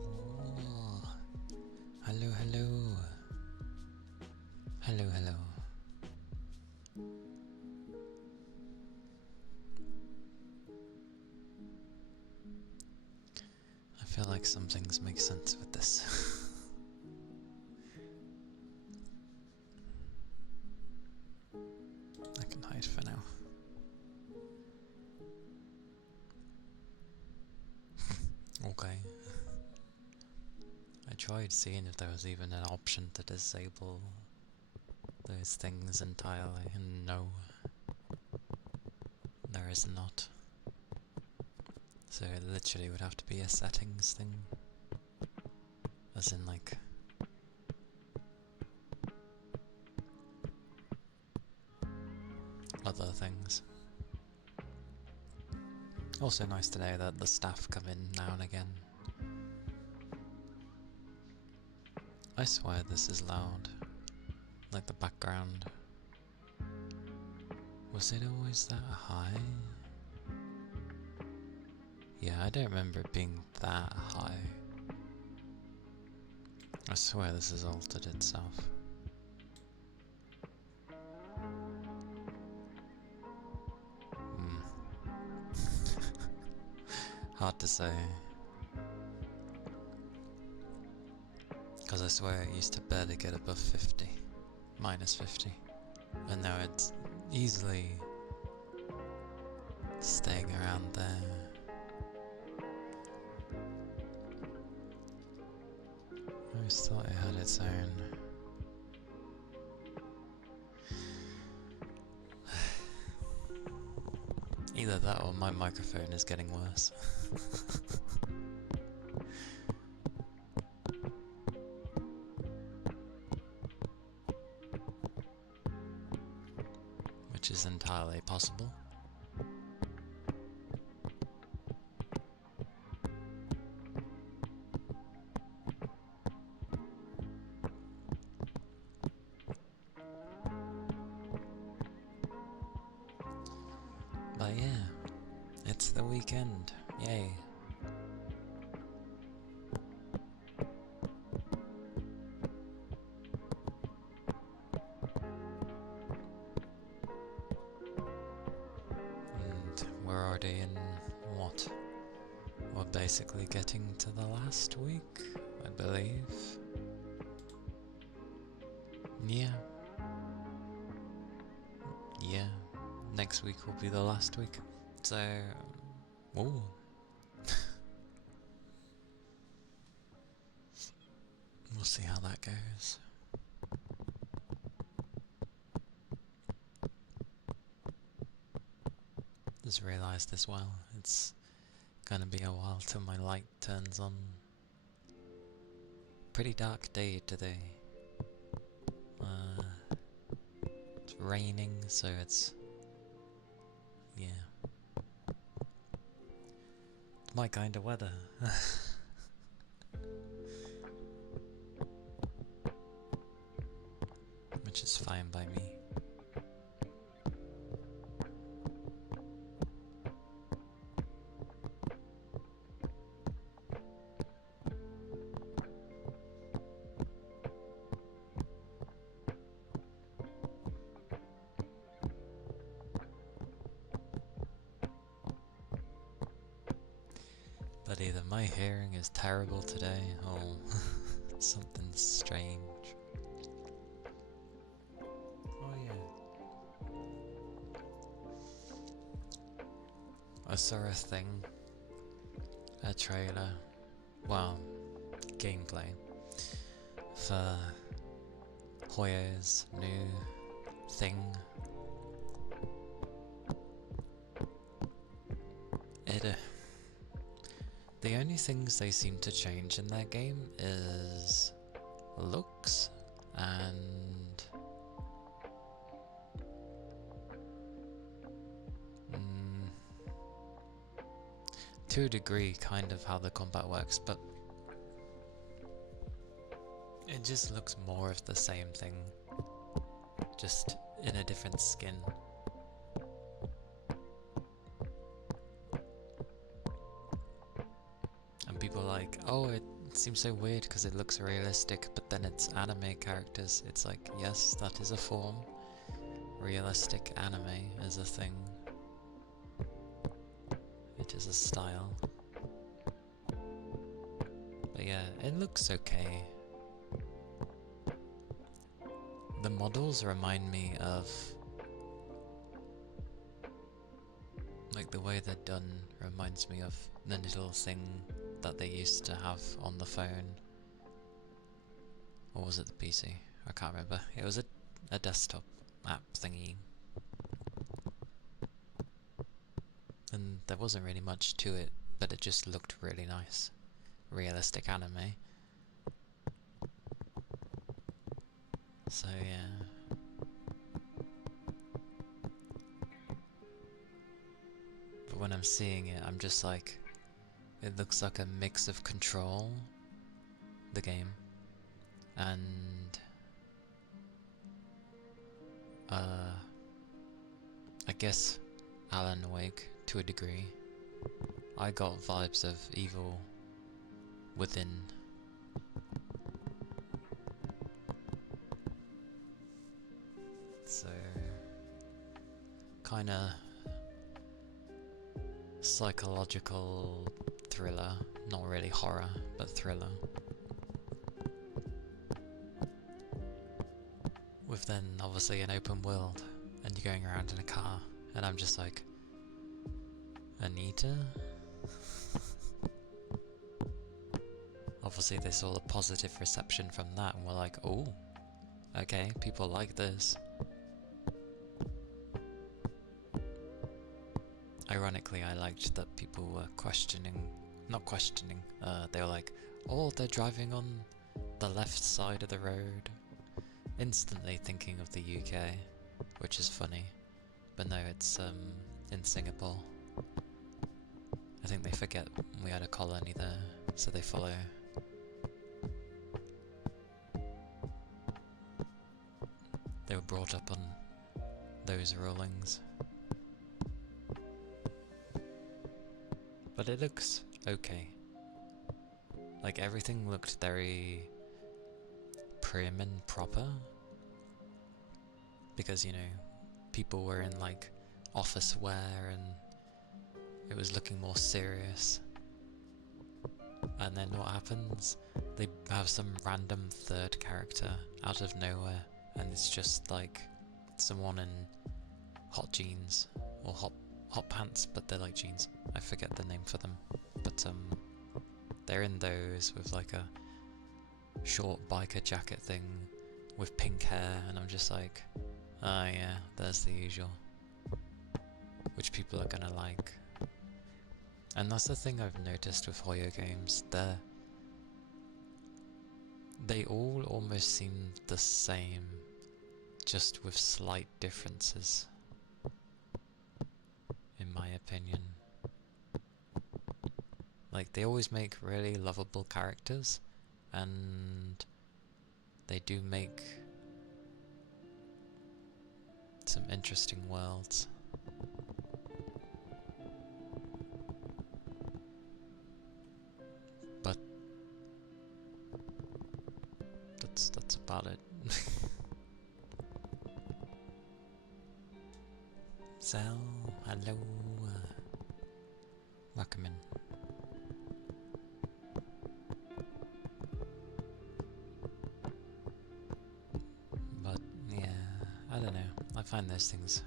Oh, hello, hello. Hello, hello. I feel like some things make sense with this. I can hide for now. Okay. I tried seeing if there was even an option to disable those things entirely, and no, there is not. So it literally would have to be a settings thing. As in, like, other things. Also nice to know that the staff come in now and again. I swear this is loud. Like the background. Was it always that high? Yeah, I don't remember it being that high. I swear this has altered itself. Hard to say. Because I swear it used to barely get above 50. Minus 50. And now it's easily staying around there. I always thought it had its own. Either that or my microphone is getting worse. Which is entirely possible. But yeah, it's the weekend. Yay. And we're already in what? We're basically getting to the last week, I believe. Yeah. Yeah. Next week will be the last week. So, ooh. We'll see how that goes. Just realised as well, it's gonna be a while till my light turns on. Pretty dark day today. It's raining, so it's... yeah. It's my kind of weather. which is fine by me. But either my hearing is terrible today, or something strange. Oh yeah. I saw a thing, a trailer, well, gameplay, for Hoyo's new thing. The only things they seem to change in that game is looks and to a degree kind of how the combat works, but it just looks more of the same thing, just in a different skin. And people are like, oh, it seems so weird because it looks realistic, but then it's anime characters. It's like, yes, that is a form. Realistic anime is a thing. It is a style. But yeah, it looks okay. The models remind me of, like, the way they're done reminds me of the little thing that they used to have on the phone. Or was it the PC? I can't remember. It was a desktop app thingy. And there wasn't really much to it, but it just looked really nice. Realistic anime. So yeah. But when I'm seeing it, I'm just like, it looks like a mix of Control, the game, and I guess Alan Wake to a degree. I got vibes of Evil Within. So, kinda psychological thriller, not really horror, but thriller. With then obviously an open world, and you're going around in a car, and I'm just like, Anita? Obviously they saw the positive reception from that and were like, oh, okay, people like this. Ironically, I liked that people were not questioning, they were like, oh, they're driving on the left side of the road. Instantly thinking of the UK, which is funny. But no, it's in Singapore. I think they forget we had a colony there, so they follow. They were brought up on those rulings. But it looks okay. Like, everything looked very prim and proper. Because, you know, people were in, like, office wear and it was looking more serious. And then what happens? They have some random third character out of nowhere, and it's just like someone in hot jeans or hot pants, but they're like jeans. I forget the name for them, but they're in those with like a short biker jacket thing with pink hair, and I'm just like, ah, yeah, there's the usual, which people are gonna like. And that's the thing I've noticed with Hoyo games, they all almost seem the same, just with slight differences, in my opinion. Like, they always make really lovable characters, and they do make some interesting worlds. But that's about it. So, hello, welcome in. But yeah, I don't know. I find those things.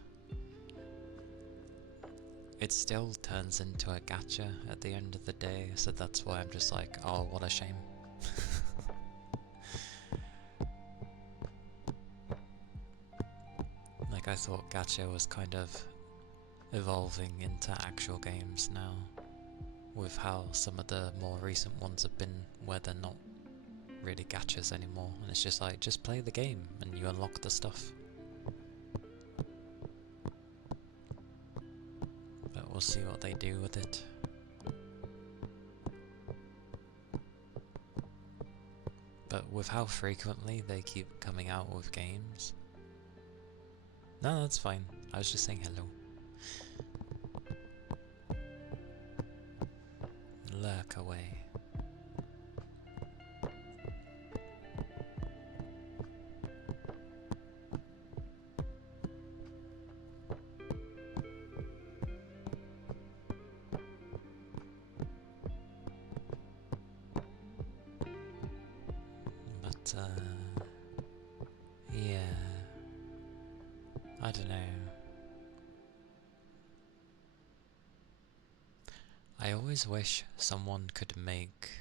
It still turns into a gacha at the end of the day, so that's why I'm just like, oh, what a shame. Like, I thought gacha was kind of evolving into actual games now, with how some of the more recent ones have been, where they're not really gachas anymore, and it's just like, just play the game and you unlock the stuff. But we'll see what they do with it. But with how frequently they keep coming out with games... No, that's fine. I was just saying hello. Lurk away. But, yeah. I don't know. I always wish someone could make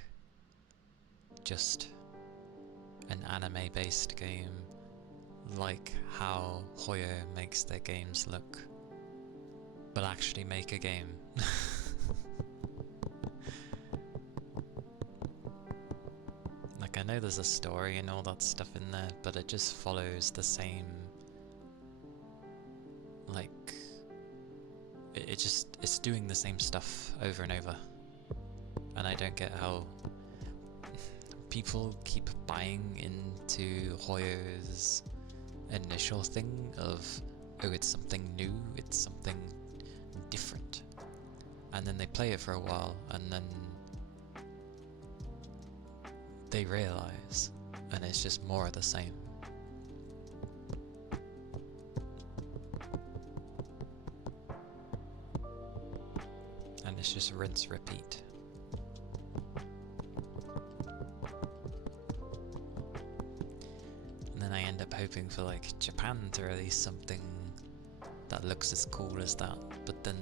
just an anime-based game like how Hoyo makes their games look, but actually make a game. Like, I know there's a story and all that stuff in there, but it just follows the same, like, it's doing the same stuff over and over, and I don't get how people keep buying into Hoyo's initial thing of, oh, it's something new, it's something different, and then they play it for a while, and then they realize, and it's just more of the same. And it's just rinse, repeat. And then I end up hoping for like Japan to release something that looks as cool as that, but then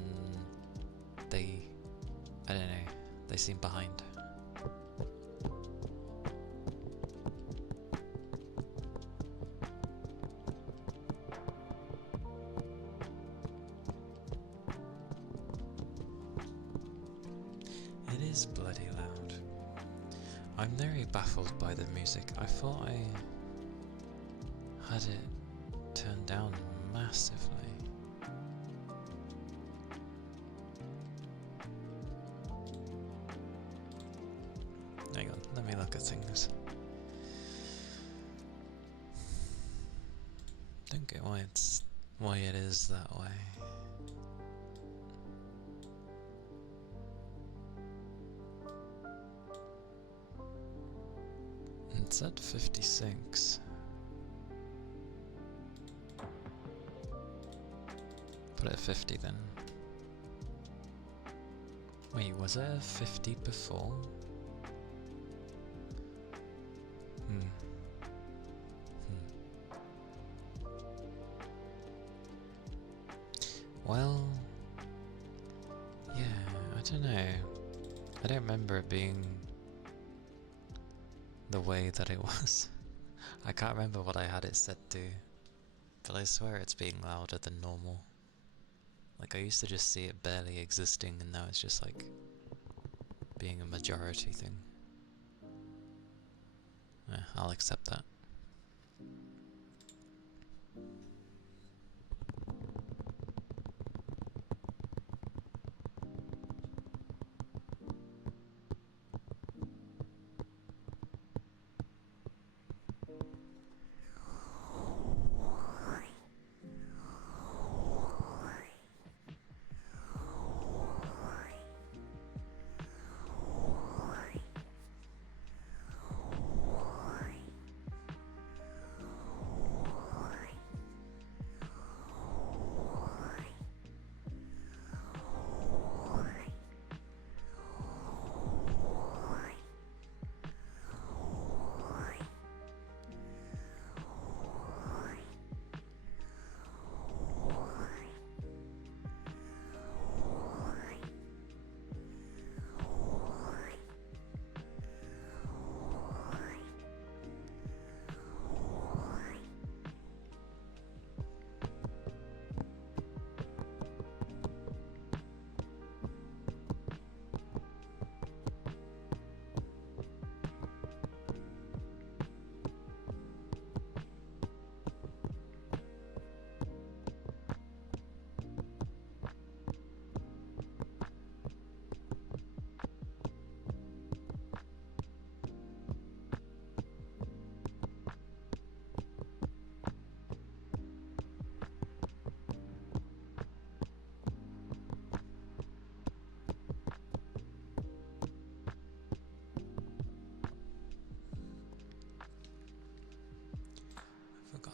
they, I don't know, they seem behind. It is bloody loud. I'm very baffled by the music. I thought I had it turned down massively. Hang on, let me look at things. Don't get why it is that way. It's at 56. Put it at 50 then. Wait, was it a 50 before? Well, yeah, I don't know. I don't remember it being the way that it was. I can't remember what I had it set to, but I swear it's being louder than normal. Like, I used to just see it barely existing, and now it's just like being a majority thing. Yeah, I'll accept that.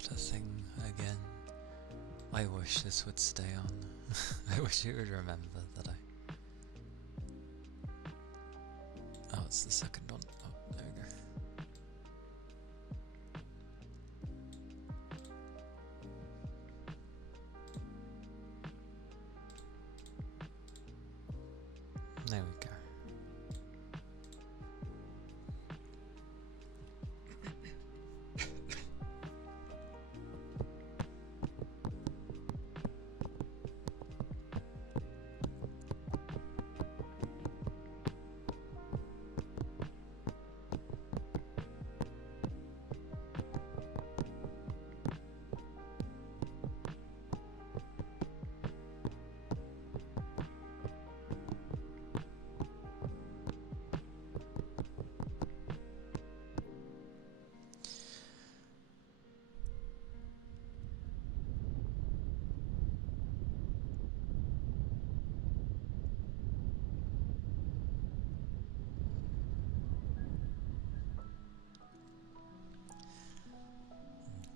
laughter thing again. I wish this would stay on. I wish it would remember that I... Oh, it's the second one. Oh, there we go. There we go.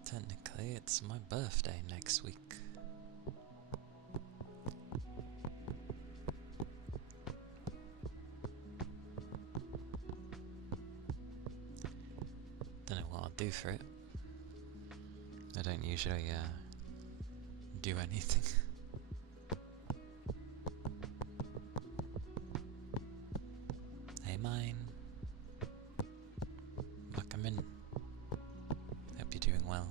Technically, it's my birthday next week. Don't know what I'll do for it. I don't usually do anything. Hey mine. Welcome in. Hope you're doing well.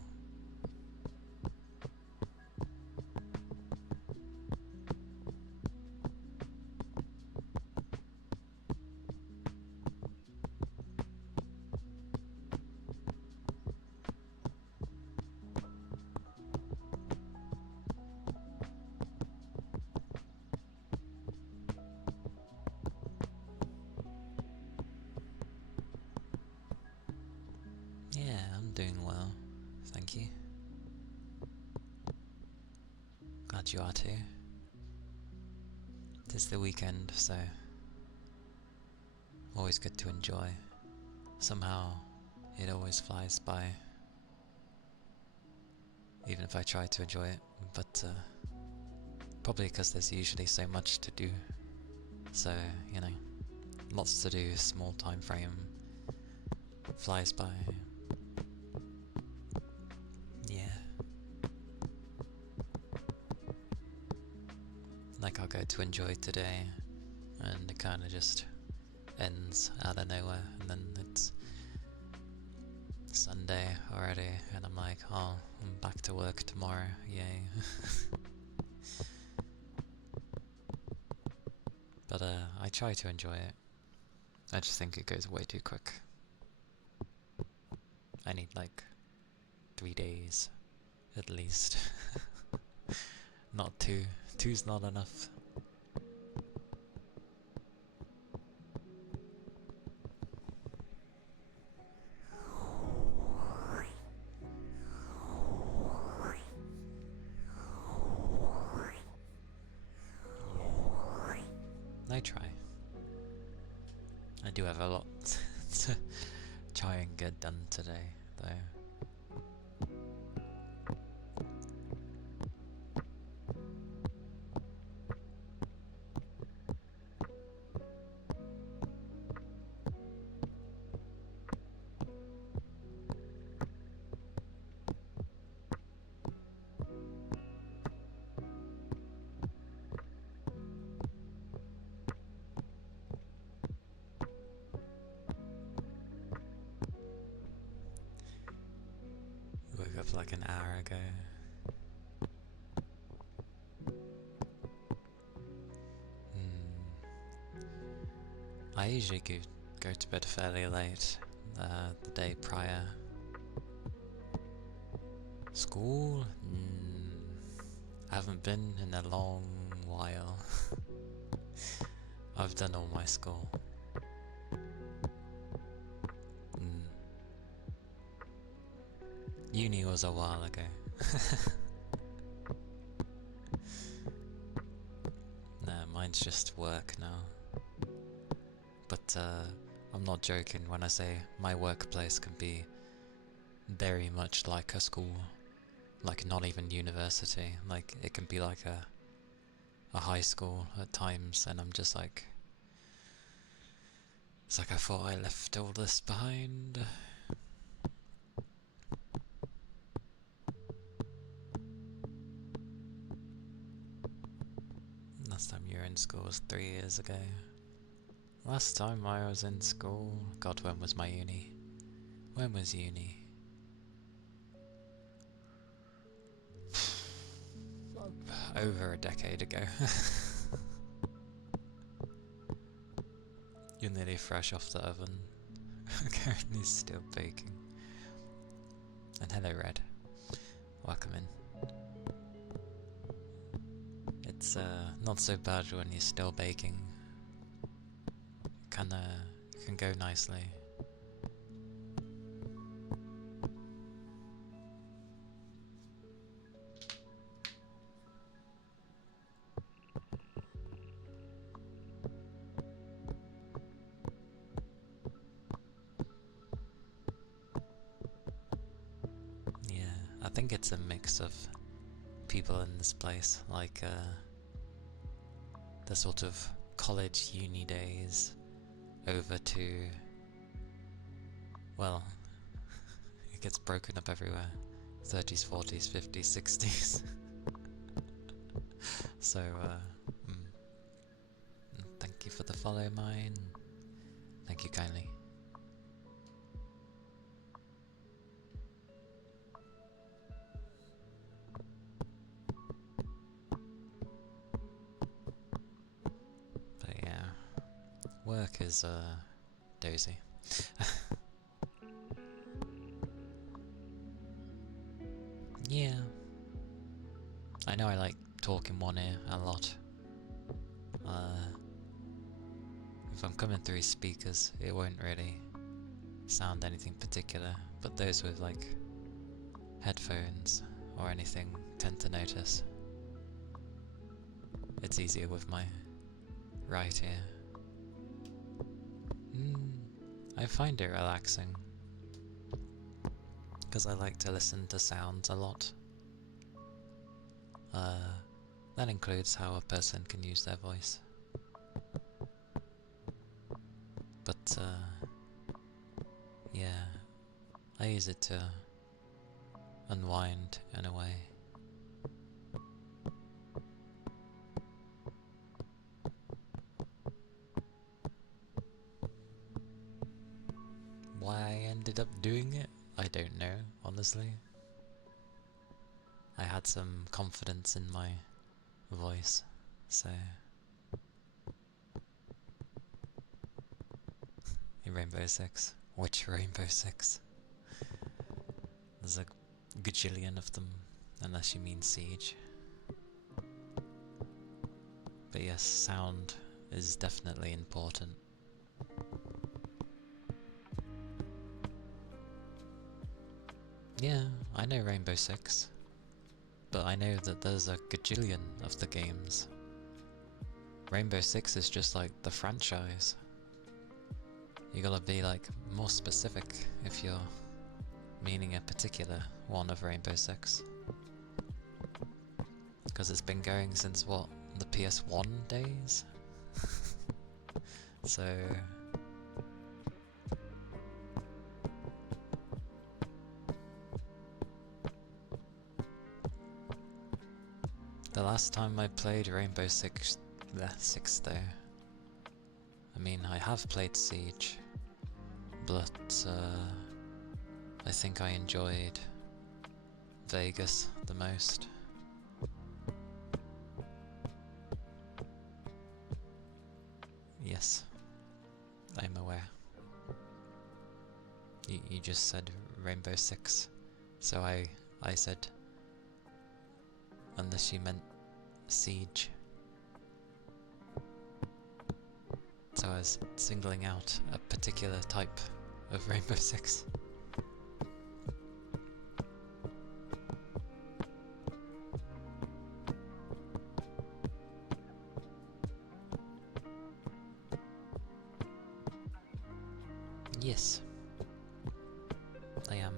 Yeah, I'm doing well, thank you. Glad you are too. It is the weekend, so always good to enjoy. Somehow, it always flies by, even if I try to enjoy it, but probably because there's usually so much to do. So, you know, lots to do, small time frame, flies by. Yeah. Like I'll go to enjoy today, and it kind of just ends out of nowhere, and then it's Sunday already, and I'm like, oh, I'm back to work tomorrow, yay. But I try to enjoy it. I just think it goes way too quick. I need like 3 days at least. Not 2. 2's not enough. I try. I do have a lot to try and get done today, though. Woke up like an hour ago. I usually go to bed fairly late the day prior. School? Haven't been in a long while. I've done all my school. Uni was a while ago. No, mine's just work now. But I'm not joking when I say my workplace can be very much like a school. like not even university. Like it can be like a high school at times, and I'm just like, it's like I thought I left all this behind. Last time you were in school was 3 years ago. Last time I was in school, God, when was my uni? When was uni? Over a decade ago. You're nearly fresh off the oven. Currently still baking. And hello, Red. Welcome in. It's not so bad when you're still baking. Can go nicely. Yeah, I think it's a mix of people in this place, like the sort of college uni days over to, well, it gets broken up everywhere. 30s, 40s, 50s, 60s. So, thank you for the follow, mine. Thank you kindly. But yeah, work is dozy. Yeah, I know I like talking one ear a lot. If I'm coming through speakers, it won't really sound anything particular, but those with like headphones or anything tend to notice. It's easier with my right ear. I find it relaxing because I like to listen to sounds a lot. That includes how a person can use their voice. But yeah, I use it to unwind in a way. Why I ended up doing it, I don't know, honestly. I had some confidence in my voice, so... In Rainbow Six? Which Rainbow Six? There's a gajillion of them, unless you mean Siege. But yes, sound is definitely important. Yeah, I know Rainbow Six, but I know that there's a gajillion of the games. Rainbow Six is just like the franchise. You gotta be like more specific if you're meaning a particular one of Rainbow Six. Because it's been going since what? The PS1 days? So... The last time I played Rainbow Six though, I mean, I have played Siege, but I think I enjoyed Vegas the most. Yes, I'm aware. You just said Rainbow Six, so I said, unless you meant Siege. So I was singling out a particular type of Rainbow Six. Yes, I am.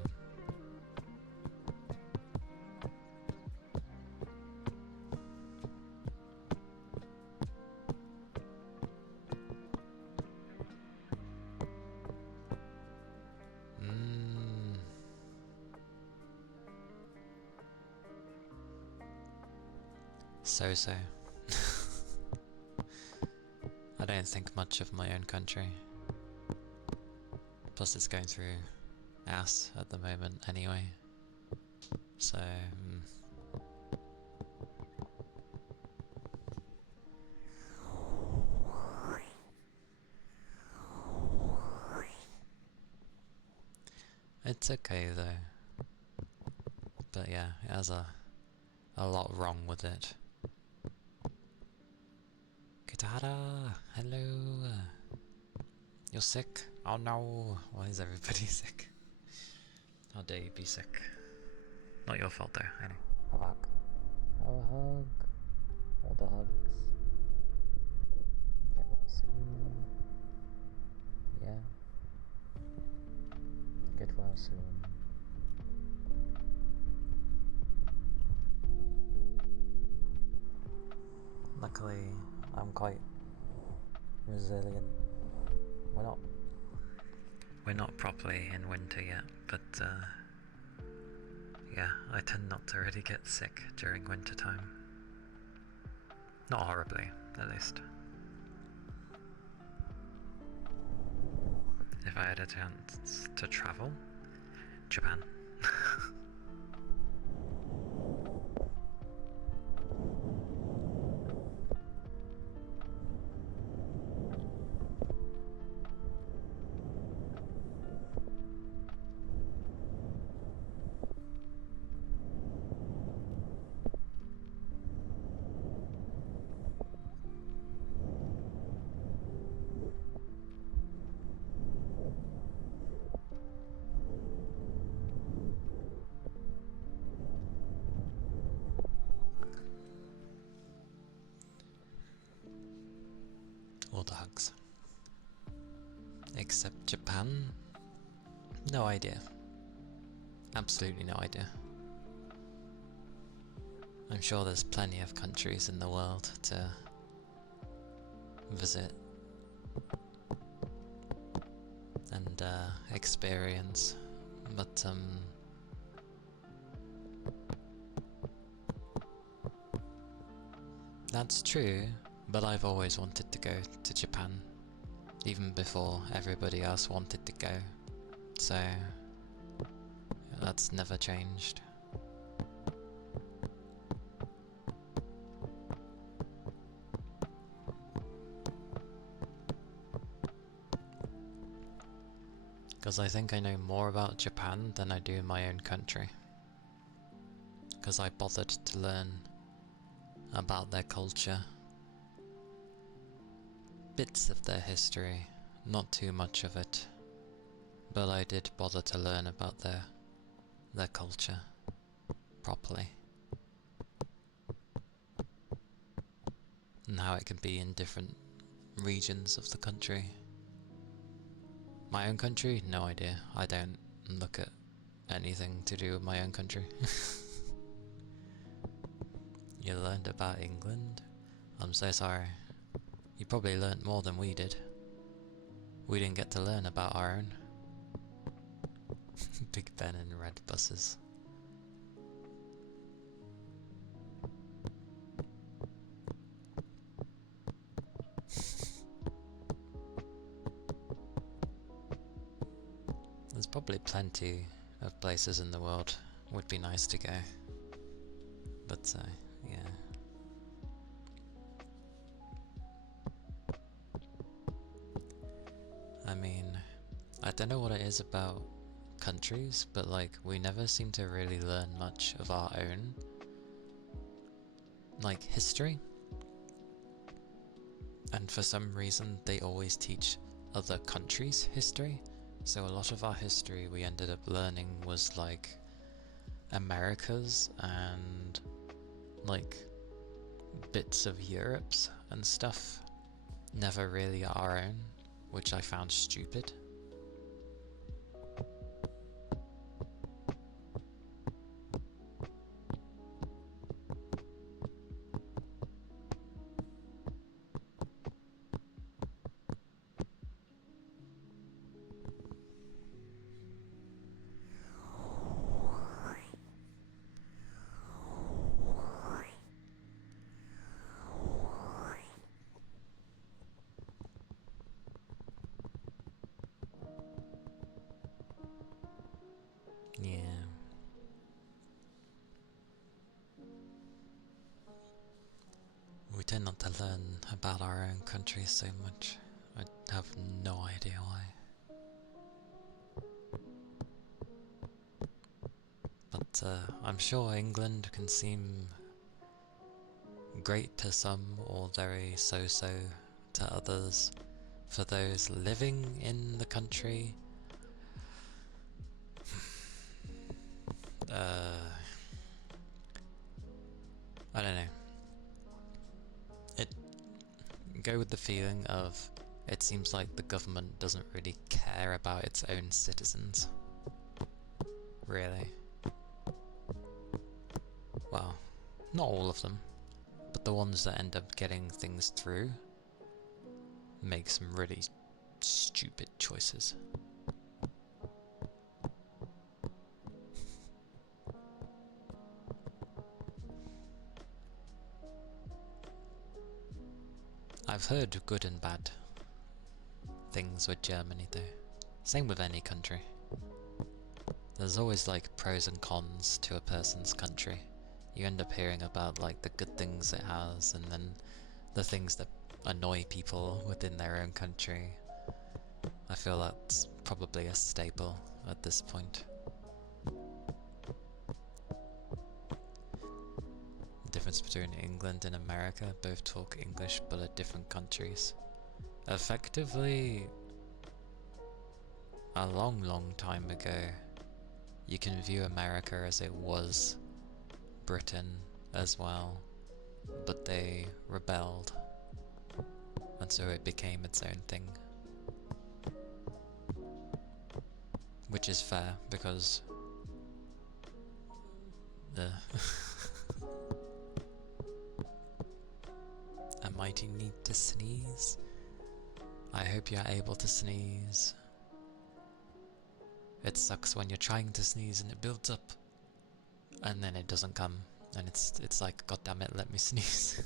So-so. I don't think much of my own country. Plus it's going through ass at the moment anyway. So... It's okay though. But yeah, it has a lot wrong with it. Kitara! Hello! You're sick? Oh no! Why is everybody sick? How dare you be sick? Not your fault though, I know. Have a hug. Have a hug. All the hugs. Get well soon. Yeah. Get well soon. Luckily, I'm quite resilient. We're not properly in winter yet, but yeah, I tend not to really get sick during winter time. Not horribly, at least. If I had a chance to travel, Japan. All the hugs. Except Japan? No idea. Absolutely no idea. I'm sure there's plenty of countries in the world to visit and experience, but that's true, but I've always wanted to go to Japan, even before everybody else wanted to go, so that's never changed. Because I think I know more about Japan than I do my own country. Because I bothered to learn about their culture. Bits of their history, not too much of it. But I did bother to learn about their culture properly. And how it can be in different regions of the country. My own country? No idea. I don't look at anything to do with my own country. You learned about England? I'm so sorry. You probably learnt more than we did. We didn't get to learn about our own. Big Ben and red buses. There's probably plenty of places in the world would be nice to go. But yeah. I mean, I don't know what it is about countries, but like we never seem to really learn much of our own, like, history. And for some reason they always teach other countries' history. So a lot of our history we ended up learning was like America's and like bits of Europe's and stuff. Never really our own, which I found stupid. tend not to learn about our own country so much. I have no idea why. But I'm sure England can seem great to some or very so-so to others. For those living in the country, I don't know. Go with the feeling of it seems like the government doesn't really care about its own citizens. Really. Well, not all of them, but the ones that end up getting things through make some really stupid choices. I've heard good and bad things with Germany though. Same with any country. There's always like pros and cons to a person's country. You end up hearing about like the good things it has and then the things that annoy people within their own country. I feel that's probably a staple at this point. The difference between England and America, both talk English but are different countries. Effectively, a long time ago, you can view America as it was Britain as well, but they rebelled, and so it became its own thing. Which is fair, because the a mighty need to sneeze. I hope you're able to sneeze. It sucks when you're trying to sneeze and it builds up, and then it doesn't come, and it's like, god damn it, let me sneeze.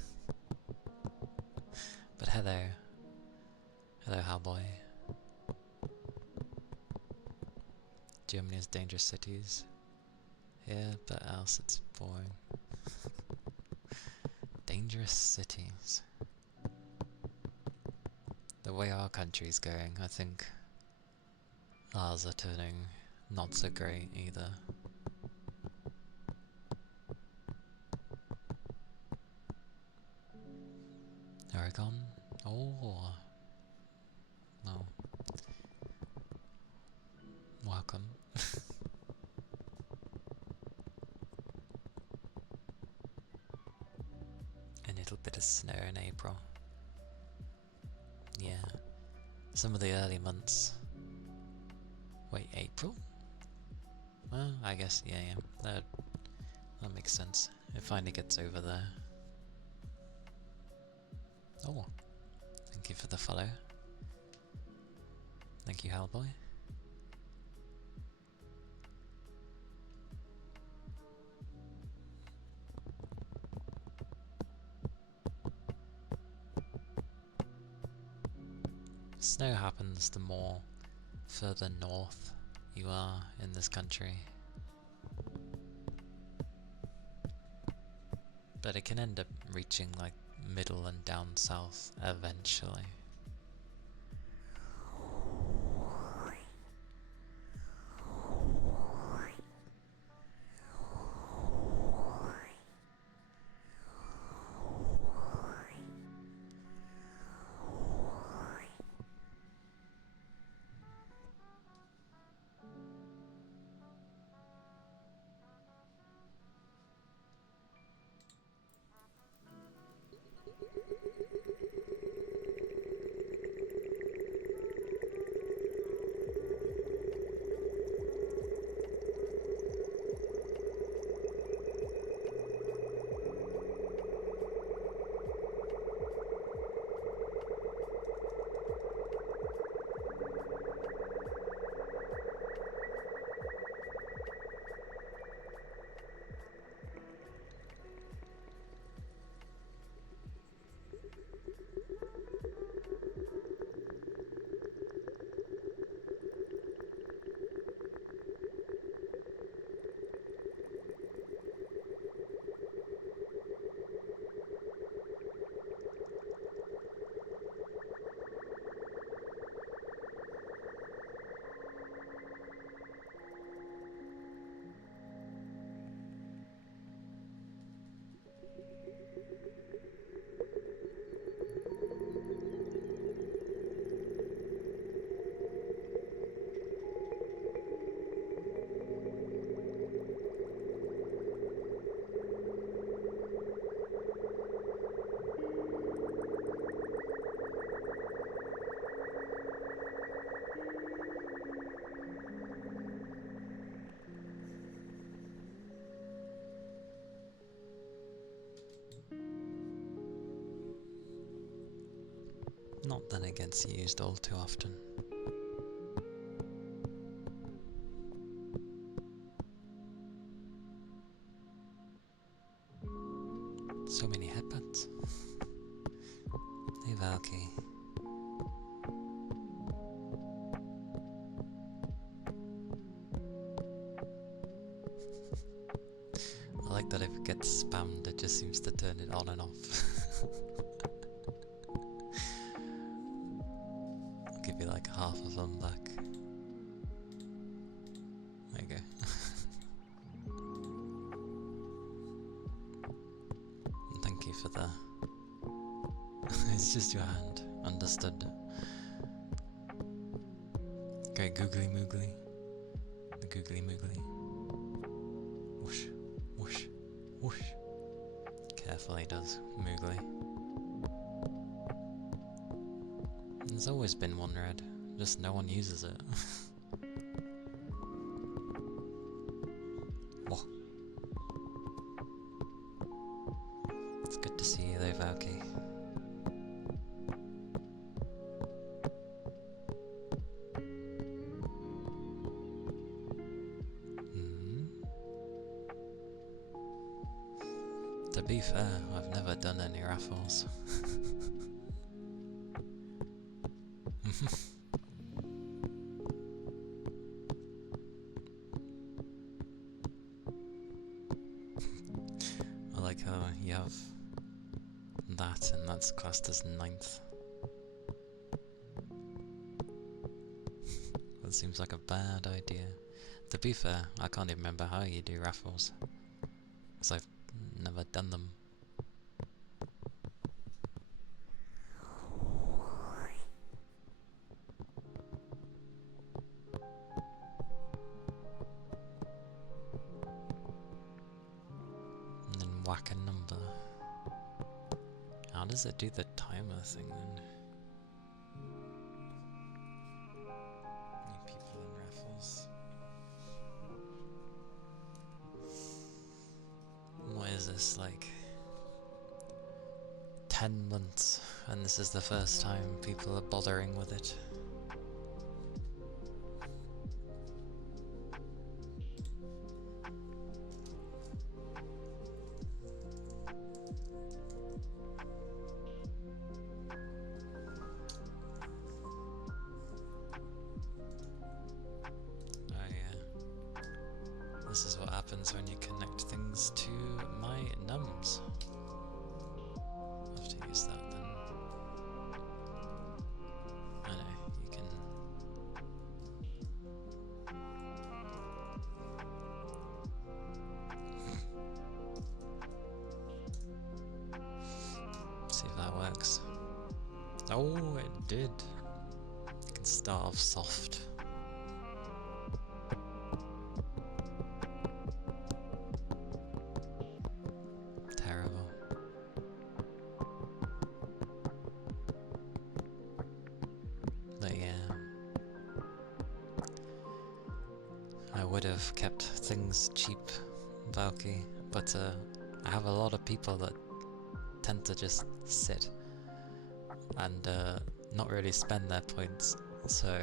But hello Hellboy. Germany has dangerous cities. Yeah, but else it's boring. Dangerous cities. The way our country's going, I think ours are turning not so great either. Aragon? Oh. No. Welcome. A little bit of snow in April. Yeah. Some of the early months. Wait, April? Well, I guess, yeah. That makes sense. It finally gets over there. Oh. Thank you for the follow. Thank you, Hellboy. Snow happens the more further north you are in this country. But it can end up reaching like middle and down south eventually. and it gets used all too often. So many headbands. Hey Valky. I like that if it gets spammed, it just seems to turn it on and off. I'll give you like half of them back. There you go. And thank you for the... It's just your hand. Understood. Okay, googly moogly. The googly moogly. Whoosh, whoosh, whoosh. Carefully does moogly. There's always been one red, just no one uses it. Whoa. It's good to see you though, Valky. To be fair, I've never done any raffles. I like how you have that and that's classed as 9th. That seems like a bad idea. To be fair, I can't even remember how you do raffles, because I've never done them. And then whack a number. How does it do the timer thing then? New people in raffles. What is this, like 10 months, and this is the first time people are bothering with it? This is what happens when you connect things to my nums. I'll have to use that then. I know, you can... See if that works. Oh, it did. You can start off soft. Would have kept things cheap, Valky, but I have a lot of people that tend to just sit and not really spend their points, so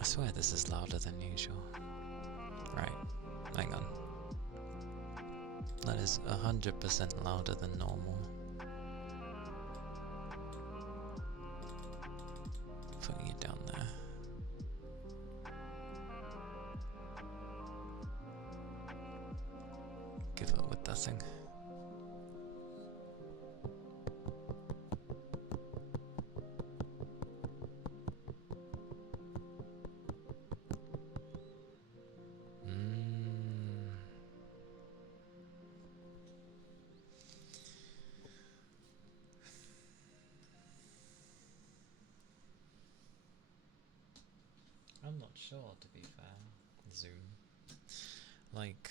I swear this is louder than usual. Right, hang on. That is 100% louder than normal. Putting it down there. Give up with that thing. I'm not sure, to be fair. Zoom. Like,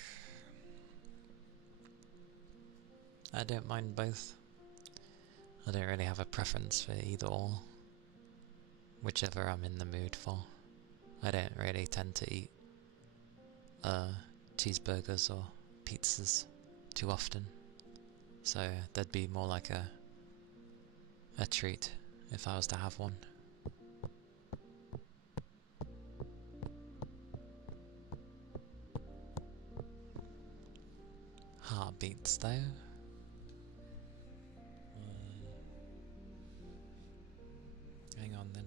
I don't mind both. I don't really have a preference for either or. Whichever I'm in the mood for. I don't really tend to eat cheeseburgers or pizzas too often, so that'd be more like a treat if I was to have one. Heartbeats though. Hang on then.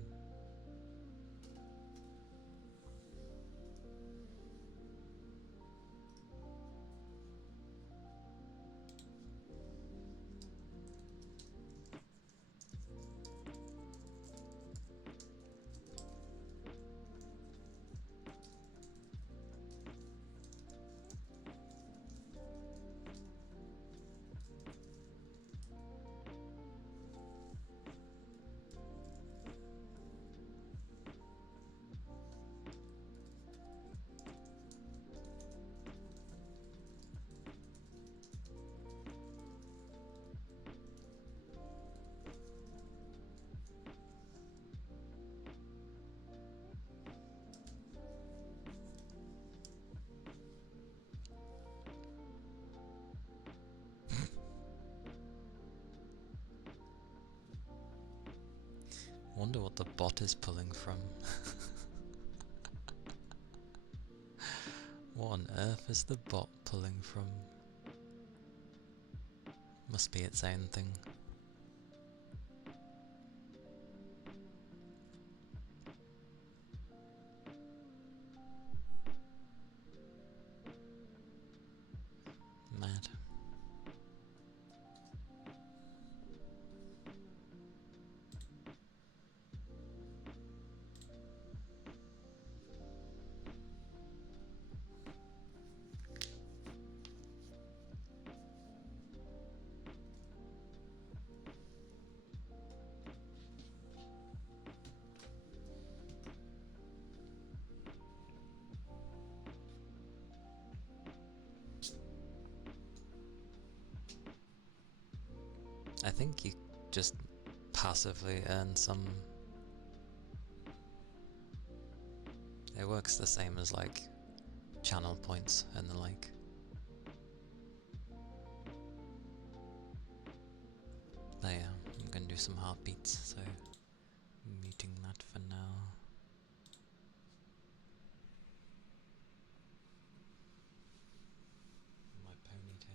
Wonder what the bot is pulling from. What on earth is the bot pulling from? Must be its own thing. Mad. I think you just passively earn some. It works the same as like channel points and the like. But yeah, I'm gonna do some heartbeats, so muting that for now. My ponytail.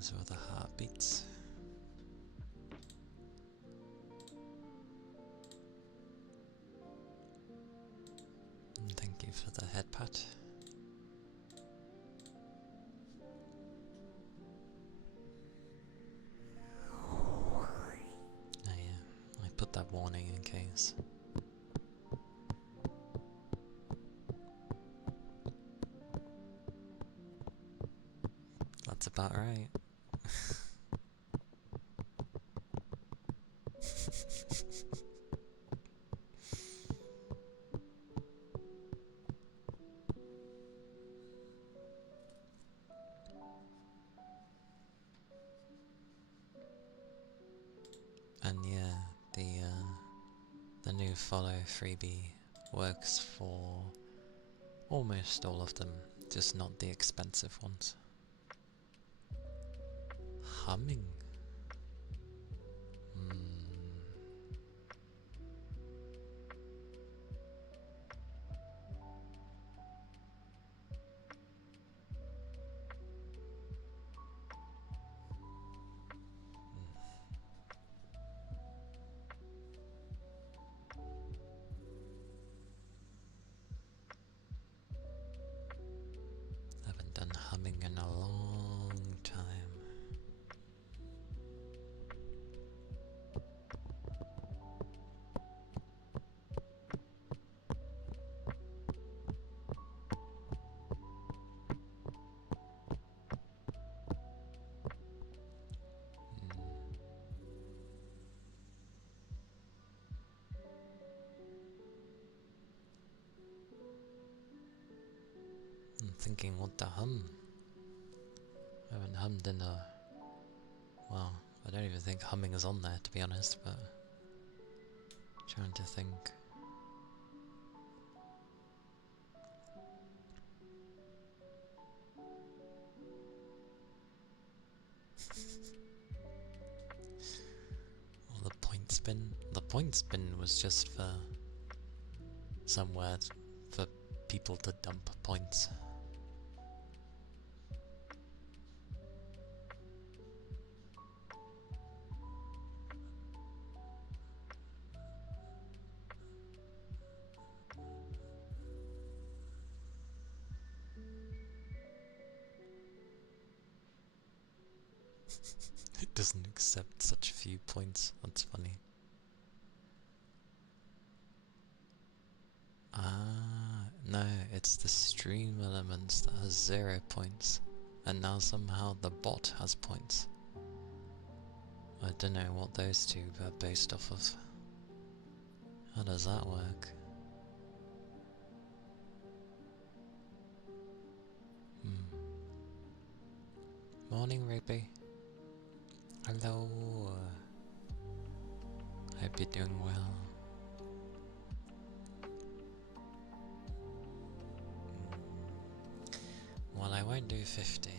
Those were the heartbeats. And thank you for the head pat. Oh yeah, I put that warning in case. That's about right. And yeah, the new follow freebie works for almost all of them, just not the expensive ones. Humming. Haven't done humming in a long time. I'm thinking what to hum. I haven't hummed in a... well, I don't even think humming is on there, to be honest, but... trying to think. Or the point spin. The point spin was just for... somewhere for people to dump points. It doesn't accept such few points, that's funny. Ah, no, it's the stream elements that has 0 points, and now somehow the bot has points. I don't know what those two are based off of. How does that work? Morning, Ruby. Hello. Hope you're doing well. Well, I won't do 50.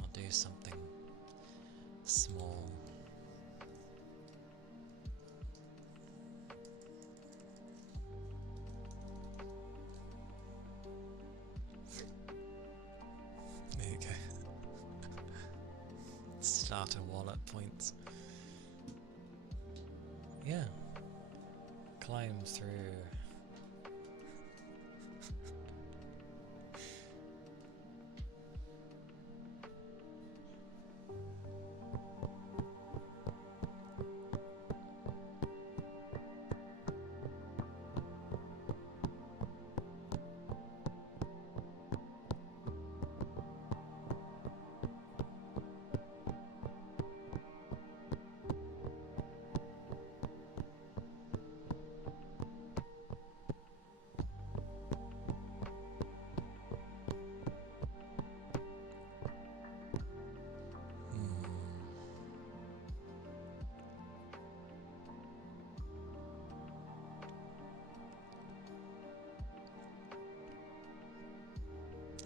I'll do something small. There you go. Starter wallet points. Yeah. Climb through.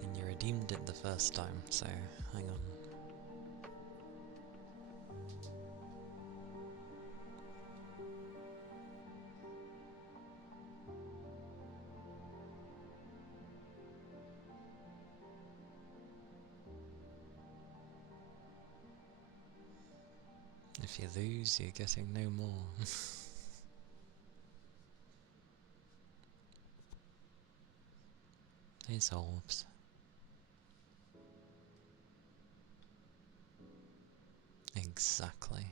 And you redeemed it the first time, so hang on. If you lose, you're getting no more. These orbs. Exactly.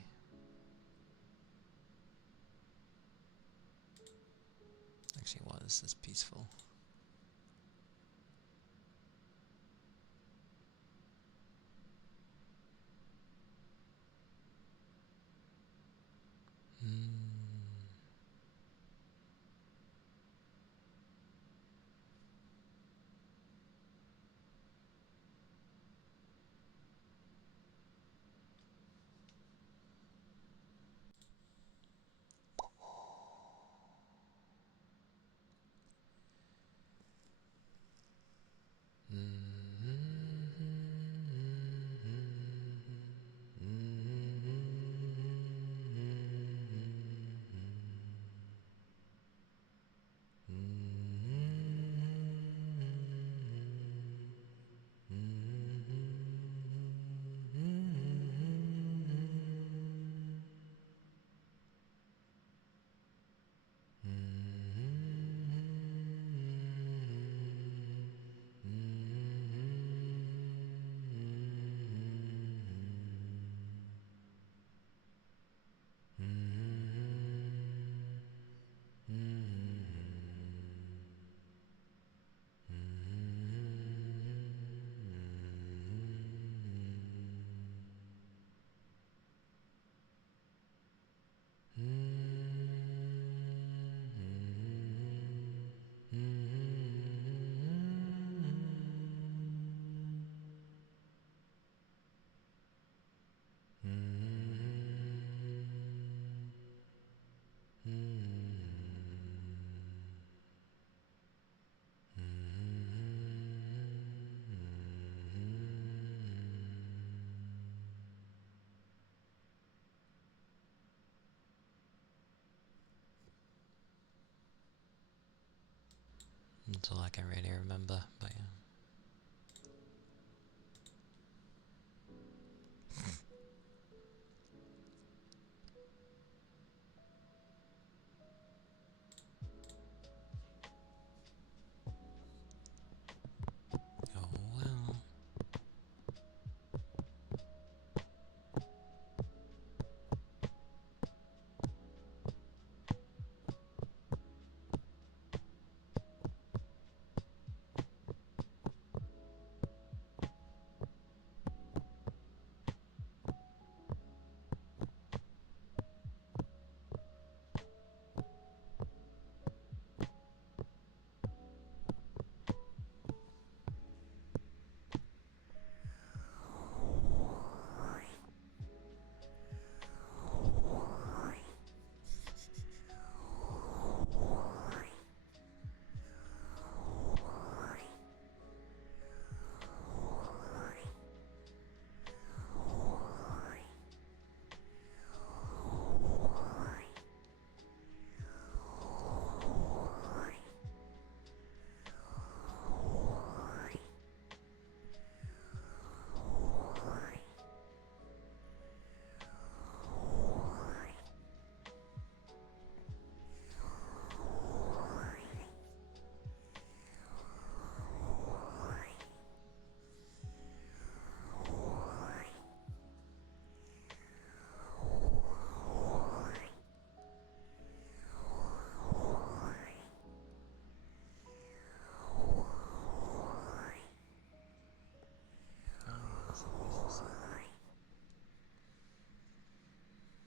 Actually, what is this peaceful? That's all I can really remember, but yeah. Oh well.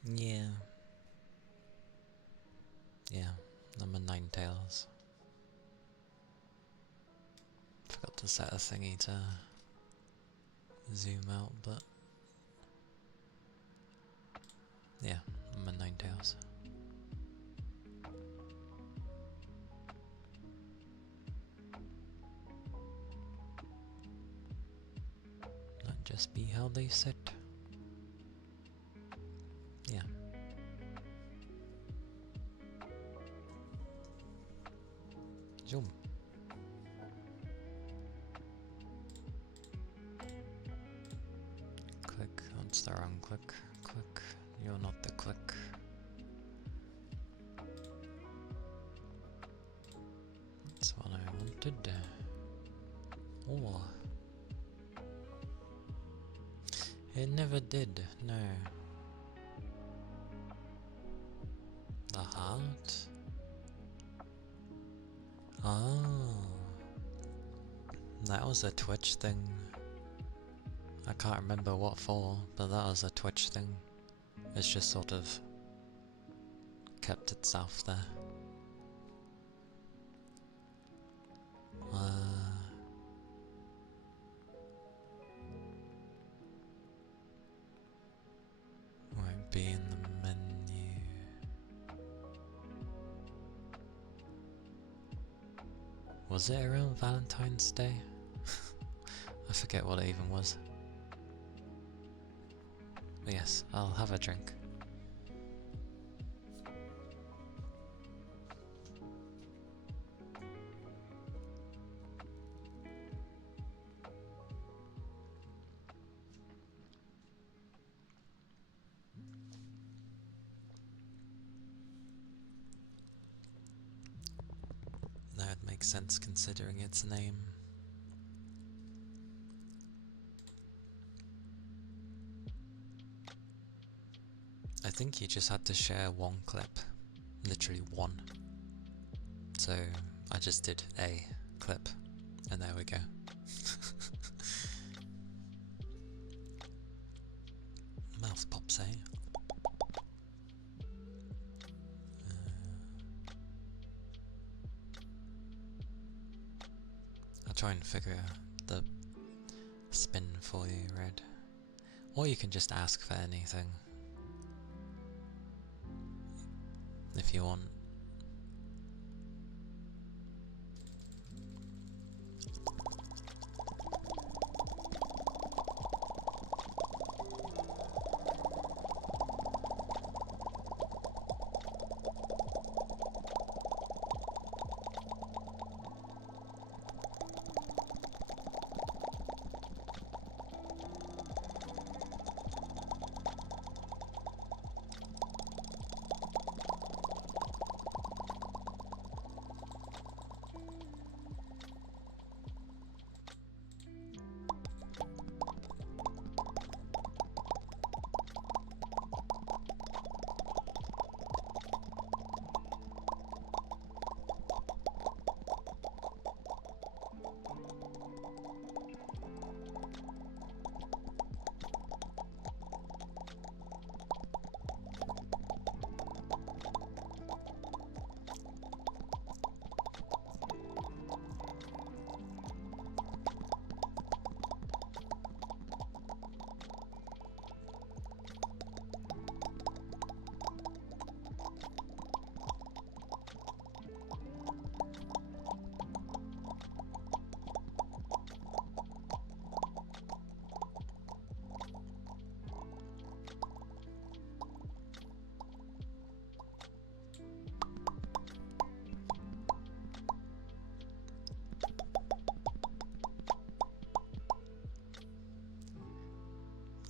Yeah. Yeah, number 9 tails. Forgot to set a thingy to zoom out, but yeah, number 9 tails. Not just be how they sit. Yeah. Zoom. Click, that's the wrong click. Click, you're not the click. That's what I wanted. Oh. It never did, no. The heart? Oh. That was a Twitch thing. I can't remember what for, but that was a Twitch thing. It's just sort of kept itself there. Won't be in the menu. Was it around Valentine's Day? I forget what it even was. But yes, I'll have a drink. That would make sense considering its name. I think you just had to share one clip. Literally one. So I just did a clip, and there we go. Mouth pops, eh? I'll try and figure the spin for you, Red. Or you can just ask for anything. If you want.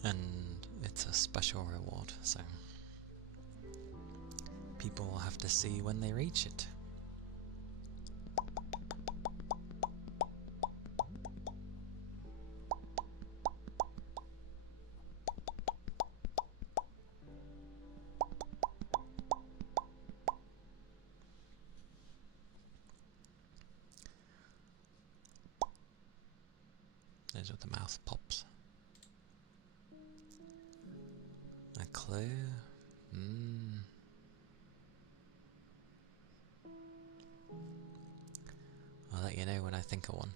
And it's a special reward, so people will have to see when they reach it. Those are the mouth pops. A clue? I'll let you know when I think of one.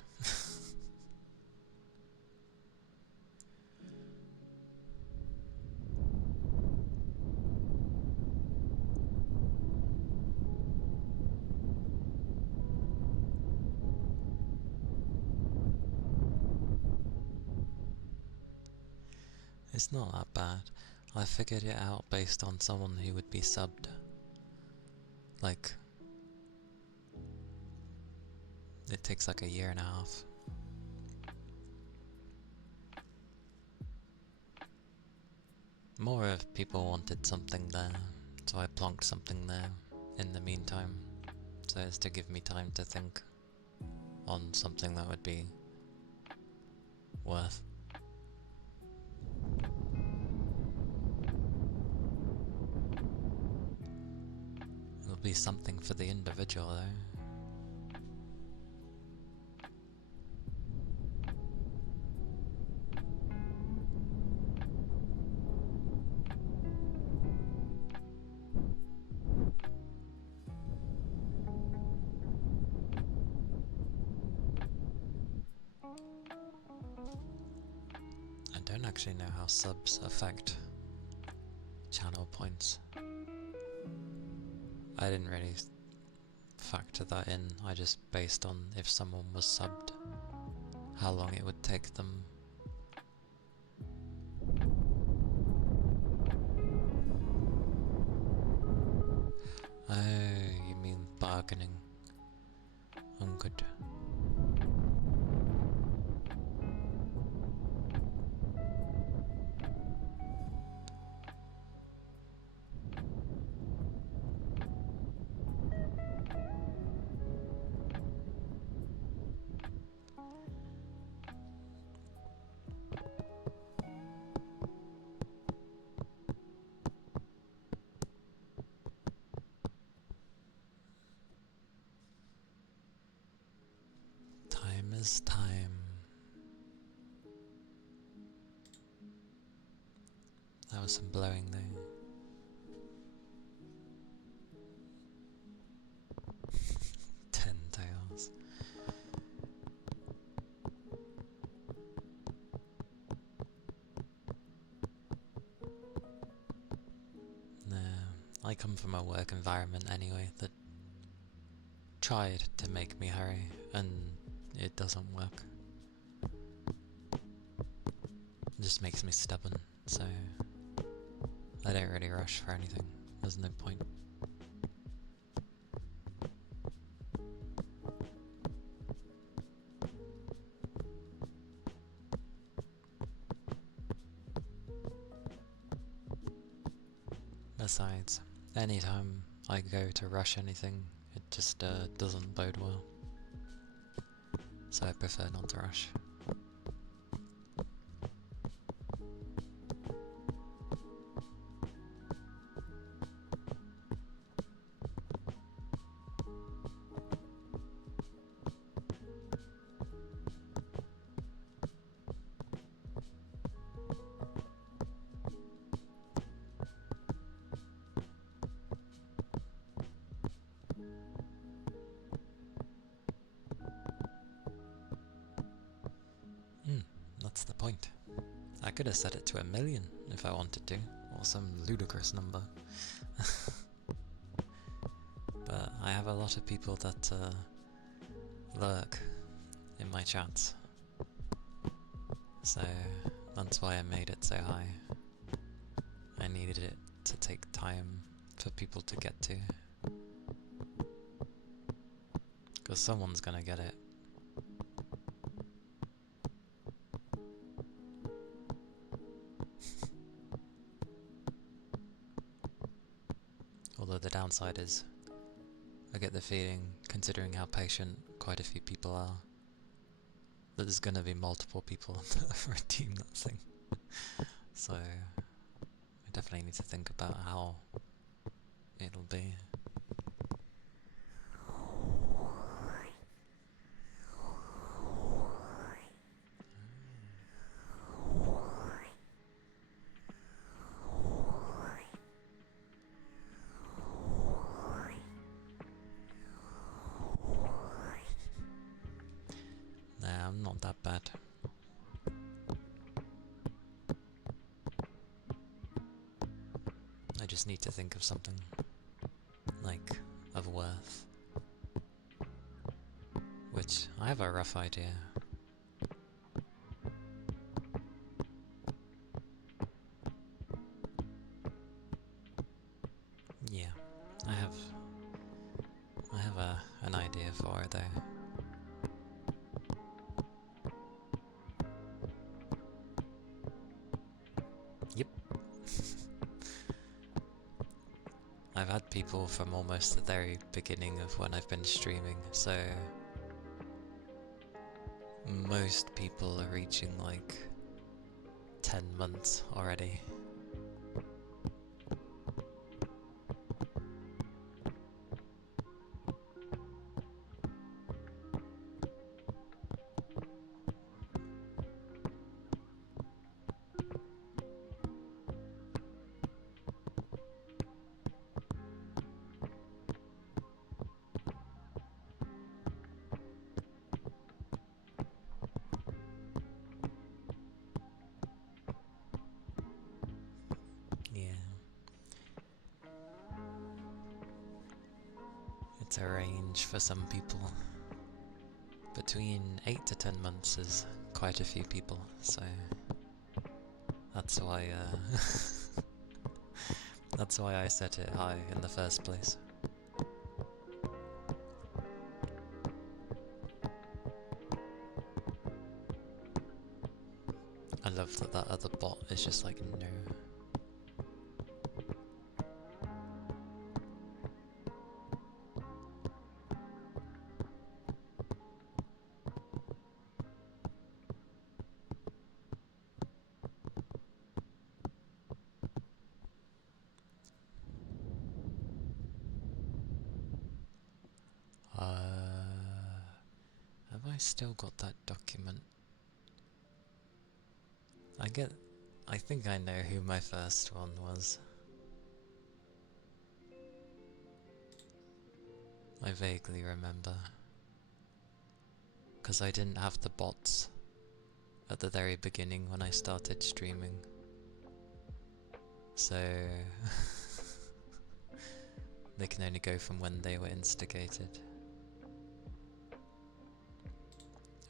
It's not that bad. I figured it out based on someone who would be subbed. Like, it takes like a year and a half. more if people wanted something there, so I plonked something there in the meantime, so as to give me time to think on something that would be worth. It'll be something for the individual though. I don't actually know how subs affect channel points. I didn't really factor that in, I just based on if someone was subbed, how long it would take them. Oh, you mean bargaining. I'm good. Time is time. That was some blowing though. Ten tails. Nah, I come from a work environment anyway that tried to make me hurry, and it doesn't work. It just makes me stubborn, so I don't really rush for anything. There's no point. Besides, anytime I go to rush anything, it just doesn't bode well. So I prefer not to rush. That's the point. I could have set it to 1 million if I wanted to, or some ludicrous number. But I have a lot of people that lurk in my chats, so that's why I made it so high. I needed it to take time for people to get to, because someone's gonna get it. Although the downside is, I get the feeling, considering how patient quite a few people are, that there's gonna be multiple people that redeem that thing. So I definitely need to think about how it'll be. Nah, I'm not that bad. I just need to think of something, like, of worth. Which, I have a rough idea. Yeah, I have an idea for it though. Yep. I've had people from almost the very beginning of when I've been streaming, so most people are reaching like 10 months already. It's a range for some people. Between 8 to 10 months is quite a few people, so that's why that's why I set it high in the first place. I love that that other bot is just like, no. Have I still got that document? I think I know who my first one was. I vaguely remember. Because I didn't have the bots at the very beginning when I started streaming. So they can only go from when they were instigated.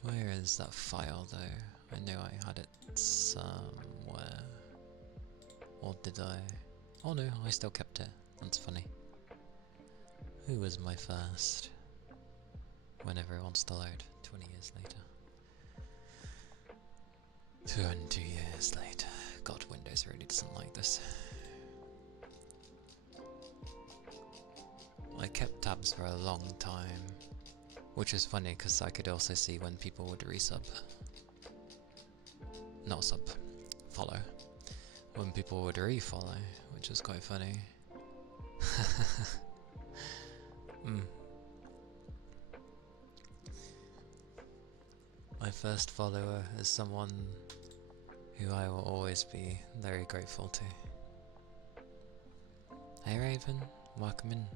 Where is that file though? I know I had it somewhere. Or did I? Oh no, I still kept it. That's funny. Who was my first? Whenever it wants to load. 20 years later. 20 years later. God, Windows really doesn't like this. I kept tabs for a long time. Which is funny because I could also see when people would resub. Not sub, follow. When people would refollow, which is quite funny. My first follower is someone who I will always be very grateful to. Hey Raven, welcome in.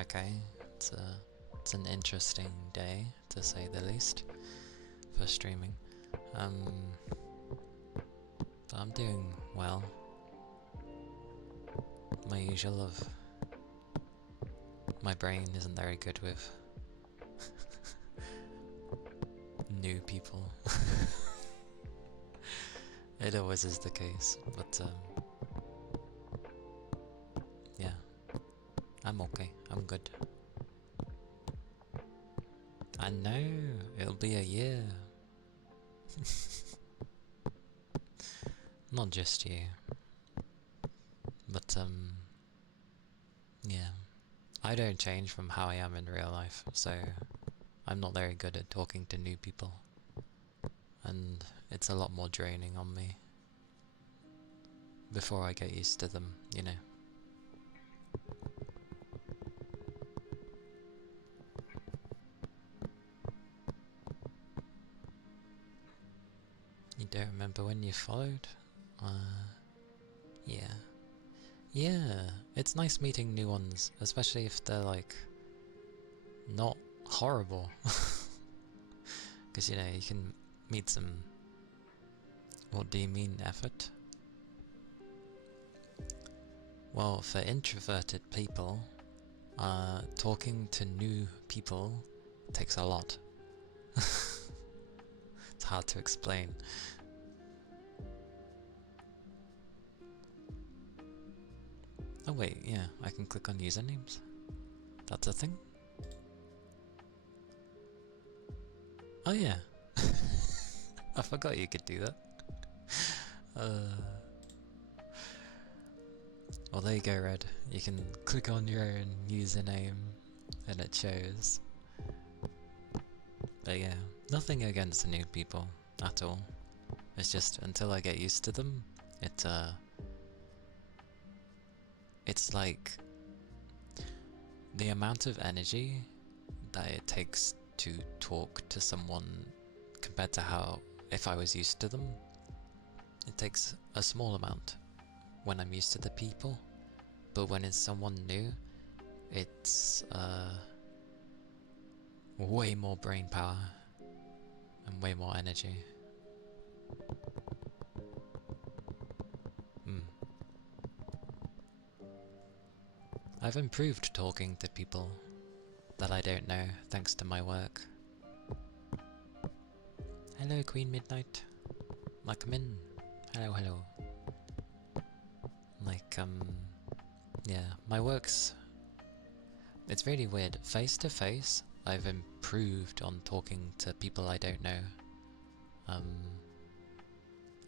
Okay, it's an interesting day to say the least for streaming. But I'm doing well. My usual of my brain isn't very good with new people. It always is the case, but yeah, I'm okay. I'm good. I know, it'll be a year. Not just you. But, yeah. I don't change from how I am in real life, so I'm not very good at talking to new people. And it's a lot more draining on me before I get used to them, you know. You don't remember when you followed? Yeah. Yeah, it's nice meeting new ones, especially if they're like not horrible. Because you know, you can meet some, what do you mean, effort? Well, for introverted people, talking to new people takes a lot. It's hard to explain. Oh wait, yeah, I can click on usernames. That's a thing? Oh yeah. I forgot you could do that. Well, there you go, Red. You can click on your own username and it shows. But yeah, nothing against the new people at all. It's just until I get used to them, it's like the amount of energy that it takes to talk to someone compared to how if I was used to them, it takes a small amount when I'm used to the people, but when it's someone new, it's way more brain power and way more energy. I've improved talking to people that I don't know thanks to my work. Hello, Queen Midnight. Come in. Hello, hello. Yeah, my work's... It's really weird. Face to face, I've improved on talking to people I don't know.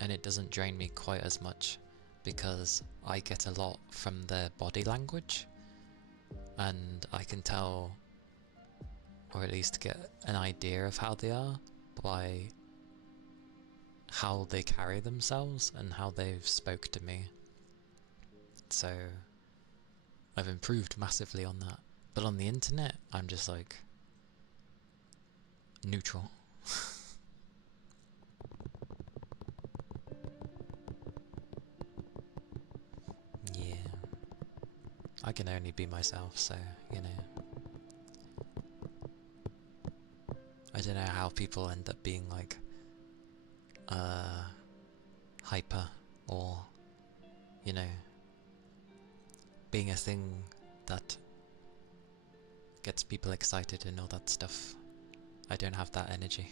And it doesn't drain me quite as much because I get a lot from their body language. And I can tell, or at least get an idea of how they are by how they carry themselves and how they've spoke to me. So I've improved massively on that. But on the internet, I'm just like neutral. Yeah. I can only be myself, so, you know. I don't know how people end up being like hyper or, you know, being a thing that gets people excited and all that stuff. I don't have that energy.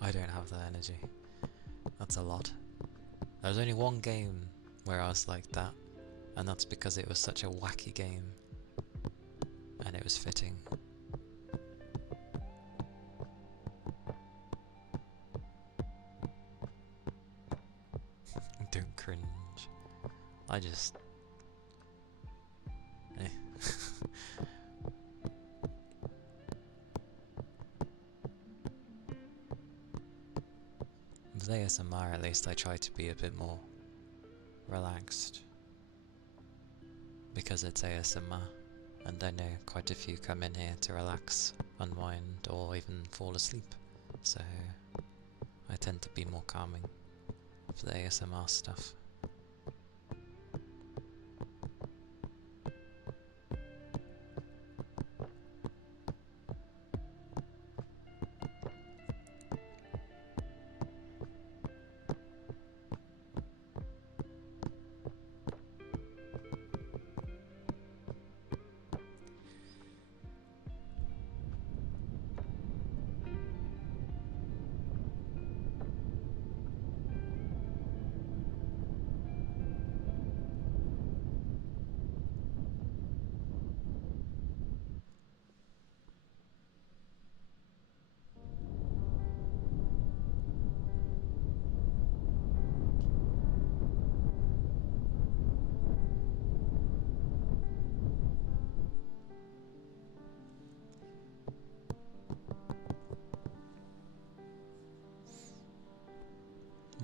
I don't have that energy. That's a lot. There was only one game where I was like that, and that's because it was such a wacky game, and it was fitting. Don't cringe. I just... With ASMR at least I try to be a bit more relaxed. Because it's ASMR, and I know quite a few come in here to relax, unwind, or even fall asleep. So I tend to be more calming for the ASMR stuff.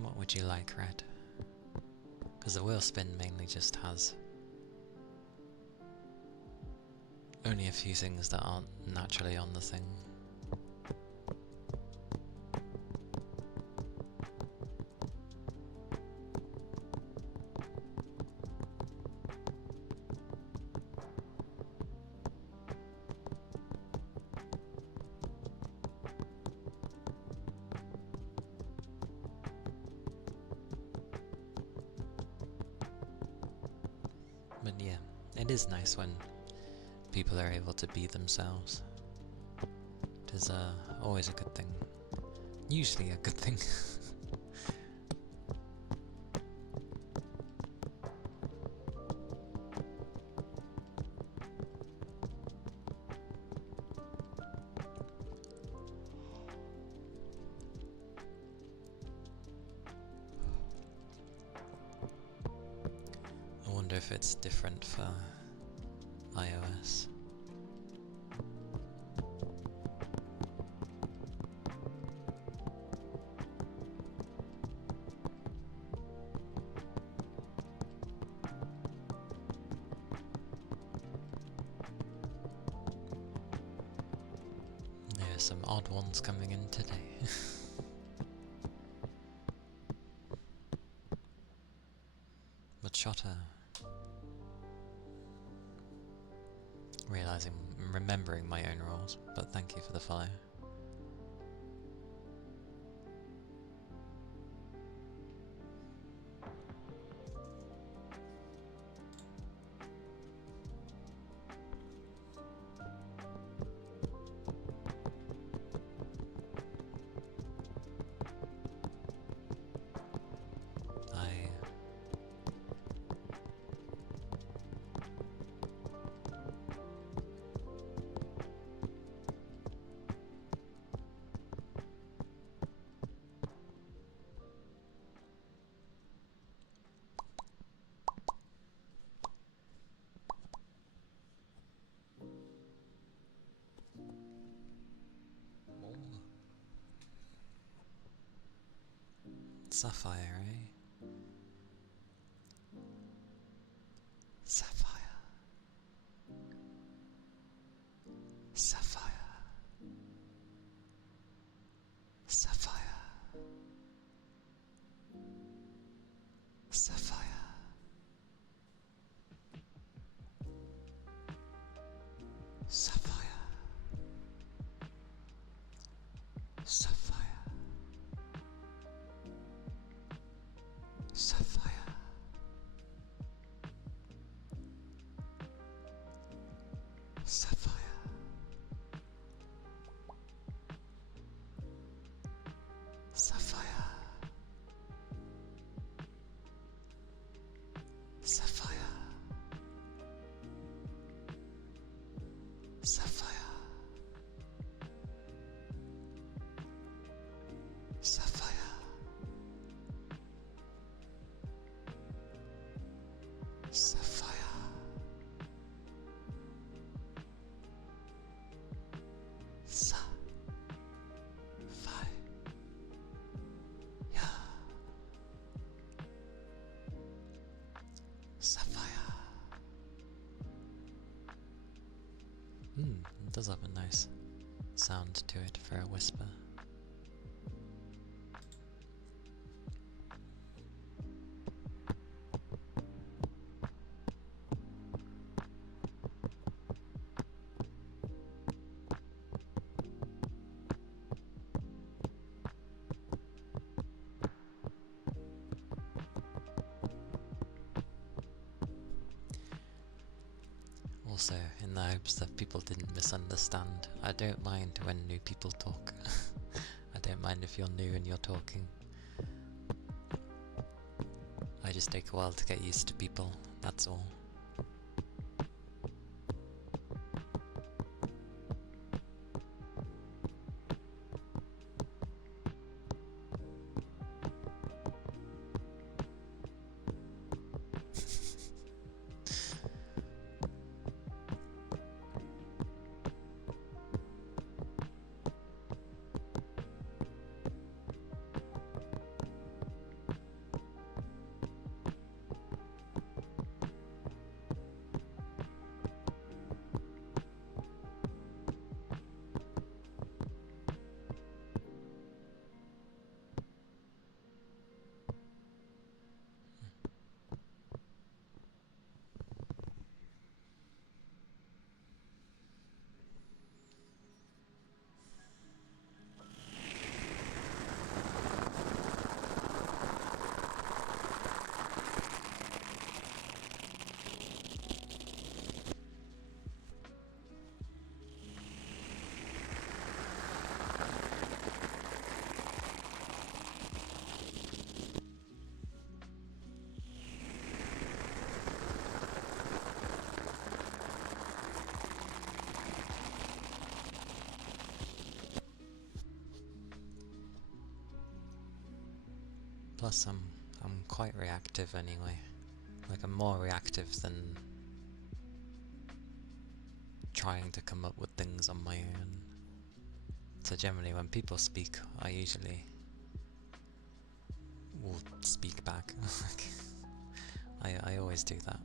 What would you like, Red? Because the wheel spin mainly just has only a few things that aren't naturally on the thing. But yeah, it is nice when people are able to be themselves. It is always a good thing. Usually a good thing. wonder if it's different for iOS. There are some odd ones coming in today. But Shotta, remembering my own rules, but thank you for the follow. Sapphire, eh? Sapphire. Sapphire. Sapphire. Sapphire. Sapphire. Sapphire. Sapphire. Sapphire. Sapphire. Sapphire. Sapphire. Sapphire. Sapphire. Sapphire. Sapphire. It does have a nice sound to it for a whisper. Also, in the hopes that people didn't misunderstand, I don't mind when new people talk. I don't mind if you're new and you're talking. I just take a while to get used to people, that's all. Plus, I'm quite reactive anyway. Like, I'm more reactive than trying to come up with things on my own. So generally when people speak, I usually will speak back. I always do that.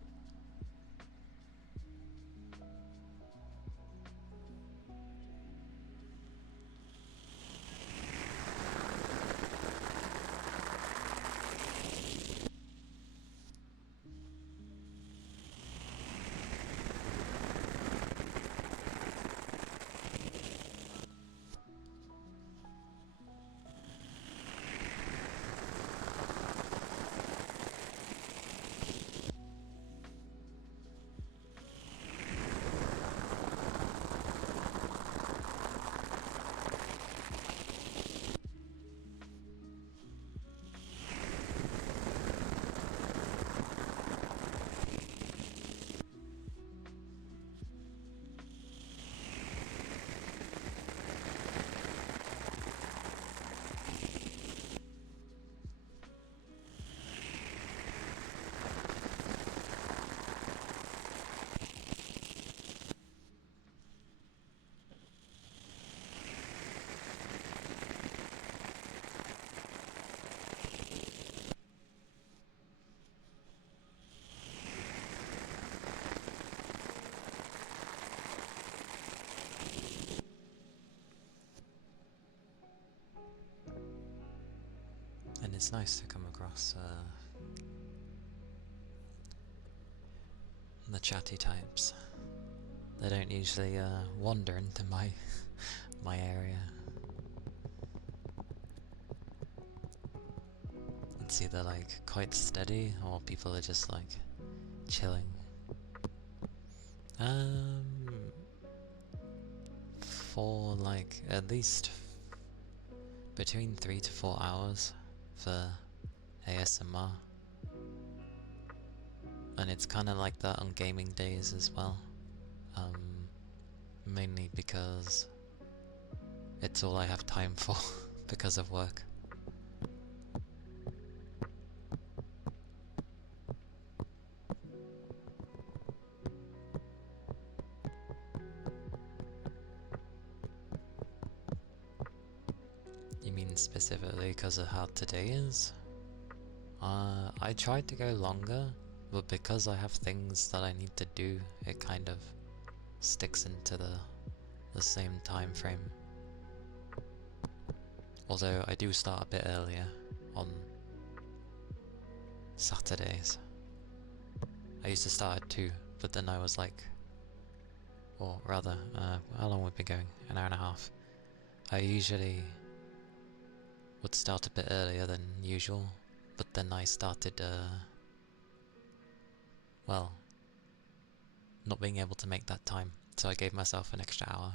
And it's nice to come across the chatty types. They don't usually wander into my area. It's either like quite steady or people are just like chilling. For like at least between 3 to 4 hours for ASMR. And it's kind of like that on gaming days as well. Mainly because it's all I have time for because of work. You mean specifically because of how today is? I tried to go longer, but because I have things that I need to do, it kind of sticks into the same time frame. Although I do start a bit earlier on Saturdays. I used to start at 2, but then I was like, or rather, how long would we be going? An hour and a half. I usually would start a bit earlier than usual, but then I started, well, not being able to make that time, so I gave myself an extra hour.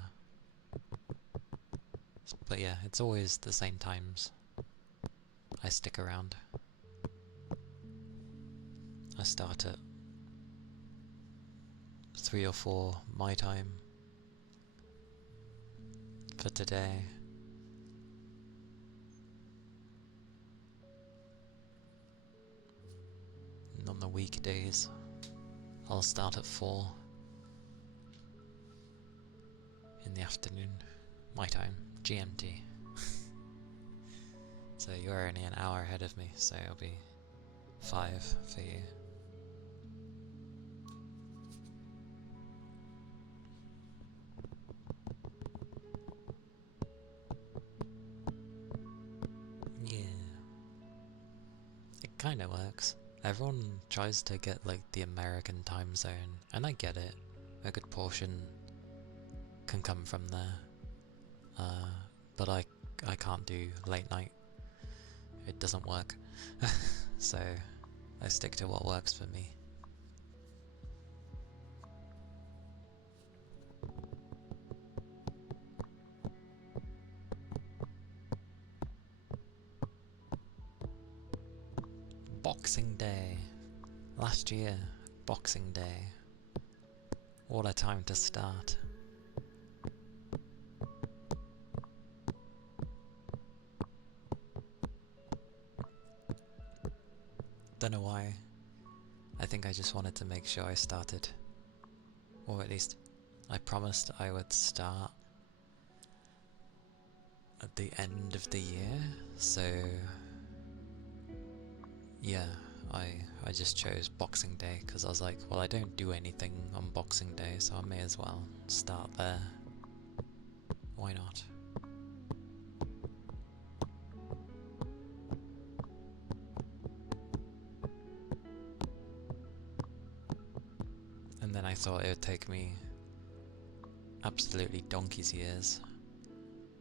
But yeah, it's always the same times. I stick around. I start at 3 or 4 my time for today. And on the weekdays, I'll start at 4 in the afternoon, my time, GMT. So you're only an hour ahead of me, so it'll be 5 for you. Yeah. It kinda works. Everyone tries to get like the American time zone, and I get it. A good portion can come from there. But I can't do late night. It doesn't work. So I stick to what works for me. Boxing Day. Last year, Boxing Day. What a time to start. Don't know why. I think I just wanted to make sure I started, or at least I promised I would start at the end of the year, so yeah, I just chose Boxing Day because I was like, well, I don't do anything on Boxing Day, so I may as well start there. Why not? And then I thought it would take me absolutely donkey's years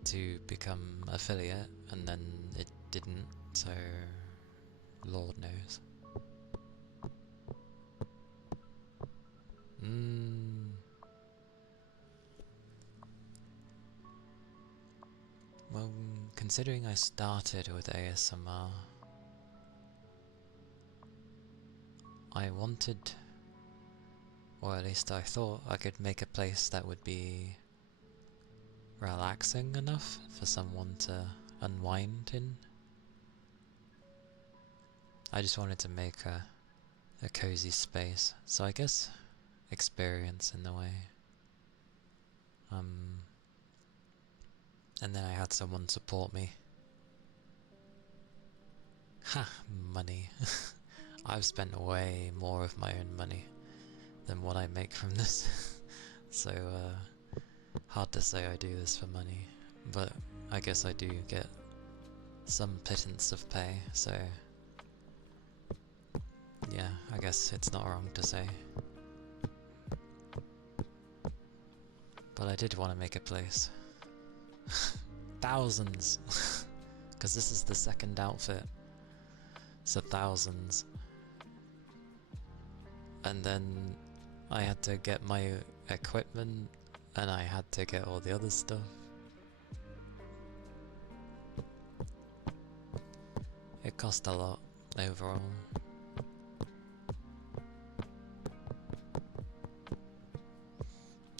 to become affiliate, and then it didn't, so Lord knows. Well, considering I started with ASMR, I wanted, or at least I thought I could make a place that would be relaxing enough for someone to unwind in. I just wanted to make a cozy space, so I guess experience in a way. And then I had someone support me. Ha! Money. I've spent way more of my own money than what I make from this. So, hard to say I do this for money. But I guess I do get some pittance of pay, so yeah, I guess it's not wrong to say. But I did want to make a place. Thousands! Because this is the second outfit. So thousands. And then I had to get my equipment, and I had to get all the other stuff. It cost a lot overall.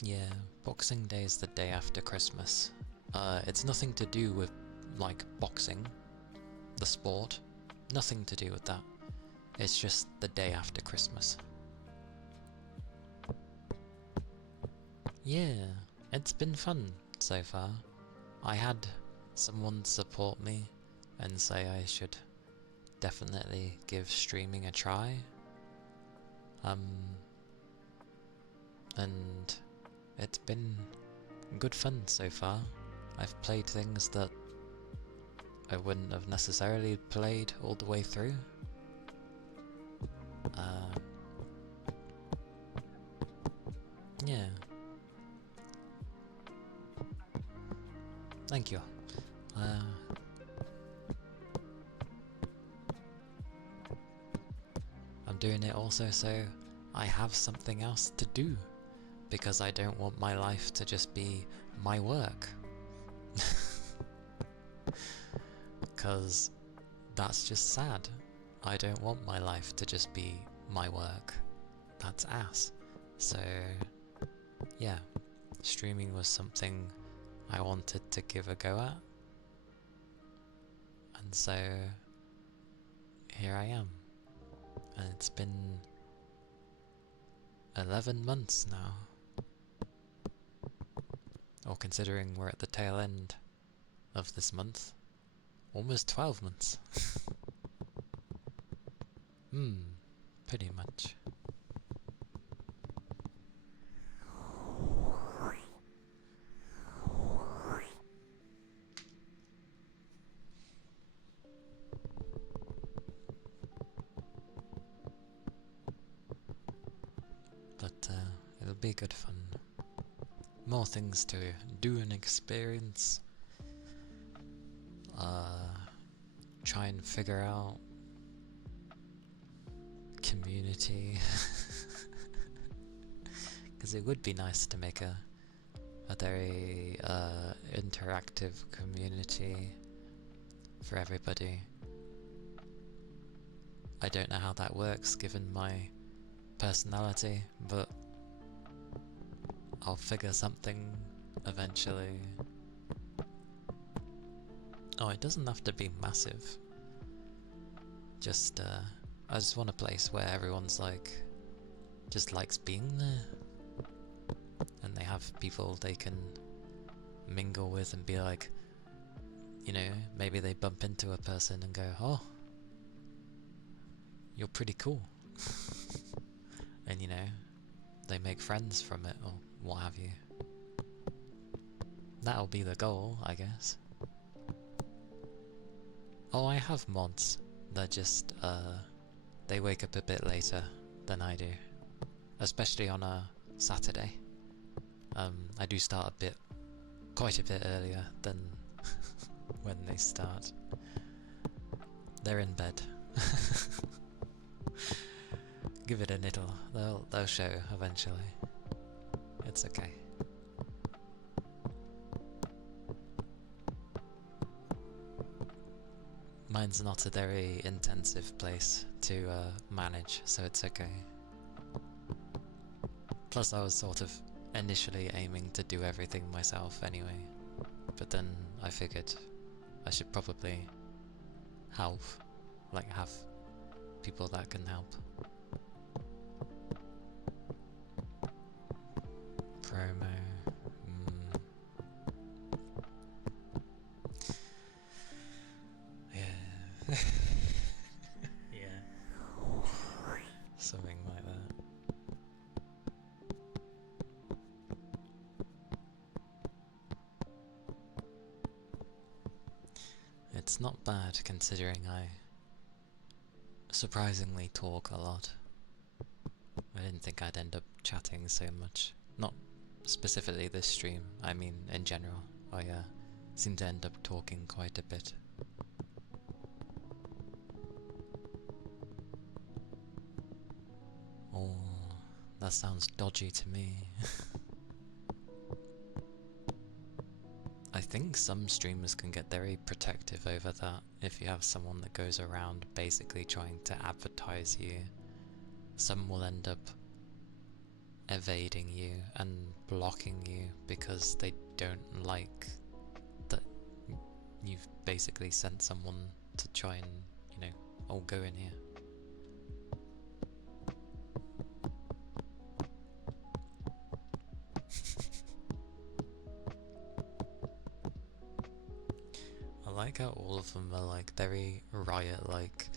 Yeah, Boxing Day is the day after Christmas. It's nothing to do with, like, boxing, the sport. Nothing to do with that. It's just the day after Christmas. Yeah, it's been fun so far. I had someone support me and say I should definitely give streaming a try. And it's been good fun so far. I've played things that I wouldn't have necessarily played all the way through. Yeah. Thank you. I'm doing it also so I have something else to do, because I don't want my life to just be my work. Because that's just sad. I don't want my life to just be my work. That's ass. So, yeah, streaming was something I wanted to give a go at. And so, here I am. And it's been 11 months now. Or considering we're at the tail end of this month, almost 12 months. Pretty much. But it'll be good fun. More things to do and experience. Try and figure out community. Because it would be nice to make a very interactive community for everybody. I don't know how that works given my personality, but I'll figure something eventually. Oh, it doesn't have to be massive. Just I just want a place where everyone's like, just likes being there. And they have people they can mingle with and be like, you know, maybe they bump into a person and go, oh, you're pretty cool. And you know, they make friends from it or what have you. That'll be the goal, I guess. Oh, I have mods. They're just, they wake up a bit later than I do. Especially on a Saturday. I do start quite a bit earlier than when they start. They're in bed. Give it a niddle. They'll show eventually. It's okay. Mine's not a very intensive place to manage, so it's okay. Plus I was sort of initially aiming to do everything myself anyway, but then I figured I should probably help, like have people that can help. Promo. Yeah. Yeah. Something like that. It's not bad considering I surprisingly talk a lot. I didn't think I'd end up chatting so much. Not specifically this stream, I mean in general. I seem to end up talking quite a bit. Oh, that sounds dodgy to me. I think some streamers can get very protective over that if you have someone that goes around basically trying to advertise you. Some will end up evading you and blocking you because they don't like that you've basically sent someone to try and, you know, oh, go in here. I like how all of them are like very Riot-like,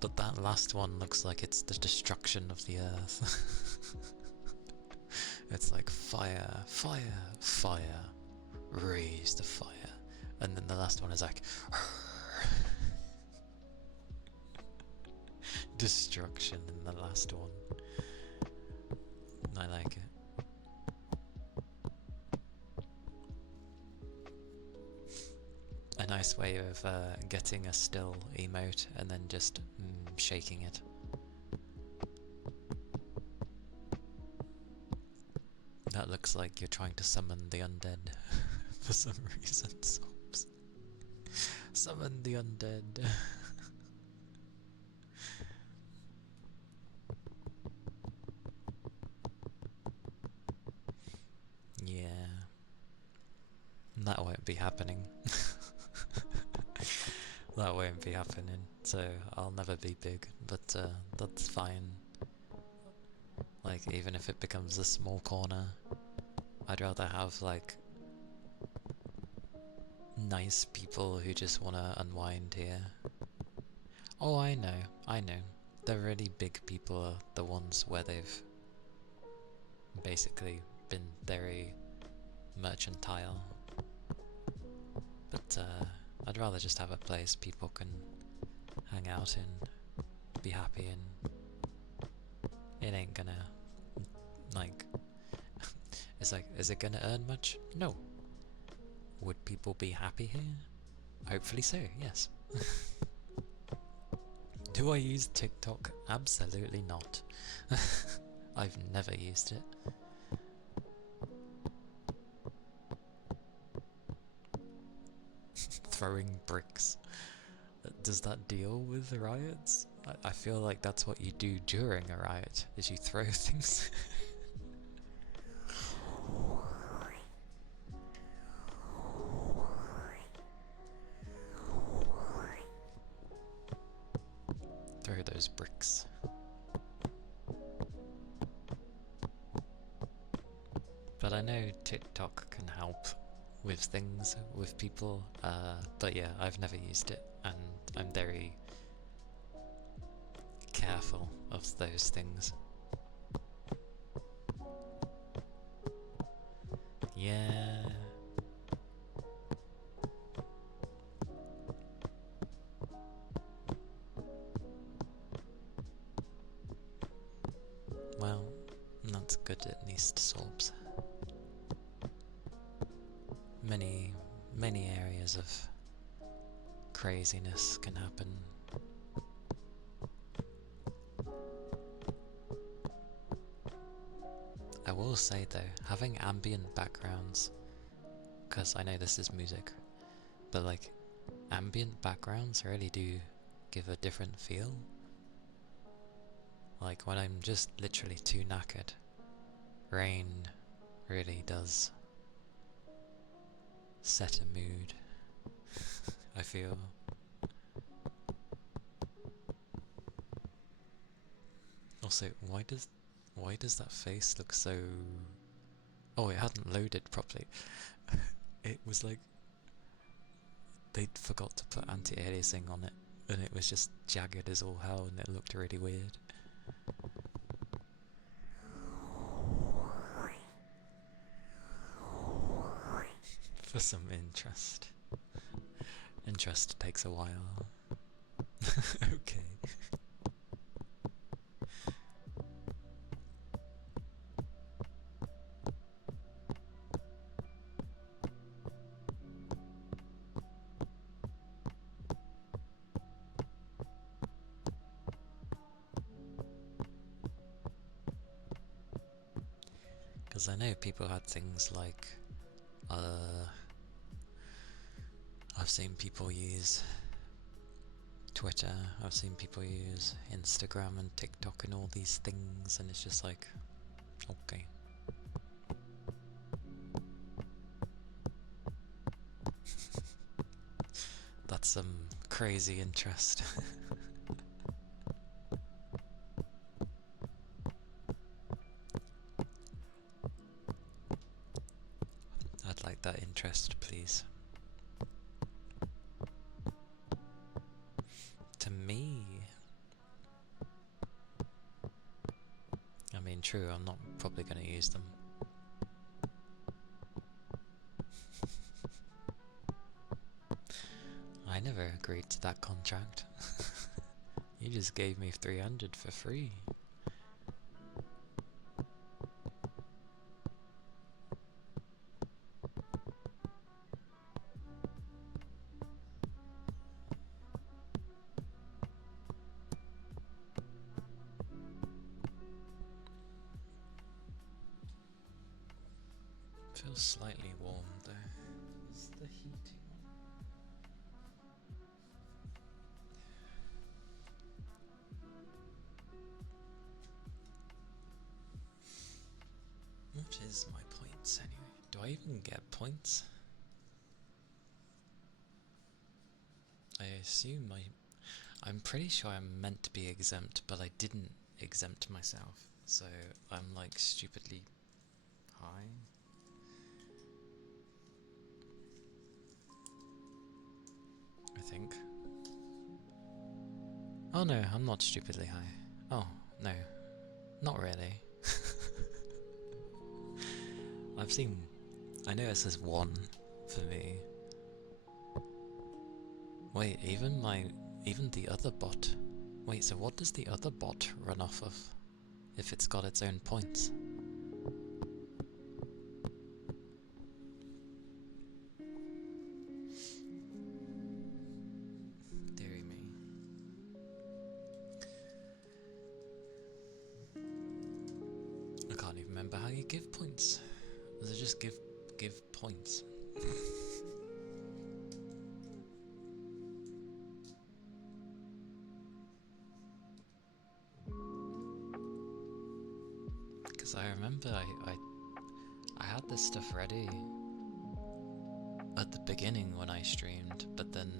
but that last one looks like it's the destruction of the earth. It's like fire, fire, fire, raise the fire, and then the last one is like destruction in the last one. I like it. A nice way of getting a still emote and then just shaking it. That looks like you're trying to summon the undead for some reason. Summon the undead. Yeah. That won't be happening. That won't be happening, so I'll never be big, but that's fine. Like, even if it becomes a small corner, I'd rather have, like, nice people who just want to unwind here. Oh, I know. The really big people are the ones where they've basically been very mercantile. But, I'd rather just have a place people can hang out in, be happy in. It ain't gonna, like, it's like, is it gonna earn much? No. Would people be happy here? Hopefully so, yes. Do I use TikTok? Absolutely not. I've never used it. Throwing bricks. Does that deal with riots? I feel like that's what you do during a riot, is you throw things. Throw those bricks. But I know TikTok can help with things, with people, but yeah, I've never used it, and I'm very careful of those things. Yeah. Well, that's good, at least Sorbs. Many areas of craziness can happen. I will say though, having ambient backgrounds, because I know this is music, but like ambient backgrounds really do give a different feel. Like when I'm just literally too knackered, rain really does set a mood, I feel. Also, why does that face look so... Oh, it hadn't loaded properly. It was like they'd forgot to put anti-aliasing on it, and it was just jagged as all hell, and it looked really weird. For some interest. Interest takes a while. Okay. Because I know people had things like, I've seen people use Twitter, I've seen people use Instagram and TikTok and all these things, and it's just like, okay. That's some crazy interest. I'd like that interest, please. To me, I mean, true, I'm not probably going to use them. I never agreed to that contract. You just gave me 300 for free. Feels slightly warm though. Is the heating on? What is my points anyway? Do I even get points? I assume I'm pretty sure I'm meant to be exempt, but I didn't exempt myself, so I'm like stupidly high. I think. Oh no, I'm not stupidly high. Oh, no. Not really. I know it says 1 for me. Wait, even the other bot. Wait, so what does the other bot run off of? If it's got its own points? Deary me. I can't even remember how you give points. Does it just give points? Because I remember I had this stuff ready at the beginning when I streamed, but then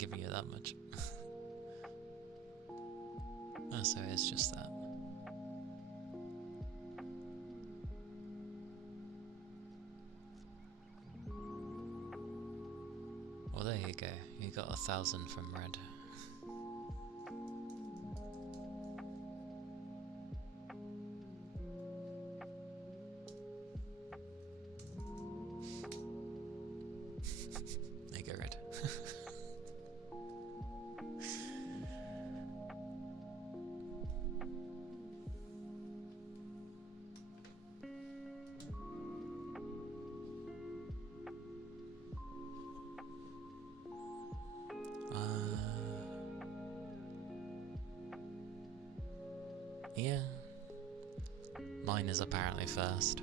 giving you that much. Oh, so it's just that. Well, there you go. You got 1,000 from red. There you go, red. Yeah. Mine is apparently first.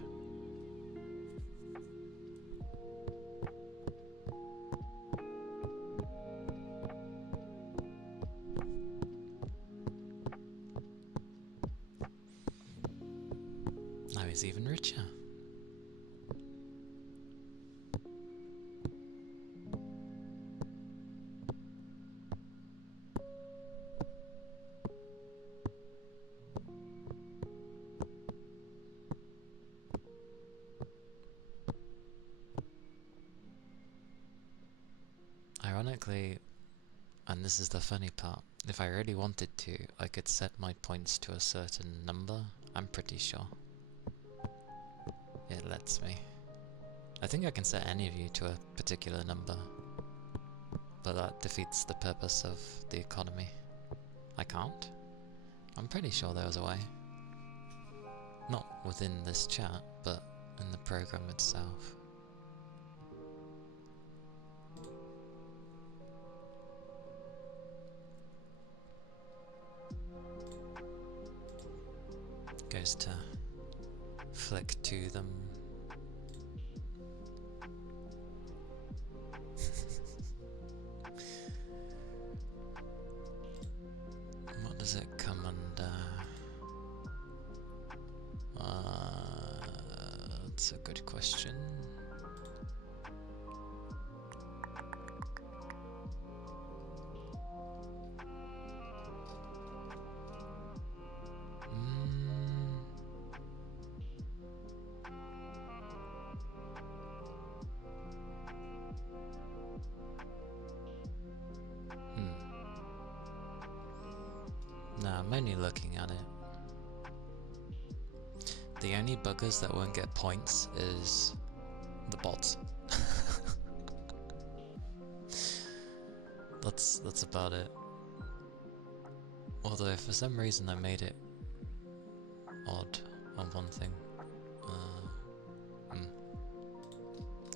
Now he's even richer. Ironically, and this is the funny part, if I really wanted to, I could set my points to a certain number, I'm pretty sure. It lets me. I think I can set any of you to a particular number, but that defeats the purpose of the economy. I can't? I'm pretty sure there was a way. Not within this chat, but in the program itself. Goes to flick to them. What does it come under? That's a good question. No, I'm only looking at it. The only buggers that won't get points is the bots. That's about it. Although for some reason I made it odd on one thing.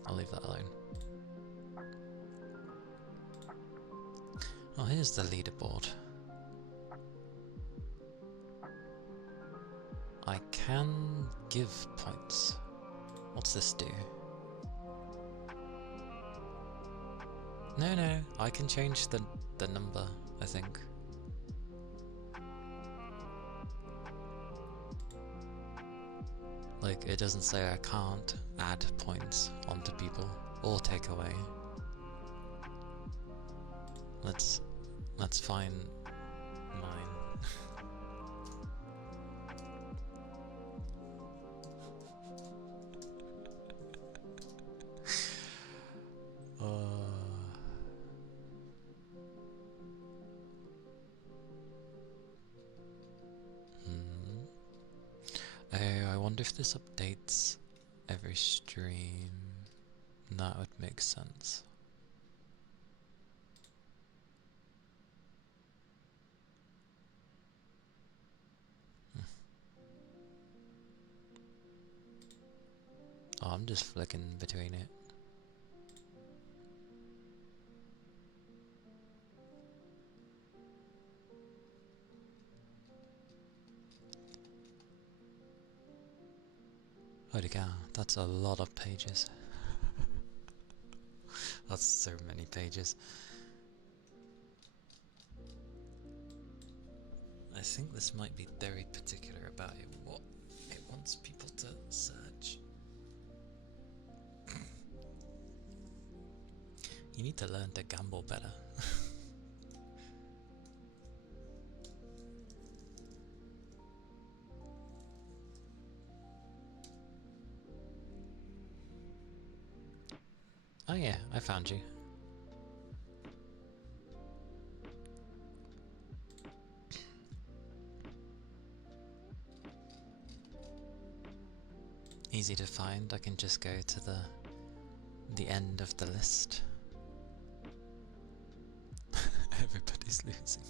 I'll leave that alone. Oh, here's the leaderboard. I can give points. What's this do? No, I can change the number, I think. Like, it doesn't say I can't add points onto people or take away. Let's find mine. Oh, I wonder if this updates every stream. That would make sense. Oh, I'm just flicking between it. Holy cow, that's a lot of pages. That's so many pages. I think this might be very particular about it, what it wants people to search. You need to learn to gamble better. Oh yeah, I found you. Easy to find, I can just go to the end of the list. Everybody's losing.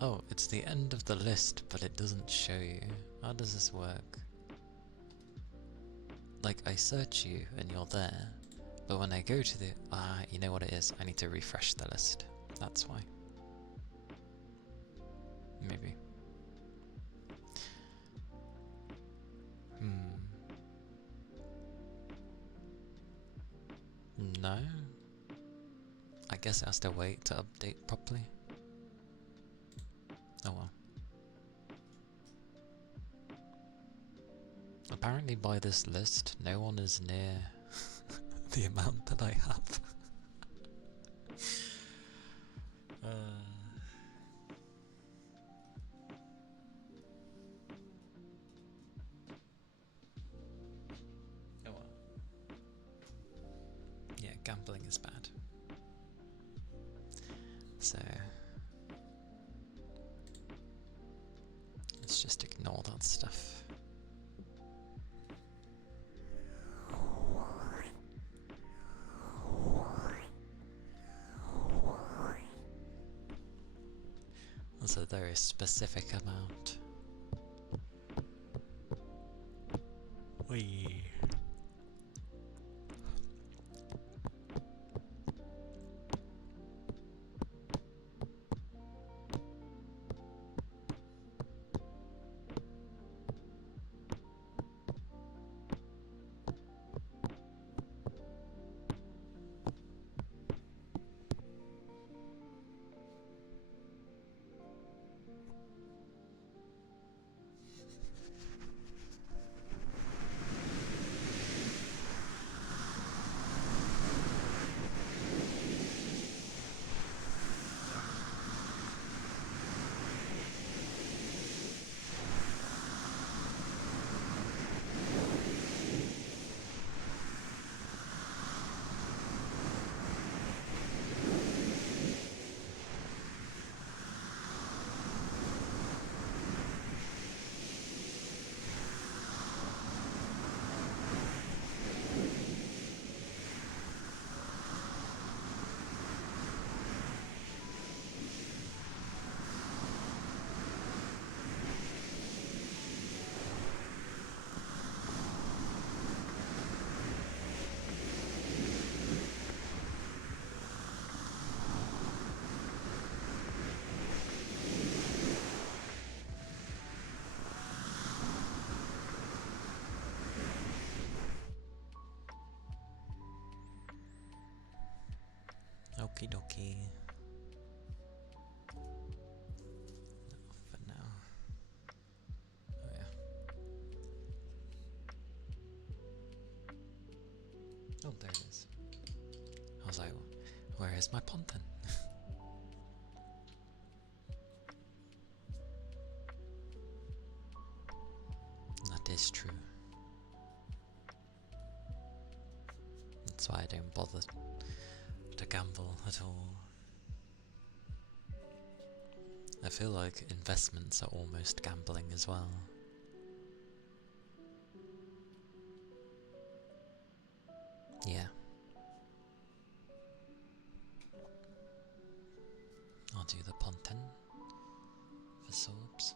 Oh, it's the end of the list, but it doesn't show you. How does this work? Like, I search you and you're there, but when I go to the... you know what it is? I need to refresh the list. That's why. Maybe. No? I guess it has to wait to update properly. Oh well. Apparently by this list, no one is near the amount that I have. Oh well. Yeah, gambling is bad. So let's just ignore that stuff. That's a very specific amount. Whee. Okie dokie. For now. Oh yeah. Oh, there it is. I was like, where is my pond then? That is true. That's why I don't bother to gamble at all. I feel like investments are almost gambling as well. Yeah. I'll do the Ponten for Sorbs.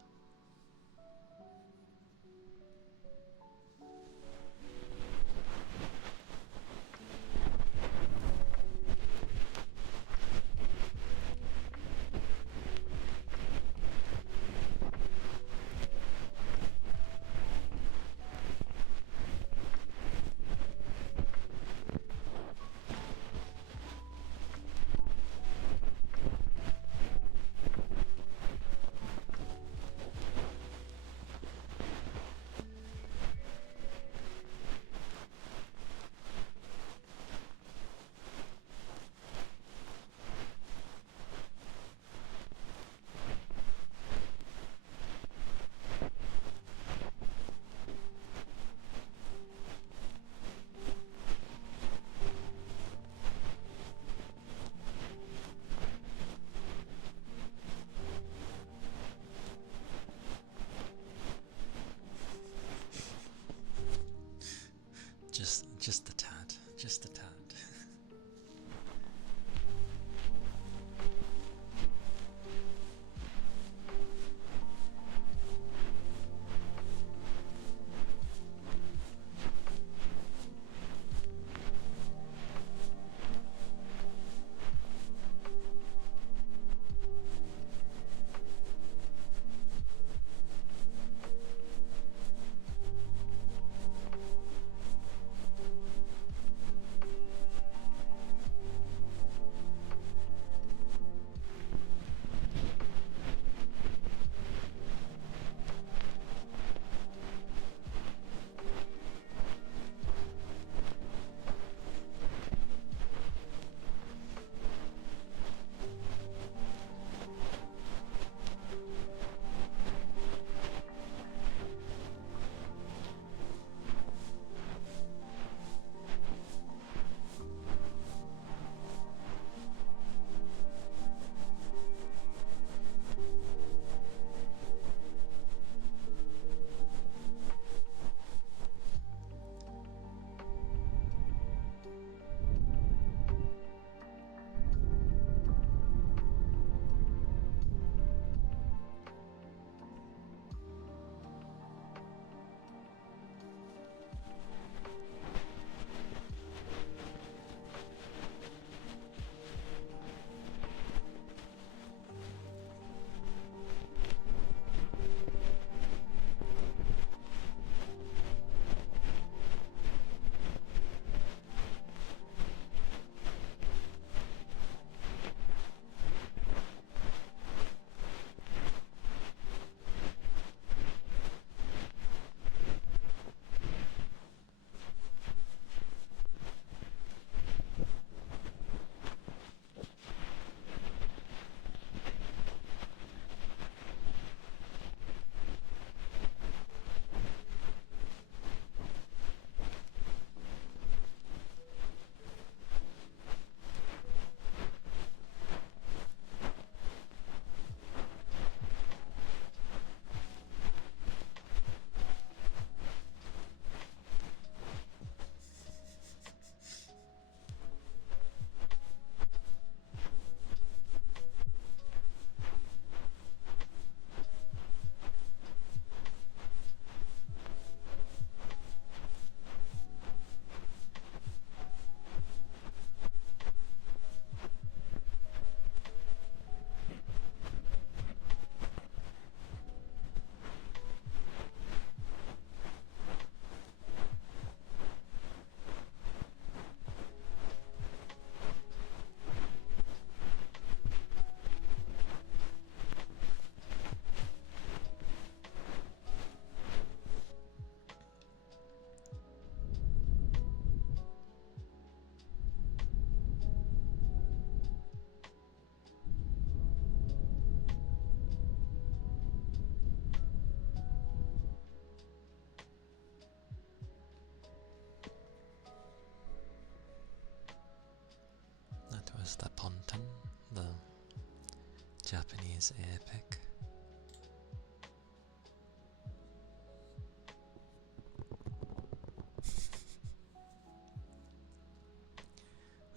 Japanese epic.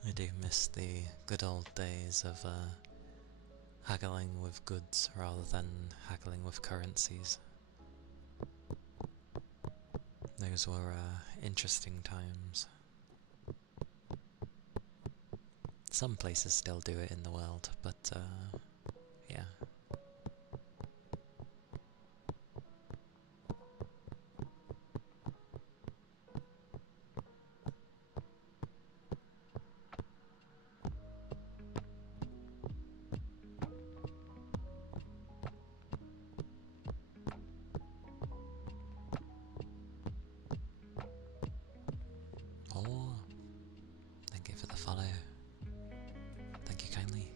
I do miss the good old days of haggling with goods rather than haggling with currencies. Those were interesting times. Some places still do it in the world, but yeah. Oh, thank you for the follow. Thank you kindly.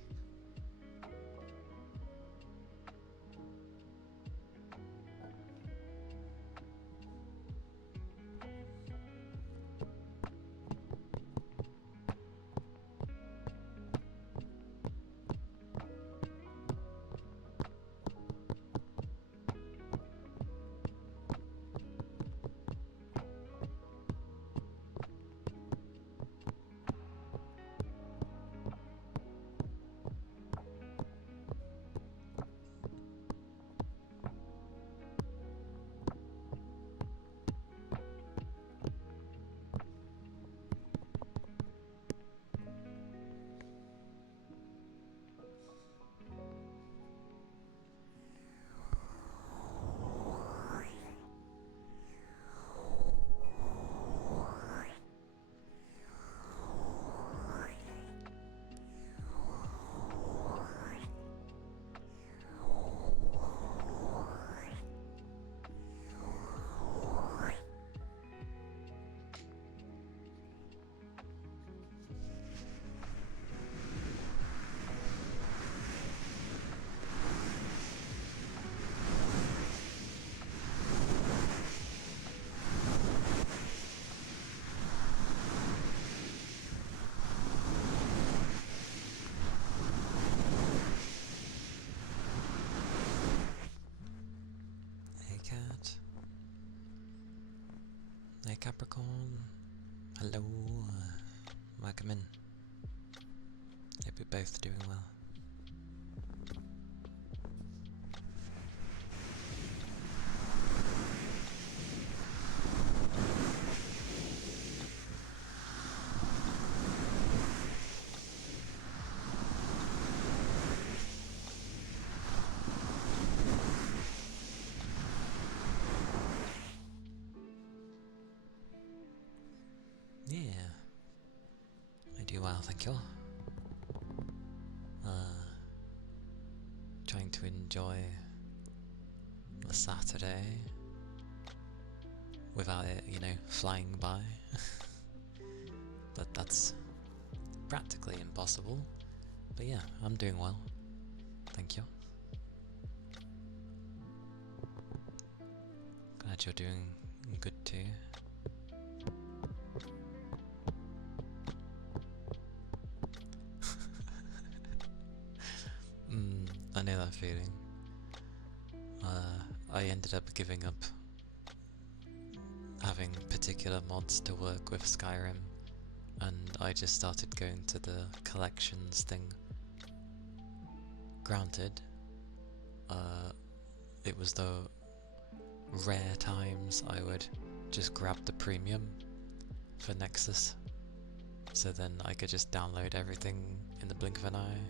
Hey cat. Hey Capricorn. Hello. Welcome in. Hope you're both doing well. Yeah, I do well, thank you. Trying to enjoy the Saturday without it, flying by. But that's practically impossible. But yeah, I'm doing well. Thank you. Glad you're doing good too. I know that feeling. I ended up giving up having particular mods to work with Skyrim, and I just started going to the collections thing. Granted, it was the rare times I would just grab the premium for Nexus, so then I could just download everything in the blink of an eye.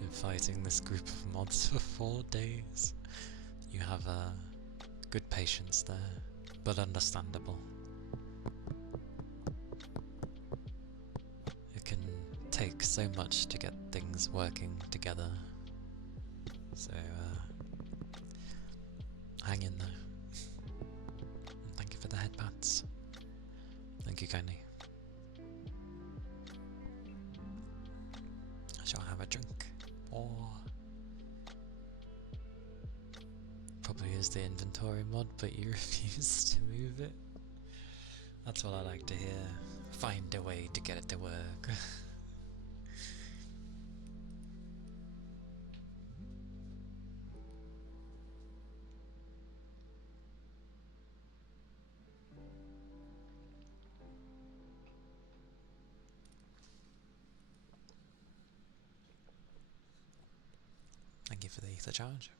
Been fighting this group of mods for 4 days. You have good patience there, but understandable. It can take so much to get things working together, so hang in there. And thank you for the headpats. Thank you kindly. I shall have a drink, or probably use the inventory mod, but you refuse to move it. That's what I like to hear. Find a way to get it to work. Thank you for the ether charge.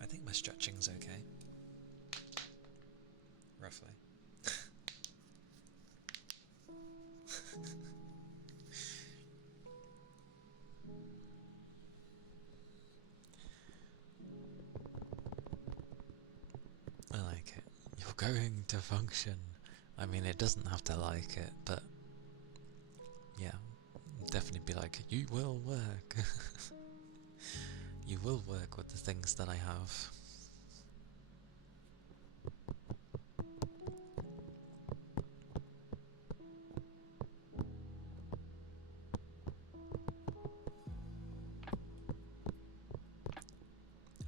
I think my stretching's okay. Roughly. I like it. You're going to function. I mean, it doesn't have to like it, but yeah, definitely be like, you will work. You will work with the things that I have.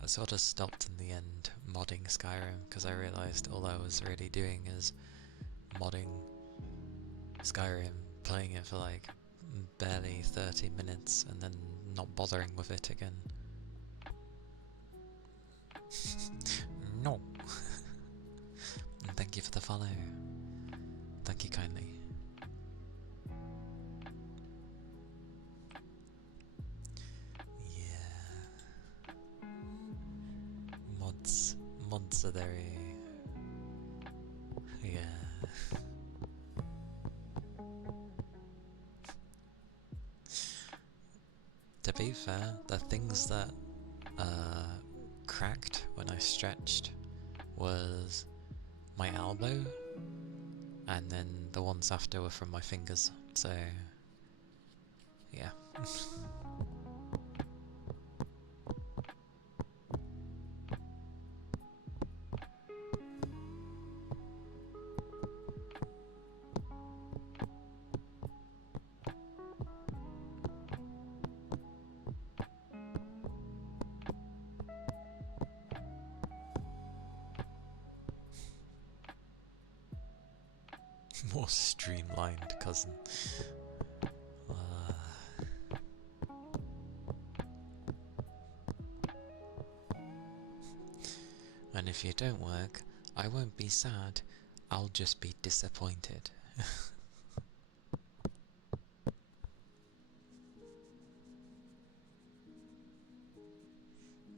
I sort of stopped in the end modding Skyrim because I realised all I was really doing is modding Skyrim, playing it for like barely 30 minutes and then not bothering with it again. No! And thank you for the follow. Thank you kindly. Yeah. Mods are very... yeah. To be fair, the things that cracked when I stretched was my elbow, and then the ones after were from my fingers, so yeah. More streamlined, cousin. And if you don't work, I won't be sad, I'll just be disappointed.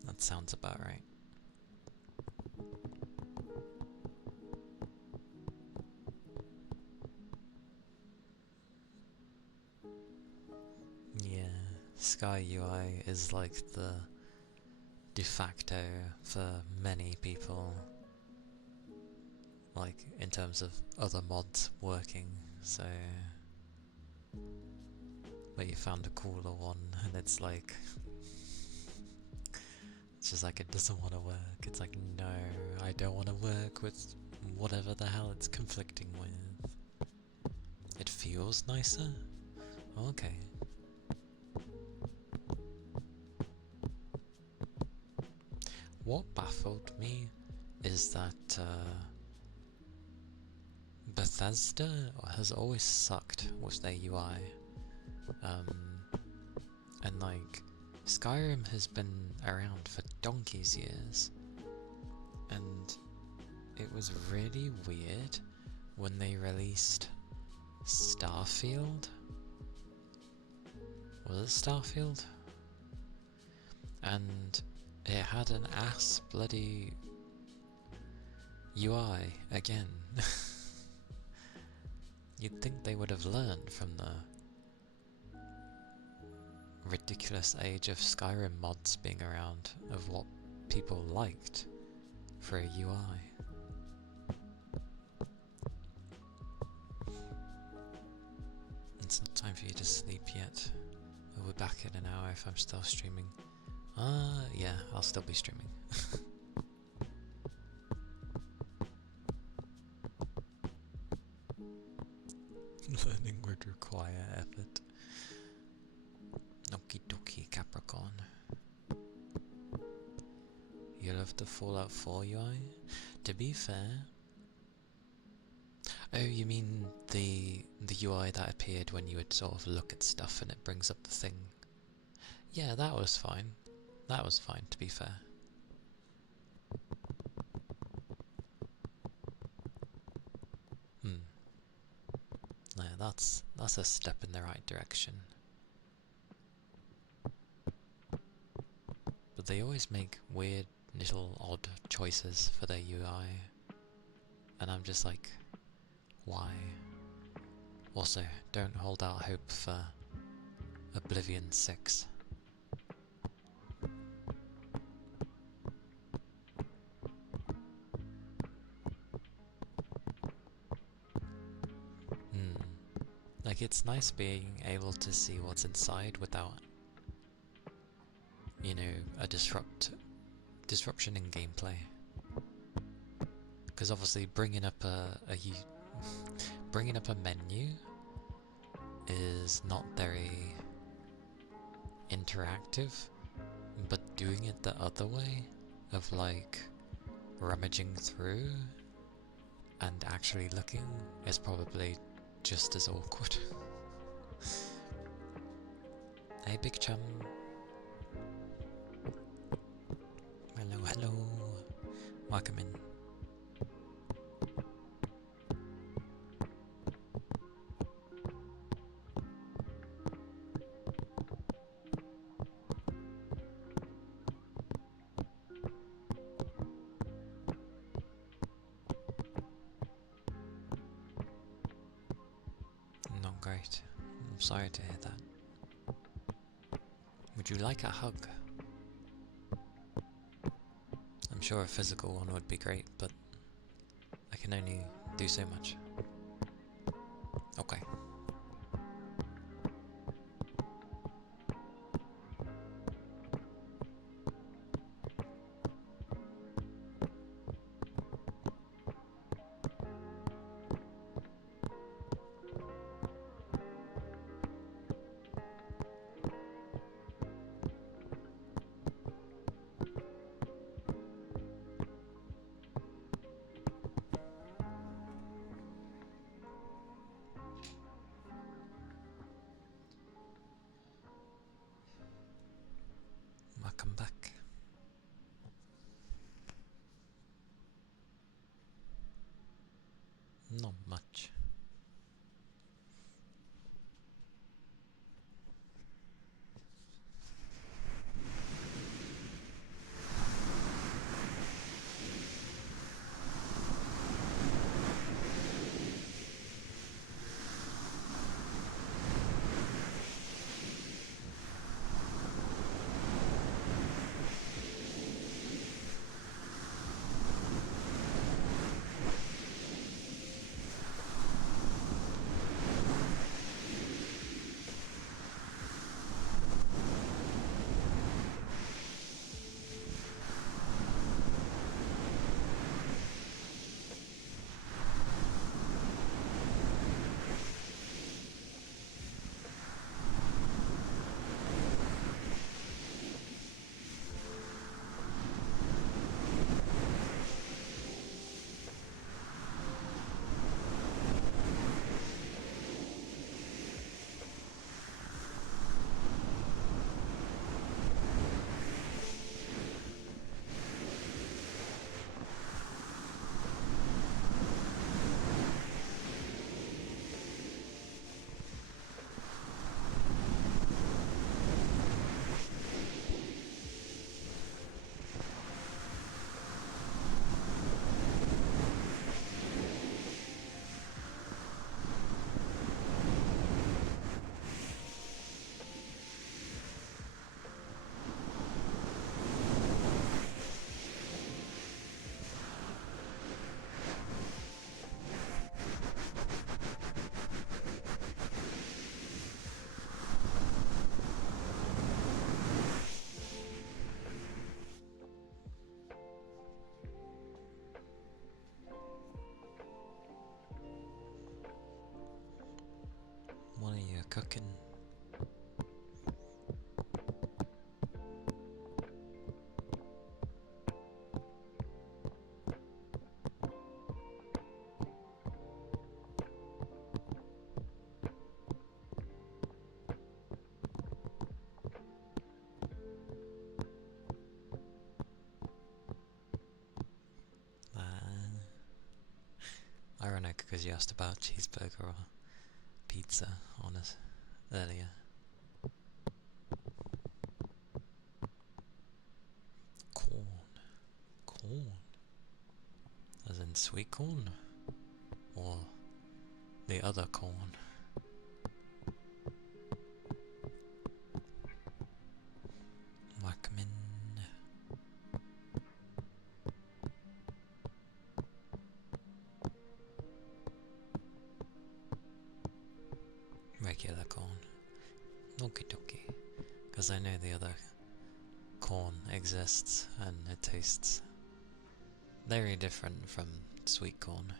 That sounds about right. Yeah, Sky UI is like the de facto for many people, like in terms of other mods working, so but you found a cooler one and it's like, it's just like it doesn't want to work. It's like, no, I don't want to work with whatever the hell it's conflicting with. It feels nicer? Okay. What baffled me is that Bethesda has always sucked with their UI. And like, Skyrim has been around for donkey's years, and it was really weird when they released Starfield. Was it Starfield? And it had an ass bloody UI again. You'd think they would have learned from the ridiculous age of Skyrim mods being around, of what people liked for a UI. It's not time for you to sleep yet. We'll be back in an hour if I'm still streaming. Yeah, I'll still be streaming. Learning would require effort. Okie dokie, Capricorn. You love the Fallout 4 UI? To be fair, Oh, you mean the UI that appeared when you would sort of look at stuff and it brings up the thing? Yeah, that was fine. That was fine, to be fair. Hmm. No, that's a step in the right direction. But they always make weird little odd choices for their UI. And I'm just like, why? Also, don't hold out hope for Oblivion 6. Hmm. Like, it's nice being able to see what's inside without, you know, a disruption in gameplay. Because obviously bringing up bringing up a menu is not very interactive, but doing it the other way, of like rummaging through and actually looking, is probably just as awkward. Hey, Big Chum. Hello, hello. Welcome in. Not great. I'm sorry to hear that. Would you like a hug? I'm sure a physical one would be great, but I can only do so much. Okay. Welcome back. Not much. What are you cooking? because you asked about cheeseburger or pizza on it earlier. Corn. Corn. As in sweet corn? Or the other corn? Whackman. Regular corn. Okie dokie. Because I know the other corn exists and it tastes very different from sweet corn.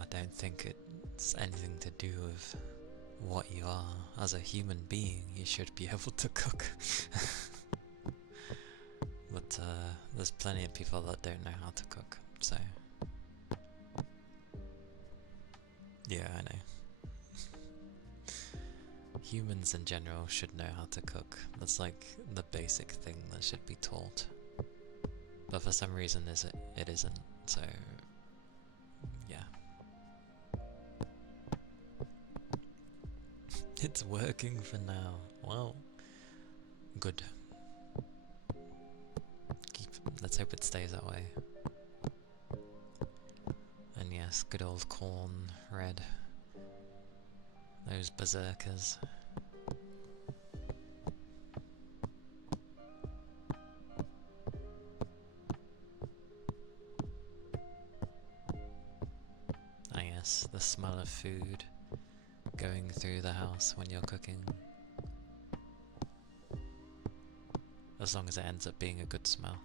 I don't think it's anything to do with what you are. As a human being, you should be able to cook. But there's plenty of people that don't know how to cook, so... Yeah, I know. Humans in general should know how to cook. That's like the basic thing that should be taught. But for some reason it isn't, so... yeah. It's working for now. Well, good. Let's hope it stays that way. And yes, good old corn red. Those berserkers. Ah yes, the smell of food going through the house when you're cooking. As long as it ends up being a good smell,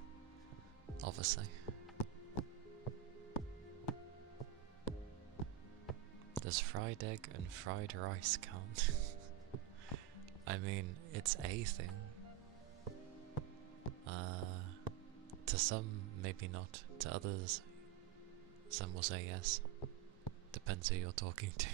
obviously. Does fried egg and fried rice count? I mean, it's a thing. To some, maybe not. To others, some will say yes. Depends who you're talking to.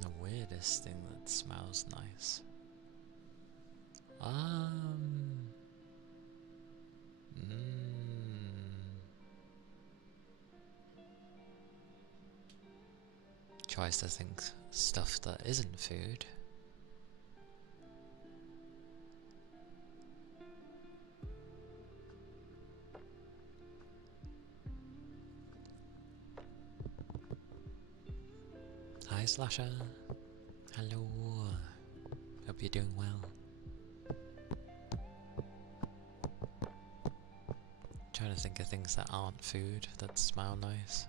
The weirdest thing that smells nice. Tries to think stuff that isn't food. Hi Slasher. Hello. Hope you're doing well. Trying to think of things that aren't food that smell nice.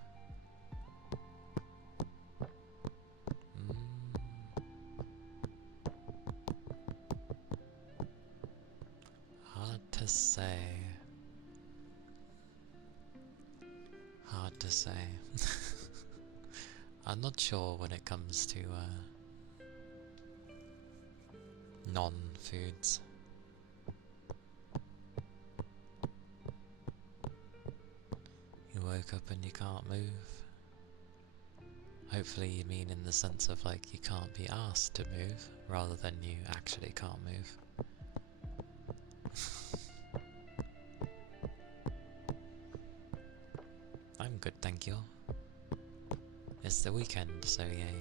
Hard to say. Hard to say. I'm not sure when it comes to non-foods. You woke up and you can't move. Hopefully you mean in the sense of like you can't be asked to move, rather than you actually can't move. I'm good, thank you. It's the weekend, so yay.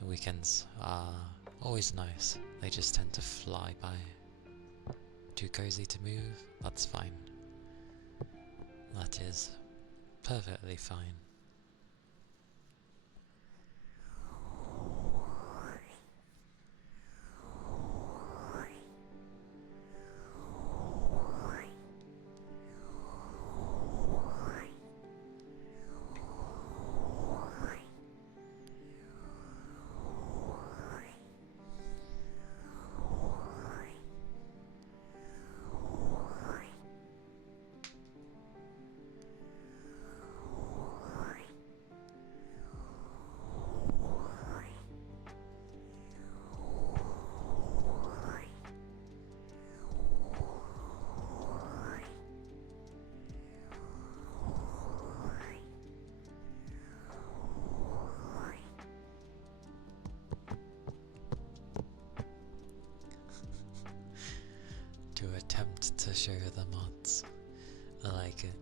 The weekends are always nice, they just tend to fly by. Too cozy to move? That's fine. That is perfectly fine. show the mods. I like it.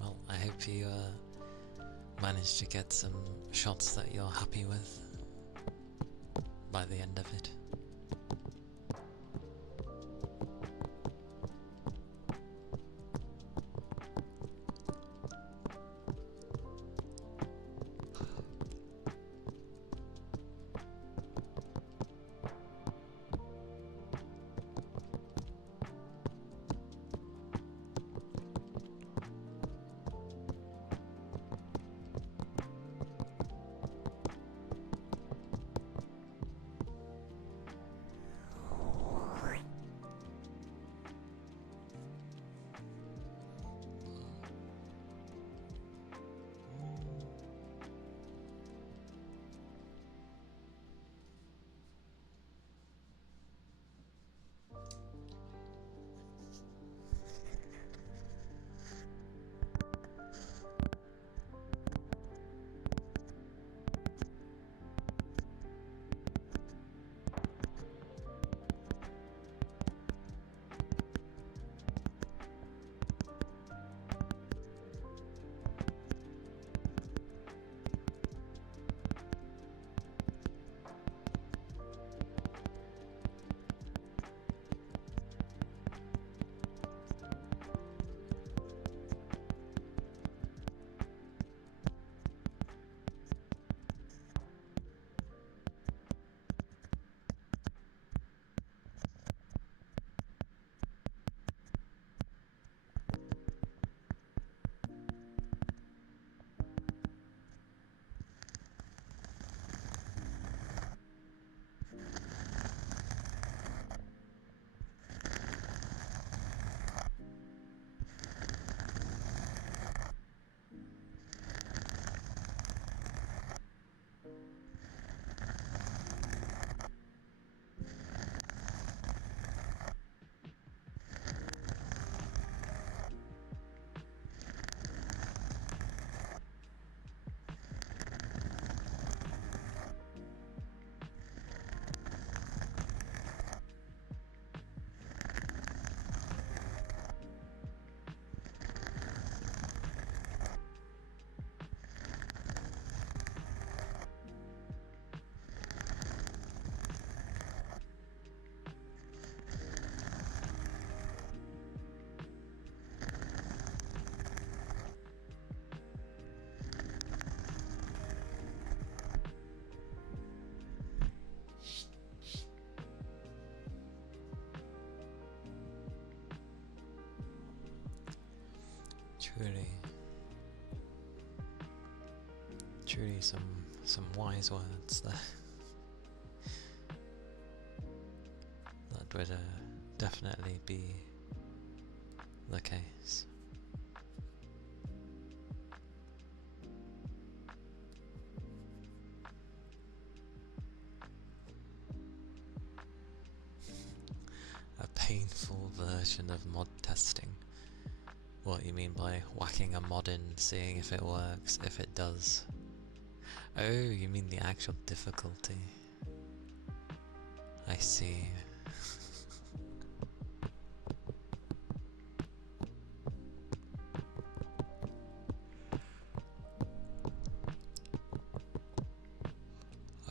Well, I hope you manage to get some shots that you're happy with by the end of it. Truly some wise words there. That would definitely be the case. A painful version of mod testing. What you mean by whacking a mod in, seeing if it works, if it does? Oh, you mean the actual difficulty. I see.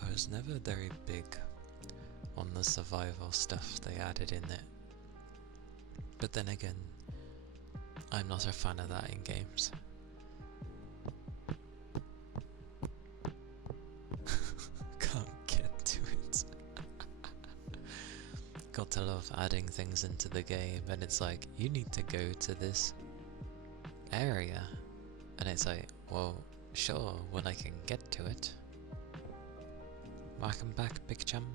I was never very big on the survival stuff they added in it. But then again, I'm not a fan of that in games. Can't get to it. Got to love adding things into the game, and it's like, you need to go to this area. And it's like, well, sure, when I can get to it. Welcome back, big chum.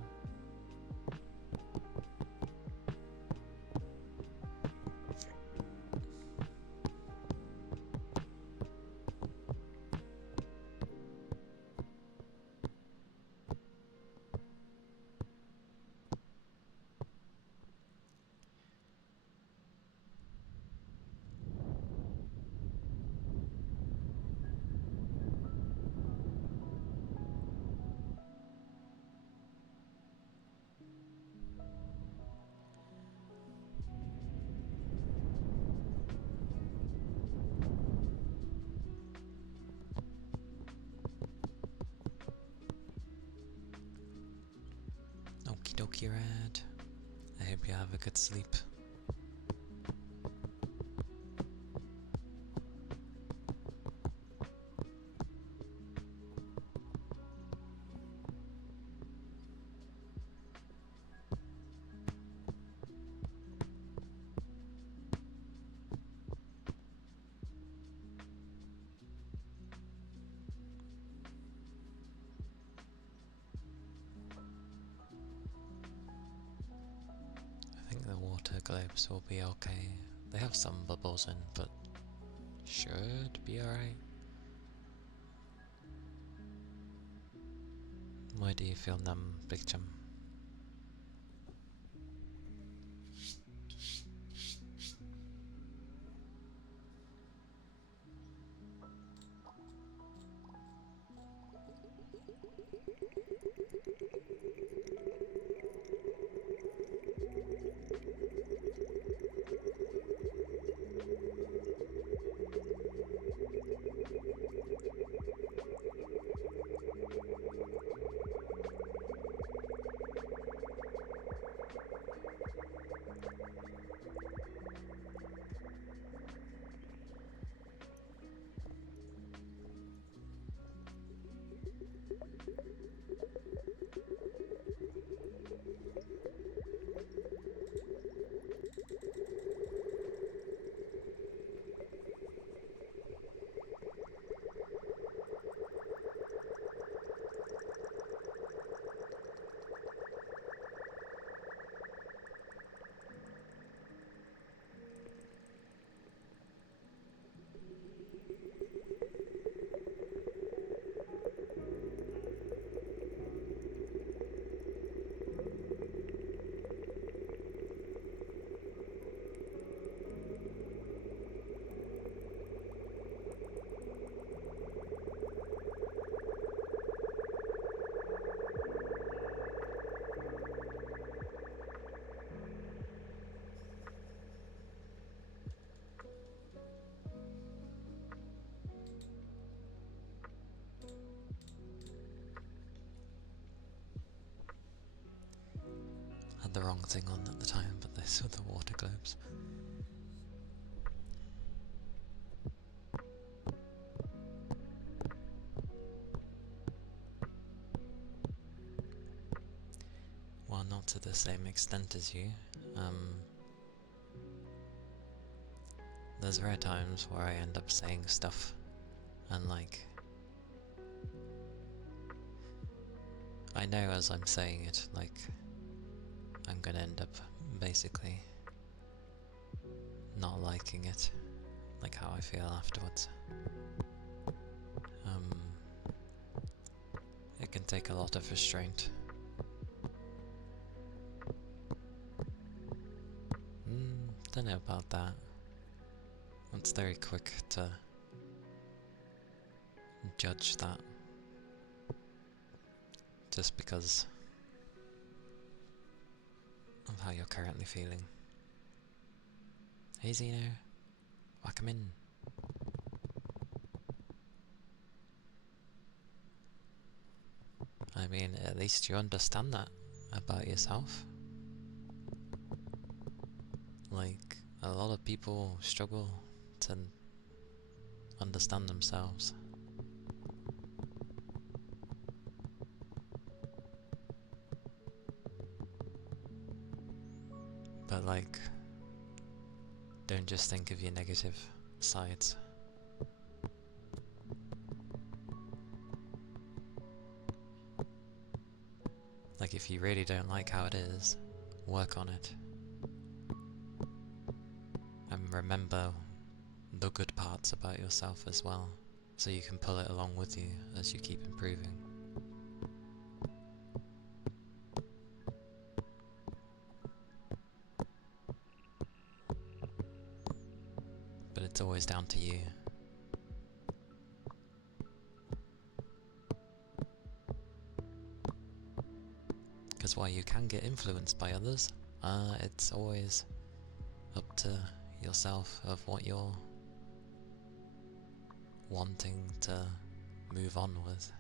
Purad. I hope you have a good sleep. I think the water globes will be okay. They have some bubbles in, but should be alright. Why do you feel numb, Big Chum? Had the wrong thing on at the time, but this were the water globes. Well, not to the same extent as you. There's rare times where I end up saying stuff and like I know as I'm saying it, like I'm gonna end up basically not liking it, like how I feel afterwards. It can take a lot of restraint. Don't know about that. It's very quick to judge that just because of how you're currently feeling. Hey Zeno, welcome in. I mean, at least you understand that about yourself. Like, a lot of people struggle to understand themselves. But like, don't just think of your negative sides. Like, if you really don't like how it is, work on it. And remember the good parts about yourself as well, so you can pull it along with you as you keep improving. But it's always down to you. Because while you can get influenced by others, it's always up to yourself of what you're wanting to move on with.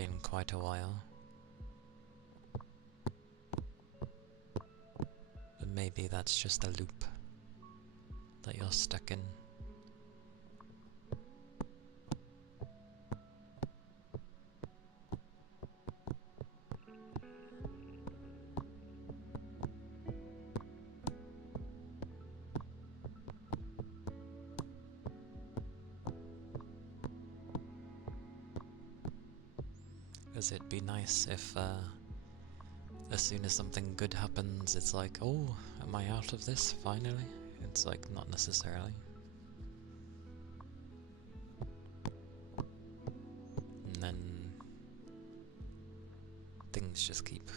been quite a while. But maybe that's just a loop that you're stuck in. Because it'd be nice if as soon as something good happens, it's like, oh, am I out of this finally? It's like, not necessarily. And then things just keep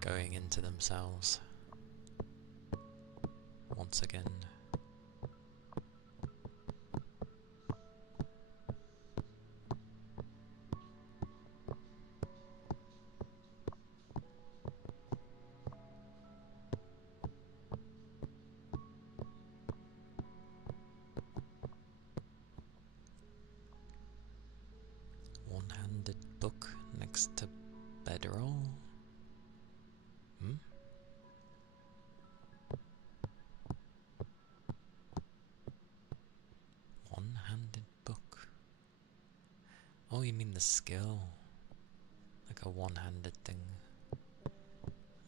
going into themselves once again. One-handed book next to bedroll? Hmm? One-handed book? Oh, you mean the skill? Like a one-handed thing.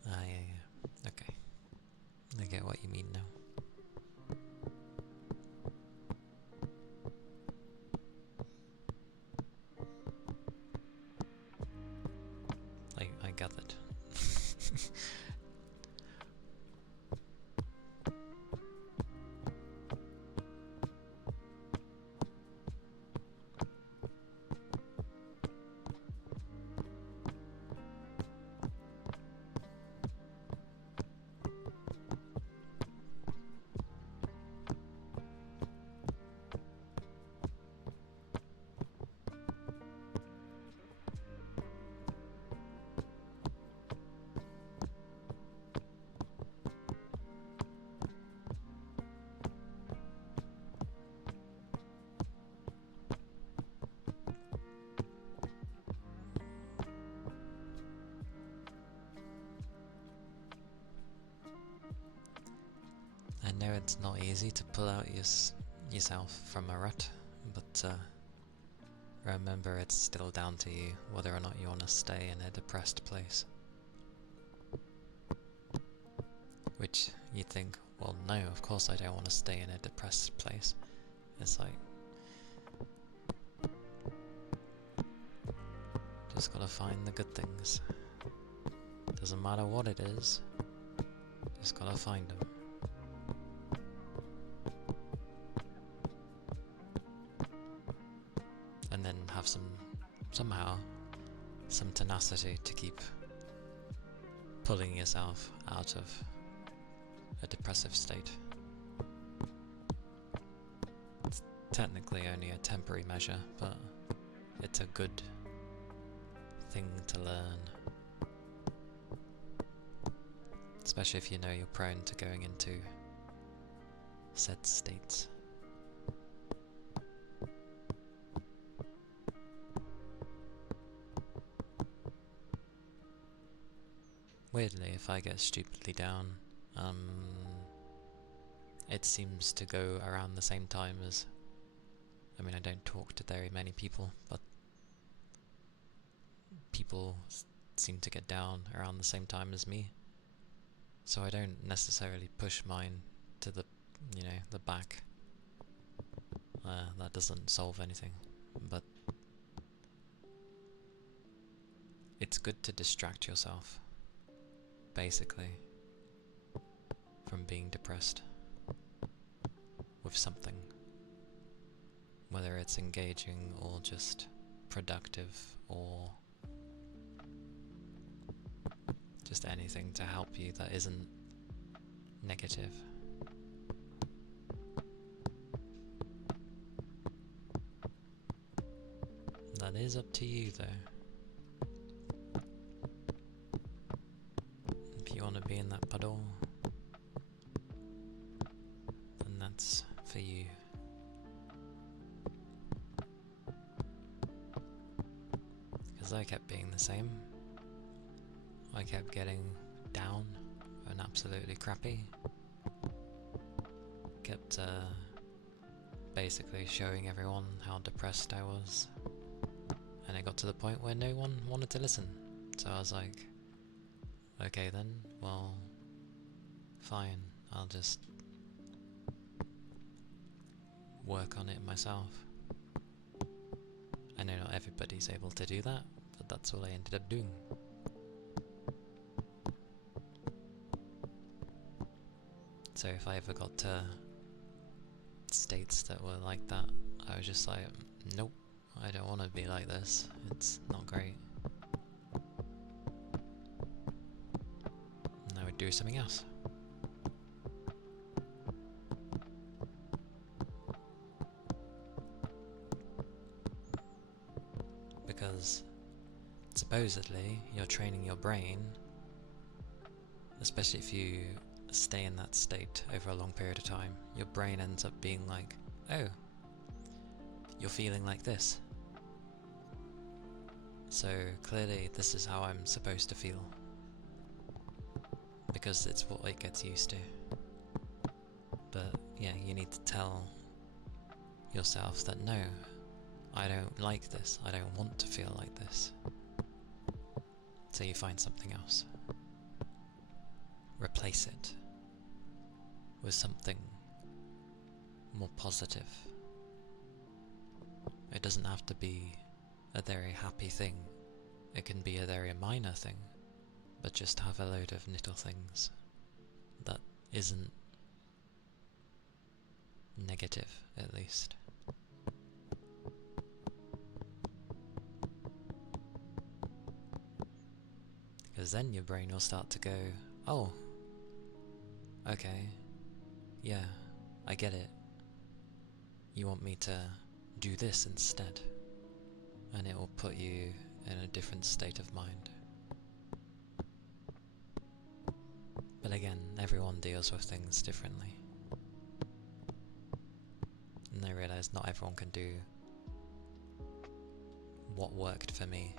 Ah, yeah. Okay. I get what you mean now. I gathered. I know it's not easy to pull out yourself from a rut, but remember it's still down to you whether or not you want to stay in a depressed place. Which you think, well no, of course I don't want to stay in a depressed place. It's like, just gotta find the good things. Doesn't matter what it is, just gotta find them. And then have somehow, some tenacity to keep pulling yourself out of a depressive state. It's technically only a temporary measure, but it's a good thing to learn. Especially if you know you're prone to going into said states. Weirdly, if I get stupidly down, it seems to go around the same time as... I mean, I don't talk to very many people, but people seem to get down around the same time as me. So I don't necessarily push mine to the, the back. That doesn't solve anything, but it's good to distract yourself, basically, from being depressed with something, whether it's engaging or just productive or just anything to help you that isn't negative. That is up to you though. If you want to be in that puddle, then that's for you. Because I kept being the same. I kept getting down and absolutely crappy. Kept basically showing everyone how depressed I was. And it got to the point where no one wanted to listen. So I was like, okay then, well, fine, I'll just work on it myself. I know not everybody's able to do that, but that's all I ended up doing. So if I ever got to states that were like that, I was just like, nope, I don't want to be like this, it's not great. And I would do something else. Because supposedly you're training your brain, especially if you stay in that state over a long period of time, your brain ends up being like, oh, you're feeling like this. So clearly this is how I'm supposed to feel. Because it's what it gets used to. But yeah, you need to tell yourself that no, I don't like this, I don't want to feel like this. So you find something else. Replace it with something more positive. It doesn't have to be a very happy thing. It can be a very minor thing, but just have a load of little things that isn't negative, at least. Because then your brain will start to go, oh, okay, yeah, I get it. You want me to do this instead. And it will put you in a different state of mind. But again, everyone deals with things differently. And I realise not everyone can do what worked for me.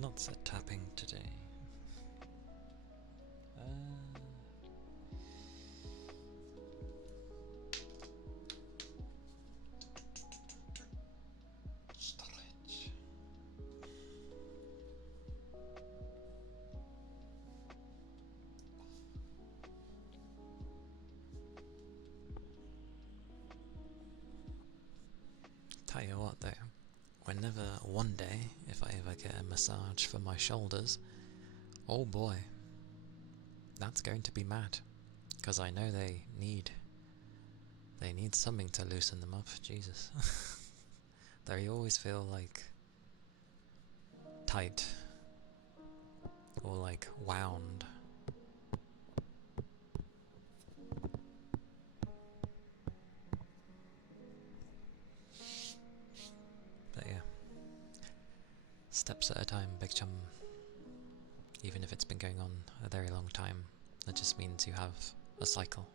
Lots of tapping today. Storage. Tell you what though, whenever one day, if I ever get a massage for my shoulders, oh boy, that's going to be mad. Because I know they need something to loosen them up, Jesus. They always feel like tight or like wound. But yeah, steps at a time, big chum. Even if it's been going on a very long time, that just means you have a cycle.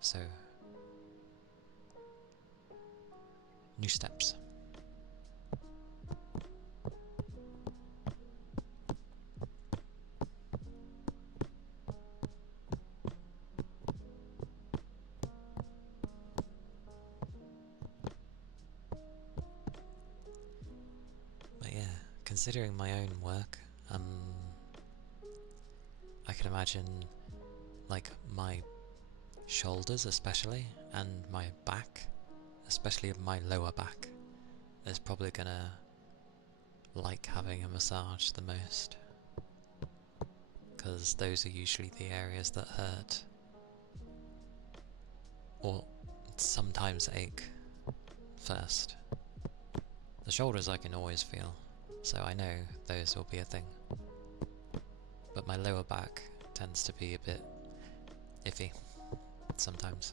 So, new steps. But yeah, considering my own work, I can imagine, like, my shoulders especially, and my back, especially my lower back, is probably gonna like having a massage the most. Because those are usually the areas that hurt. Or sometimes ache first. The shoulders I can always feel, so I know those will be a thing. But my lower back tends to be a bit iffy sometimes.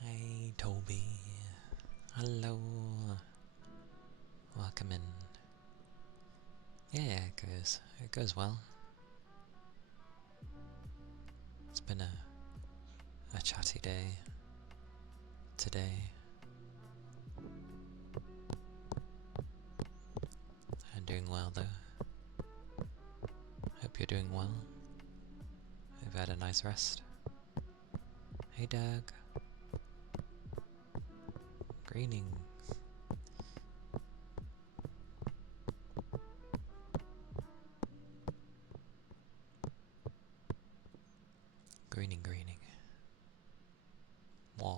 Hey Toby, hello, welcome in. Yeah, it goes well. It's been a chatty day today. I'm doing well though. Hope you're doing well. Hope you had a nice rest. Hey Doug. Greening. Greening. Wah.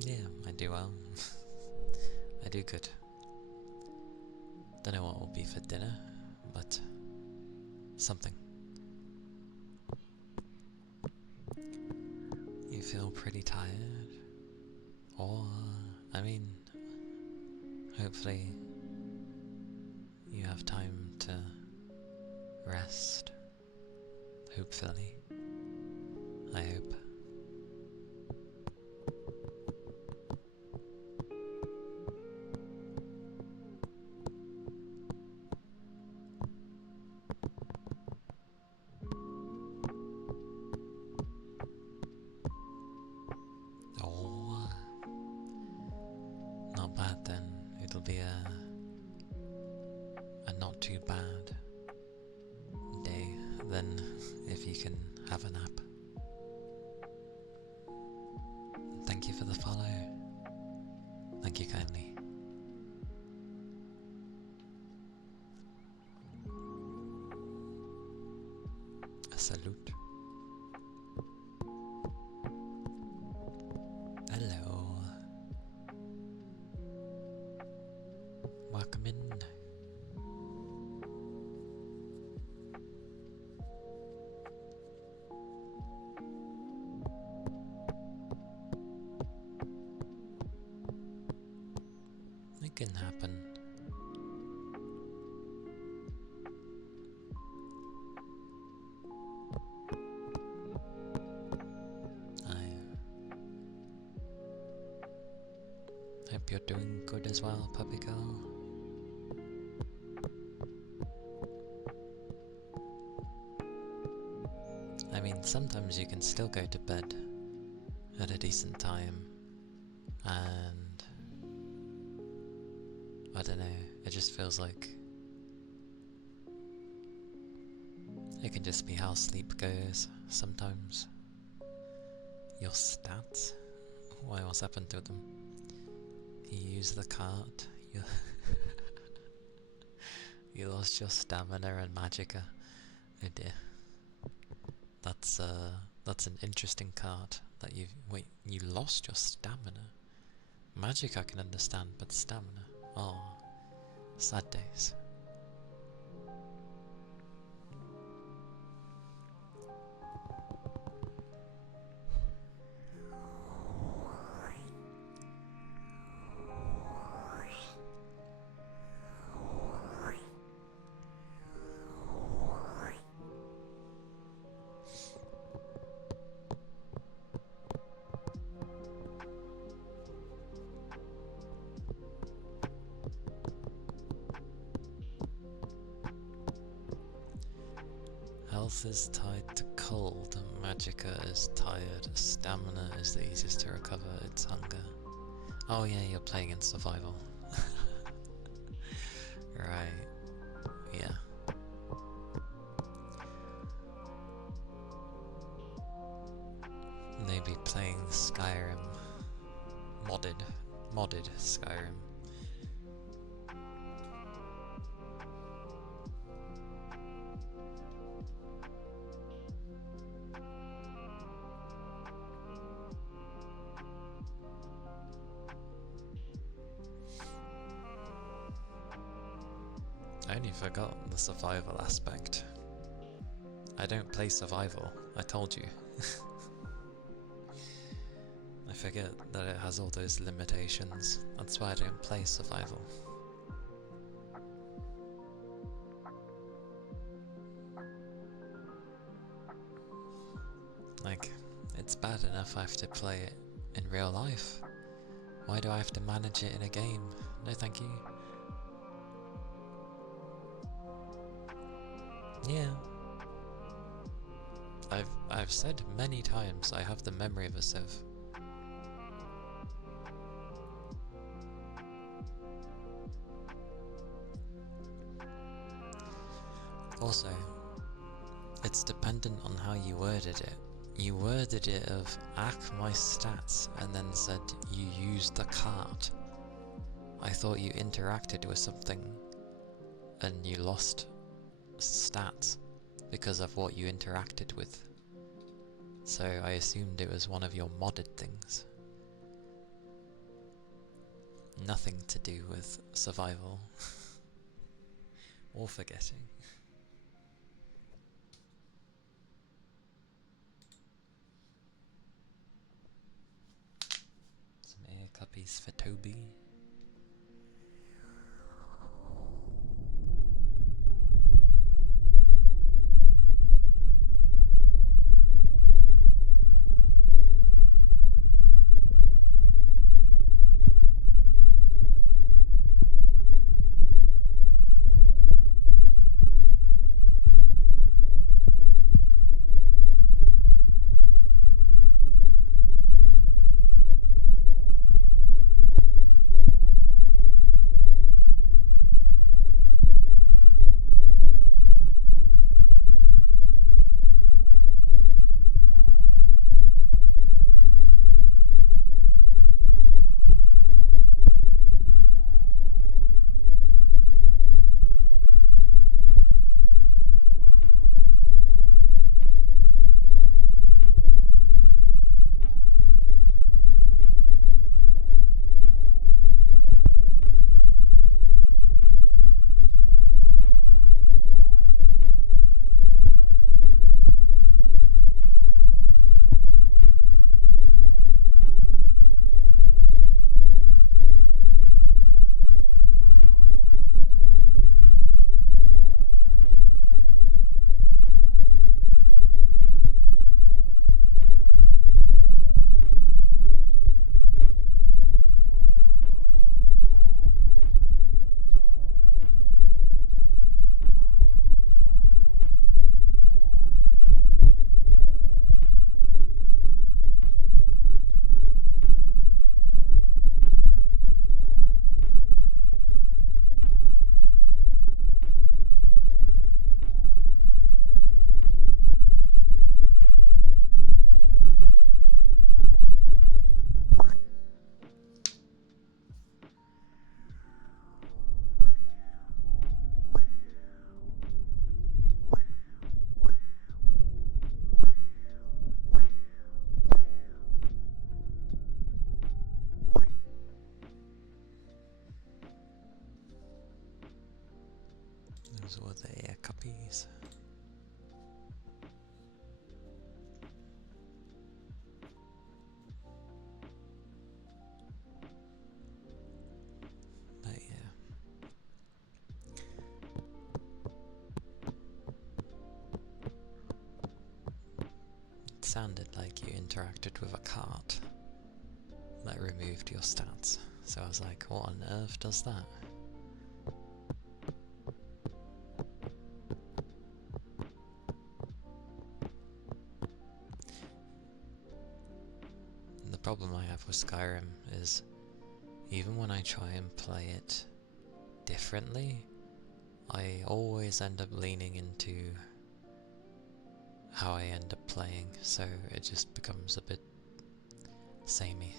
Yeah, I do well. I do good. Don't know what will be for dinner, but something. You feel pretty tired? Or, I mean, hopefully you have time to rest. Hopefully. I hope. Oh, not bad be a not too bad day then if you can have a nap. Thank you for the follow. Thank you kindly. A salute. Hello. Welcome in. It can happen. I hope you're doing good as well, puppy girl. I mean, sometimes you can still go to bed at a decent time, and I don't know, it just feels like it can just be how sleep goes sometimes. Your stats? Why, what's happened to them? You used the cart, you lost your stamina and magicka. Oh dear. That's an interesting card that wait, you lost your stamina? Magic I can understand, but stamina? Oh, sad days. Health is tied to cold, magicka is tired, stamina is the easiest to recover, it's hunger. Oh yeah, you're playing in survival. Right, yeah. Maybe playing Skyrim. Modded Skyrim. I only forgot the survival aspect. I don't play survival, I told you. I forget that it has all those limitations, that's why I don't play survival. Like, it's bad enough I have to play it in real life. Why do I have to manage it in a game? No thank you. Yeah. I've said many times I have the memory of a sieve. Also, it's dependent on how you worded it. You worded it of ack my stats and then said you used the cart. I thought you interacted with something and you lost stats because of what you interacted with. So I assumed it was one of your modded things. Nothing to do with survival or forgetting. Some air cuppies for Toby. Those were their copies. But yeah. It sounded like you interacted with a cart that removed your stats. So I was like, what on earth does that? And the problem I have with Skyrim is even when I try and play it differently, I always end up leaning into how I end up playing, so it just becomes a bit samey.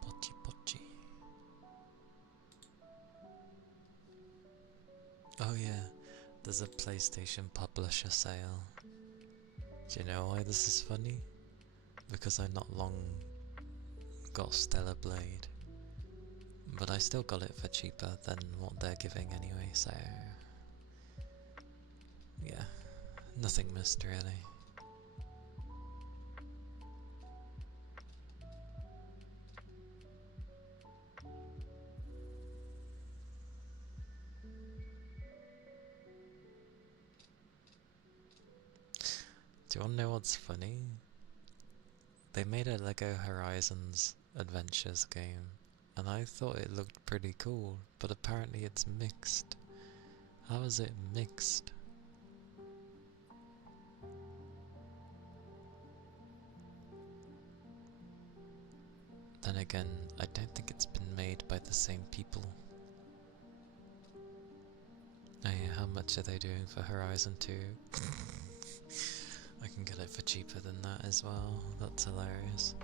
Pochi pochi. Oh yeah, there's a PlayStation publisher sale. Do you know why this is funny? Because I not long got Stellar Blade, but I still got it for cheaper than what they're giving anyway, so yeah, nothing missed really. Do you want to know what's funny? They made a Lego Horizons Adventures game, and I thought it looked pretty cool, but apparently it's mixed. How is it mixed? Then again, I don't think it's been made by the same people. Oh yeah, how much are they doing for Horizon 2? I can get it for cheaper than that as well. That's hilarious.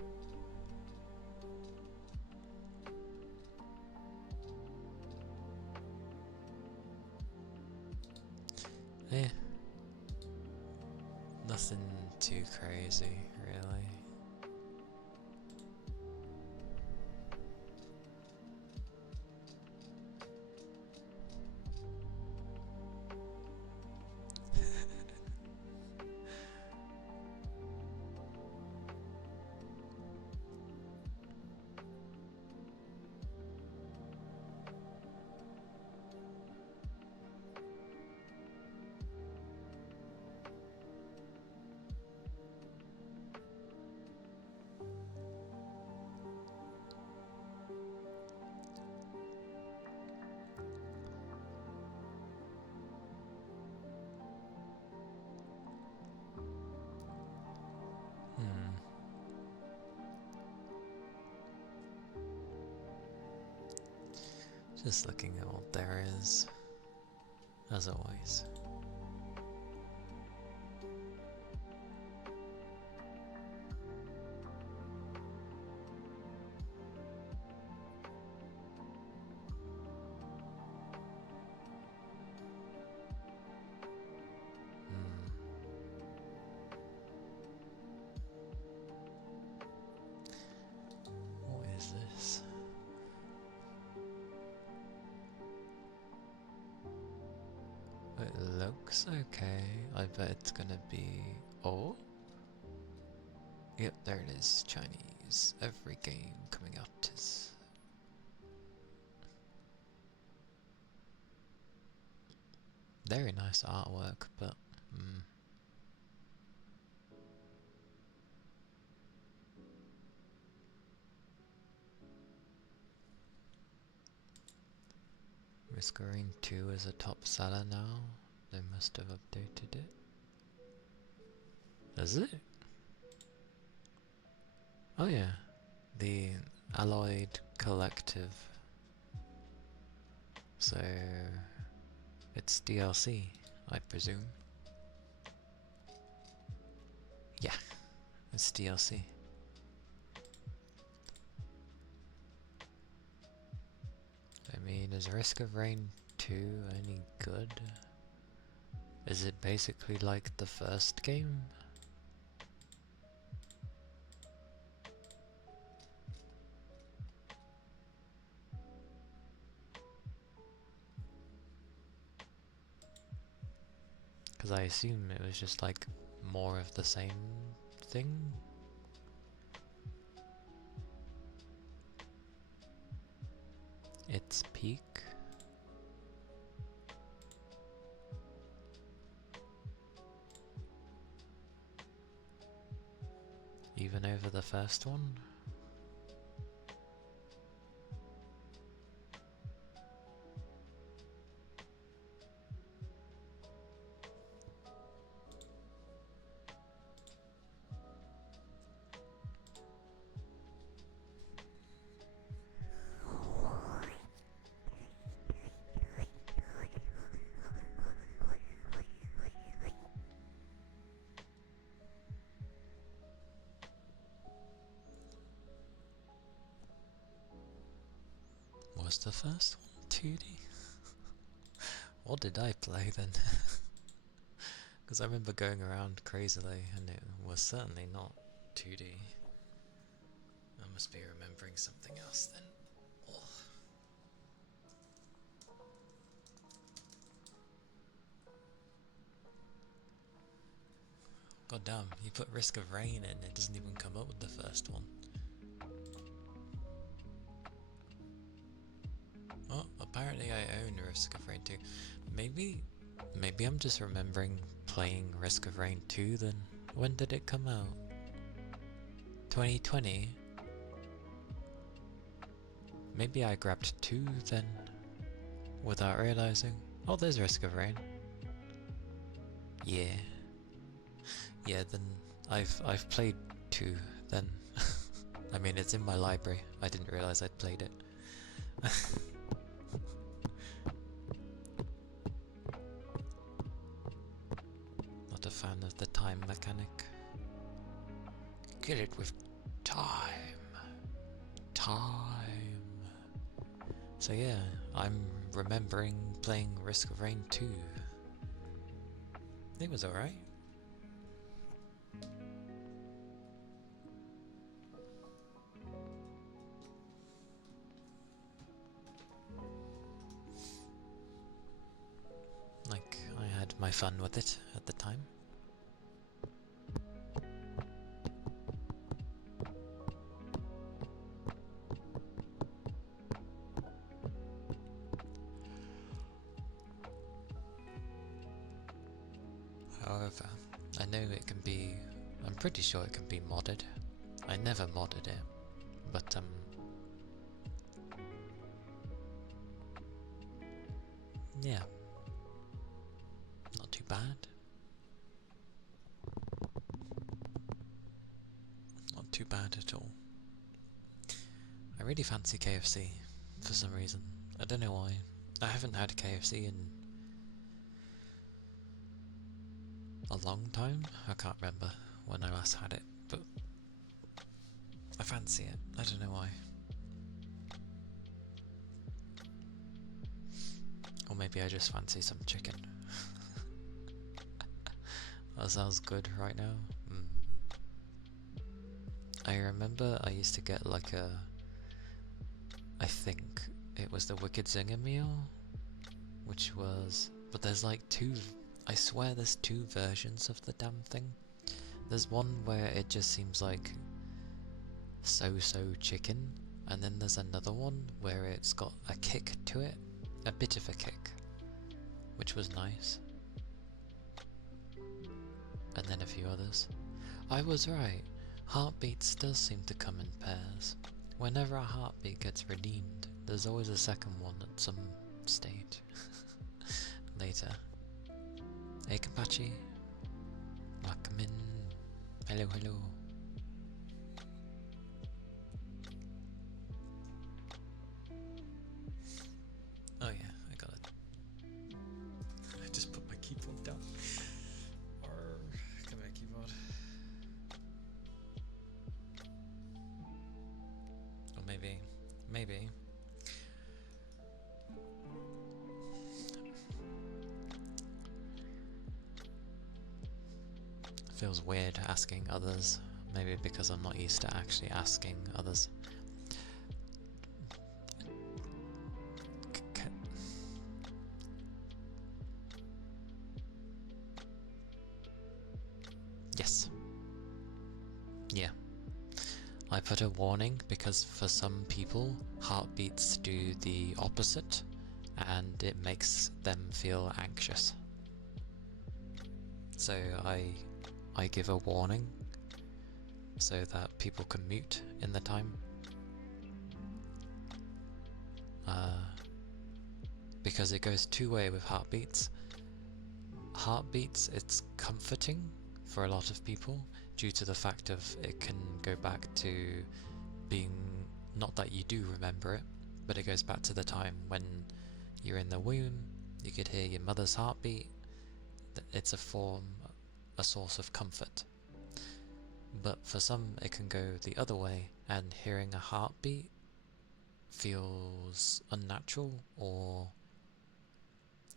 Eh, nothing too crazy, really. Just looking at what there is, as always. What is this? It looks okay. I bet it's gonna be... Oh? Yep, there it is. Chinese. Every game coming up is... Very nice artwork, but... Risk of Rain 2 is a top seller now. They must have updated it. Is it? Oh yeah. The Alloyed Collective. So... It's DLC, I presume. Yeah, it's DLC. I mean, is Risk of Rain 2 any good? Is it basically like the first game? Because I assume it was just like more of the same thing? Its peak? Even over the first one? Was the first one 2D? What did I play then? Because I remember going around crazily and it was certainly not 2D. I must be remembering something else then. Oh. God damn, you put Risk of Rain in, it doesn't even come up with the first one. Oh, apparently I own Risk of Rain 2. Maybe I'm just remembering playing Risk of Rain 2 then. When did it come out? 2020? Maybe I grabbed 2 then, without realizing. Oh, there's Risk of Rain. Yeah. Yeah, then I've played 2 then. I mean, it's in my library. I didn't realize I'd played it. Not a fan of the time mechanic. Get it with time. So yeah, I'm remembering playing Risk of Rain 2. It was alright. Like, I had my fun with it at the time. However, I know it can be... I'm pretty sure it can be modded. I never modded it, but yeah. Not too bad. Not too bad at all. I really fancy KFC for some reason. I don't know why. I haven't had KFC in a long time. I can't remember when I last had it, but I fancy it. I don't know why. Or maybe I just fancy some chicken. That sounds good right now. I remember I used to get like I think it was the Wicked Zinger meal, which was, but there's like I swear there's two versions of the damn thing. There's one where it just seems like so-so chicken, and then there's another one where it's got a kick to it, a bit of a kick, which was nice. And then a few others. I was right, heartbeats does seem to come in pairs. Whenever a heartbeat gets redeemed, there's always a second one at some stage. Later. Hey Kapachi, welcome in. Hello, hello. Oh yeah, I got it. I just put my keyboard down. Come here, keyboard. Or maybe. Feels weird asking others. Maybe because I'm not used to actually asking others. Yes. Yeah. I put a warning because for some people, heartbeats do the opposite and it makes them feel anxious. So I give a warning so that people can mute in the time. Because it goes two-way with heartbeats. Heartbeats, it's comforting for a lot of people due to the fact of it can go back to being, not that you do remember it, but it goes back to the time when you're in the womb, you could hear your mother's heartbeat. It's a source of comfort. But for some it can go the other way, and hearing a heartbeat feels unnatural, or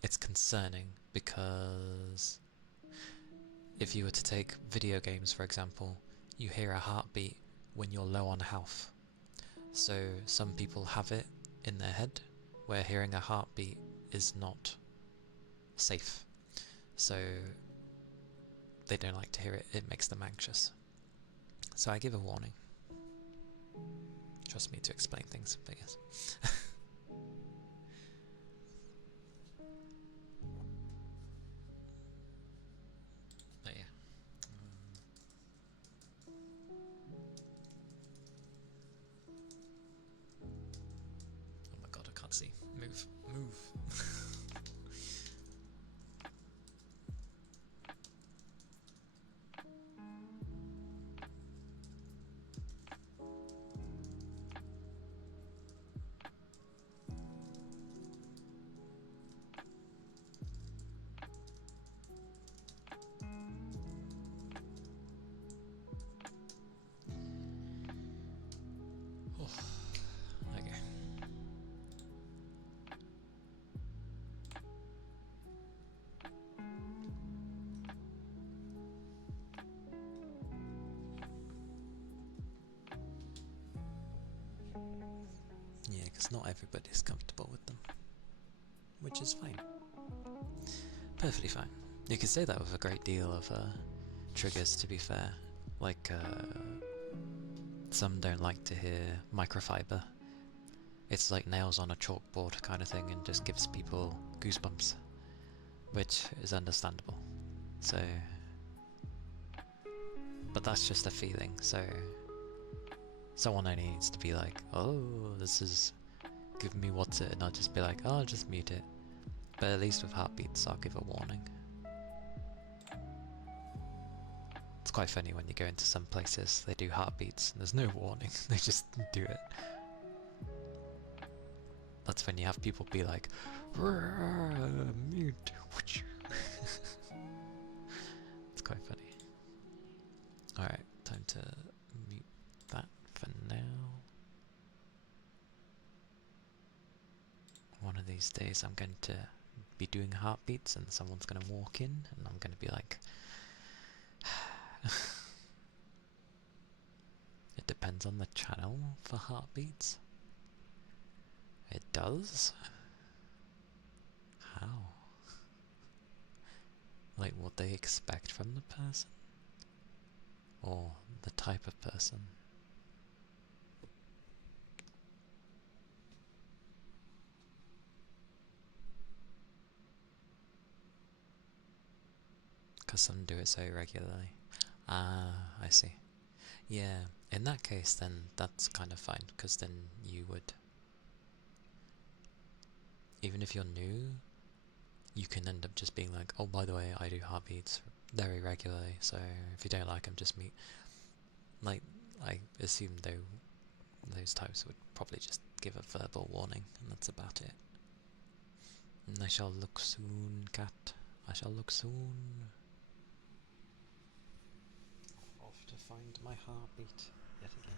it's concerning, because if you were to take video games for example, you hear a heartbeat when you're low on health. So some people have it in their head where hearing a heartbeat is not safe. So they don't like to hear it, it makes them anxious. So I give a warning. Trust me to explain things, but yes. But yeah. Oh my god, I can't see. Move. Okay. Yeah, because not everybody's comfortable with them, which is fine. Perfectly fine. You could say that with a great deal of triggers, to be fair. Like, some don't like to hear microfiber. It's like nails on a chalkboard kind of thing, and just gives people goosebumps, which is understandable. So, but that's just a feeling, so someone only needs to be like, oh, this is giving me what's it, and I'll just be like, oh, I'll just mute it. But at least with heartbeats, I'll give a warning. It's quite funny when you go into some places, they do heartbeats and there's no warning, they just do it. That's when you have people be like, mute. It's quite funny. Alright, time to mute that for now. One of these days I'm going to be doing heartbeats and someone's going to walk in and I'm going to be like, it depends on the channel for heartbeats. It does? How? Like what they expect from the person? Or the type of person? Because some do it so regularly. Ah, I see. Yeah, in that case then that's kind of fine, because then you would, even if you're new, you can end up just being like, oh, by the way, I do heartbeats very regularly, so if you don't like them, just mute. Like, I assume those types would probably just give a verbal warning, and that's about it. And I shall look soon, cat. I shall look soon. Off to find my heartbeat yet again.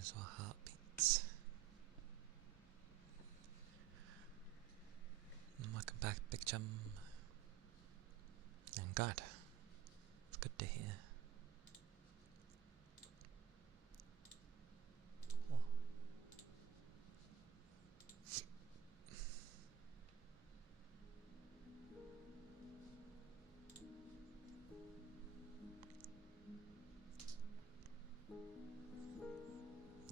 eyes or heartbeats. Welcome back, Big Chum. I'm glad. It's good to hear. Oh.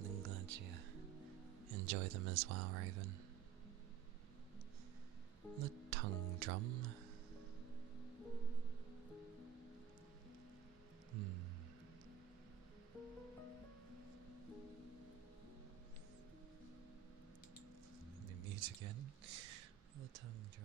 I'm glad you enjoy them as well, Raven. The tongue drum. Let me mute again. The tongue drum.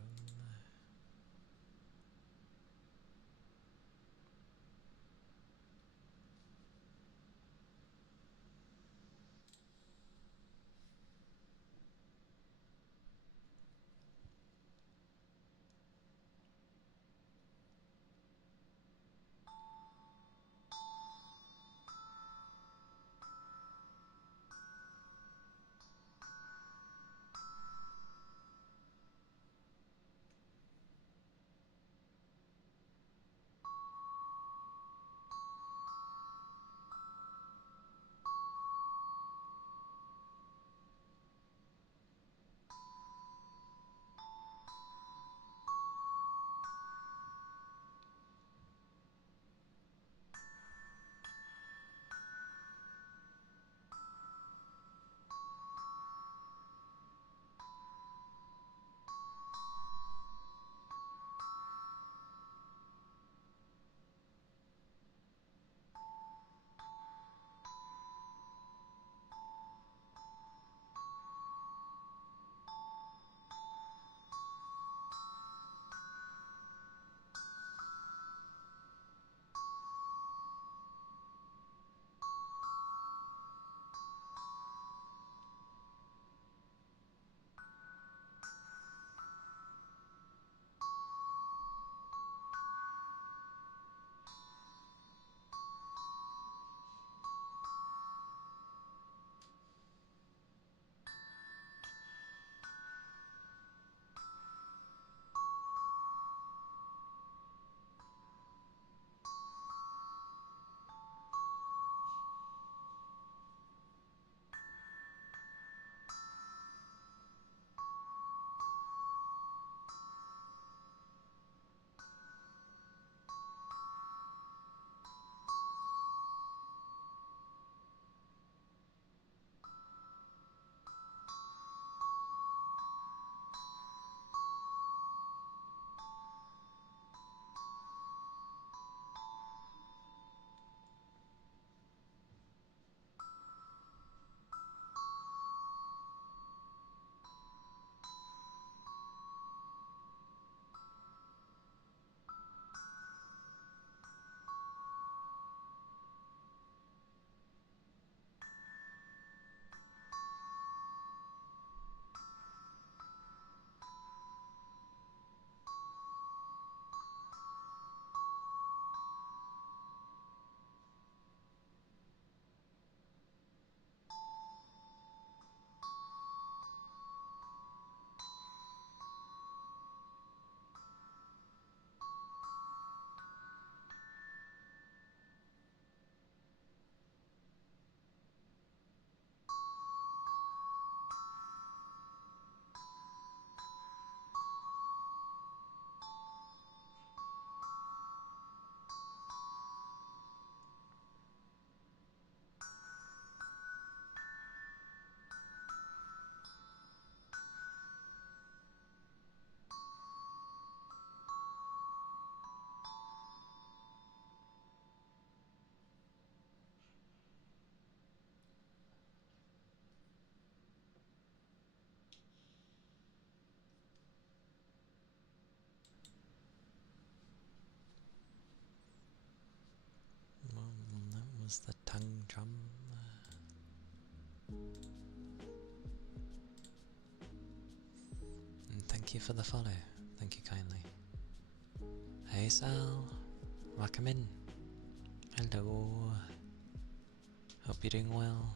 That was the tongue drum. And thank you for the follow. Thank you kindly. Hey Sal, welcome in. Hello. Hope you're doing well.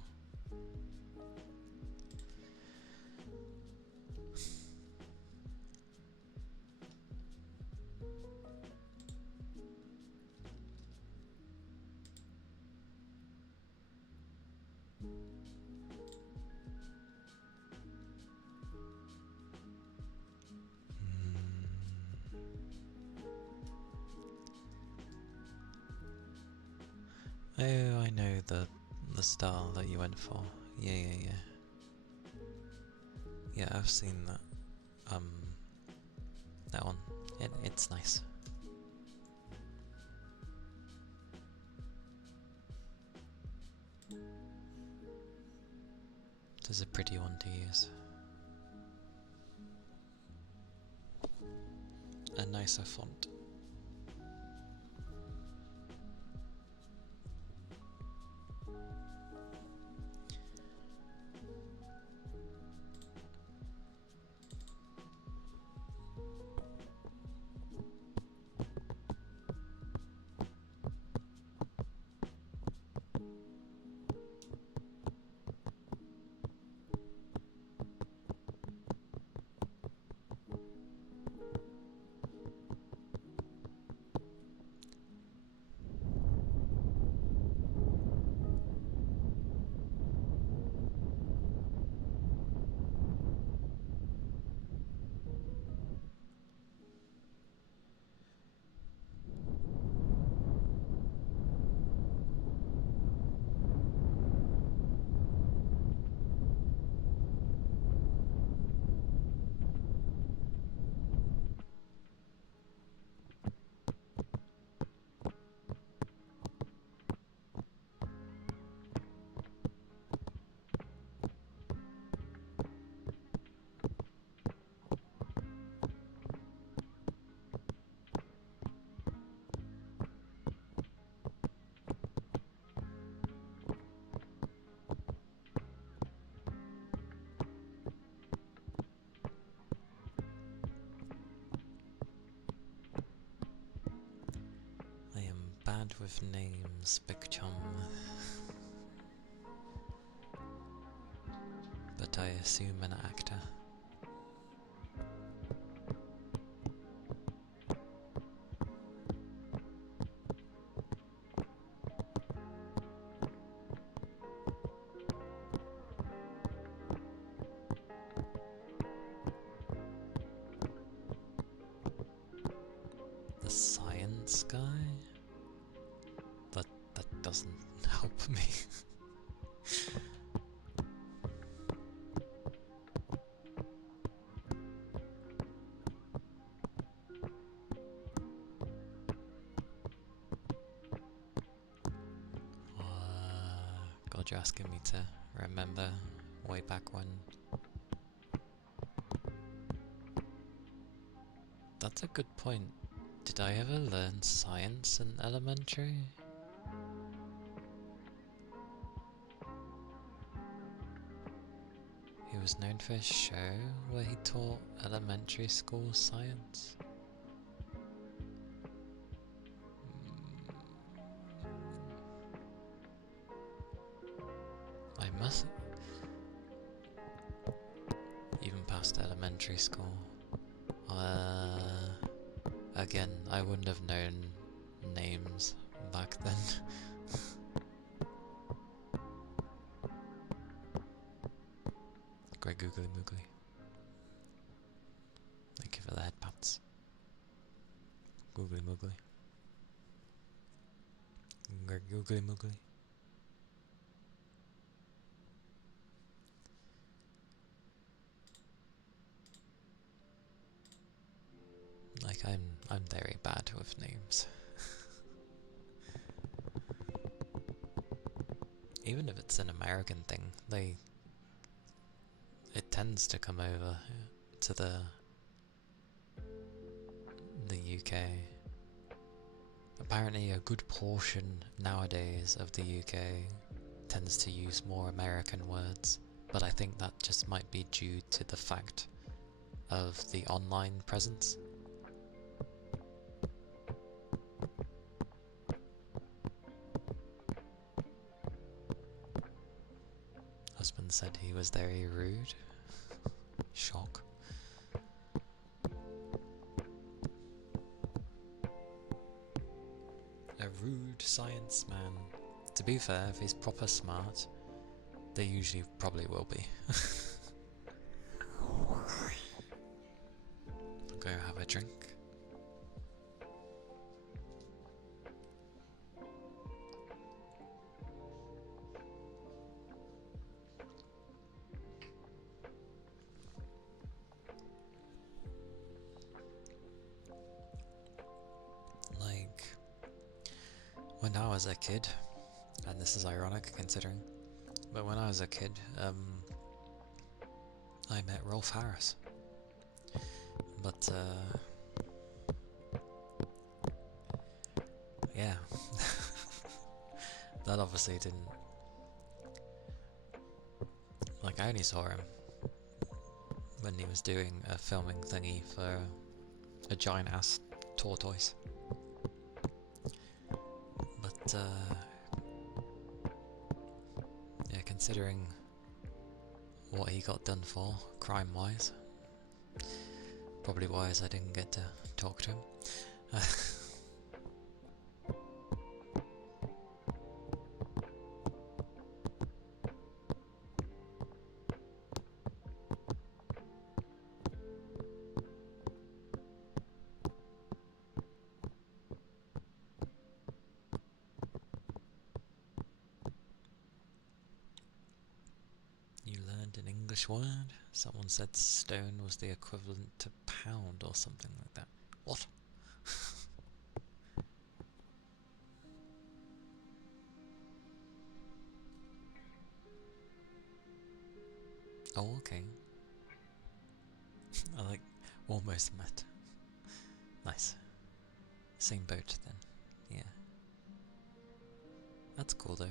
I know the style that you went for. Yeah. Yeah, I've seen that. That one. It's nice. This is a pretty one to use. A nicer font. I am bad with names, big chum. But I assume an actor. The science guy? That doesn't help me. God, you're asking me to remember way back when. That's a good point. Did I ever learn science in elementary? He was known for his show where he taught elementary school science. I must... Even past elementary school. Again, I wouldn't have known names back then. Great googly moogly. Thank you for the headpats. Googly moogly. Great googly moogly. Like I'm very bad with names. Even if it's an American thing, it tends to come over to the UK. Apparently a good portion nowadays of the UK tends to use more American words, but I think that just might be due to the fact of the online presence. Husband said he was very rude. Shock. A rude science man. To be fair, if he's proper smart, they usually probably will be. Go have a drink. when I was a kid, and this is ironic considering, but when I was a kid, I met Rolf Harris. But, yeah. That obviously didn't... Like, I only saw him when he was doing a filming thingy for a giant-ass tortoise. But, yeah, considering what he got done for, crime-wise, probably wise I didn't get to talk to him. You learned an English word? Someone said stone was the equivalent to pound or something like that. What? Oh, okay. I like almost met. Nice. Same boat then. Yeah. That's cool though.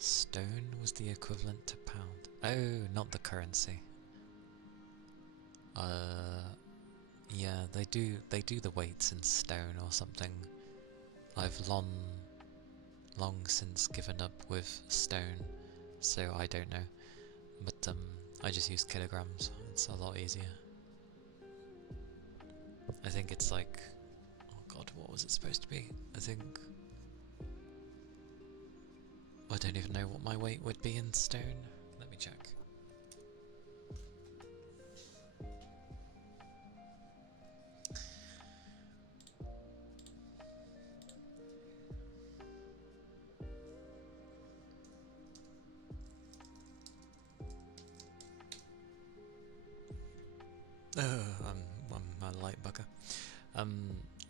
Stone was the equivalent to pound. Oh, not the currency. Yeah, they do the weights in stone or something. I've long since given up with stone, so I don't know. But I just use kilograms. It's a lot easier. I think it's like, oh god, what was it supposed to be? I think, I don't even know what my weight would be in stone. Let me check. I'm a light bugger.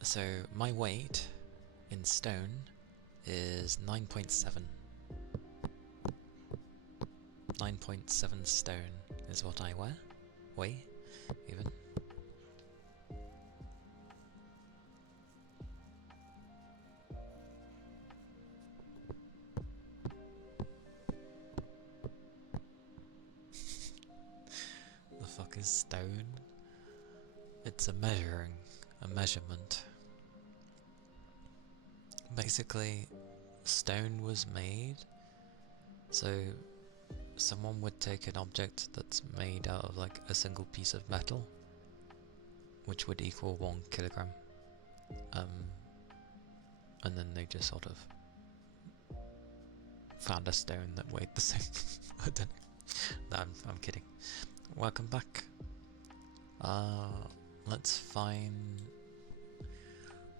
So my weight in stone is 9.7. 9.7 stone is what I weigh, even. The fuck is stone? It's a measurement. Basically, stone was made, so someone would take an object that's made out of like a single piece of metal, which would equal 1 kilogram, and then they just sort of found a stone that weighed the same. I don't know. No, I'm kidding. Welcome back.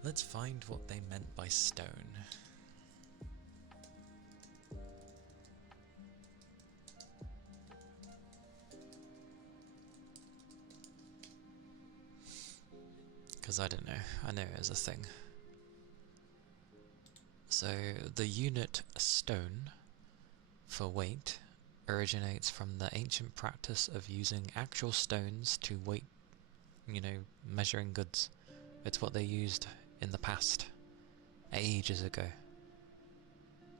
Let's find what they meant by stone. Because I don't know. I know it is a thing. So the unit stone for weight originates from the ancient practice of using actual stones to weight, measuring goods. It's what they used in the past, ages ago.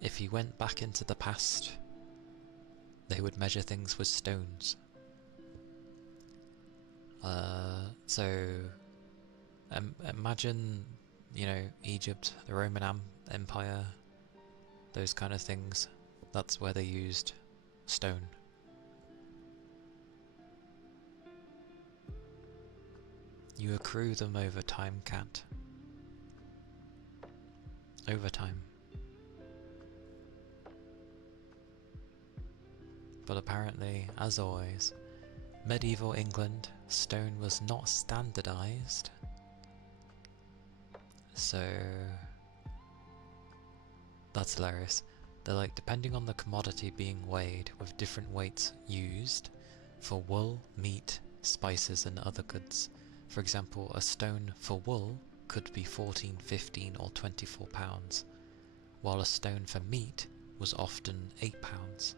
If you went back into the past, they would measure things with stones. So imagine, Egypt, the Roman Empire, those kind of things. That's where they used stone. You accrue them over time, Cat. Over time. But apparently, as always, medieval England, stone was not standardized. So that's hilarious. They're like, depending on the commodity being weighed, with different weights used for wool, meat, spices and other goods. For example, a stone for wool could be 14, 15 or 24 pounds, while a stone for meat was often 8 pounds.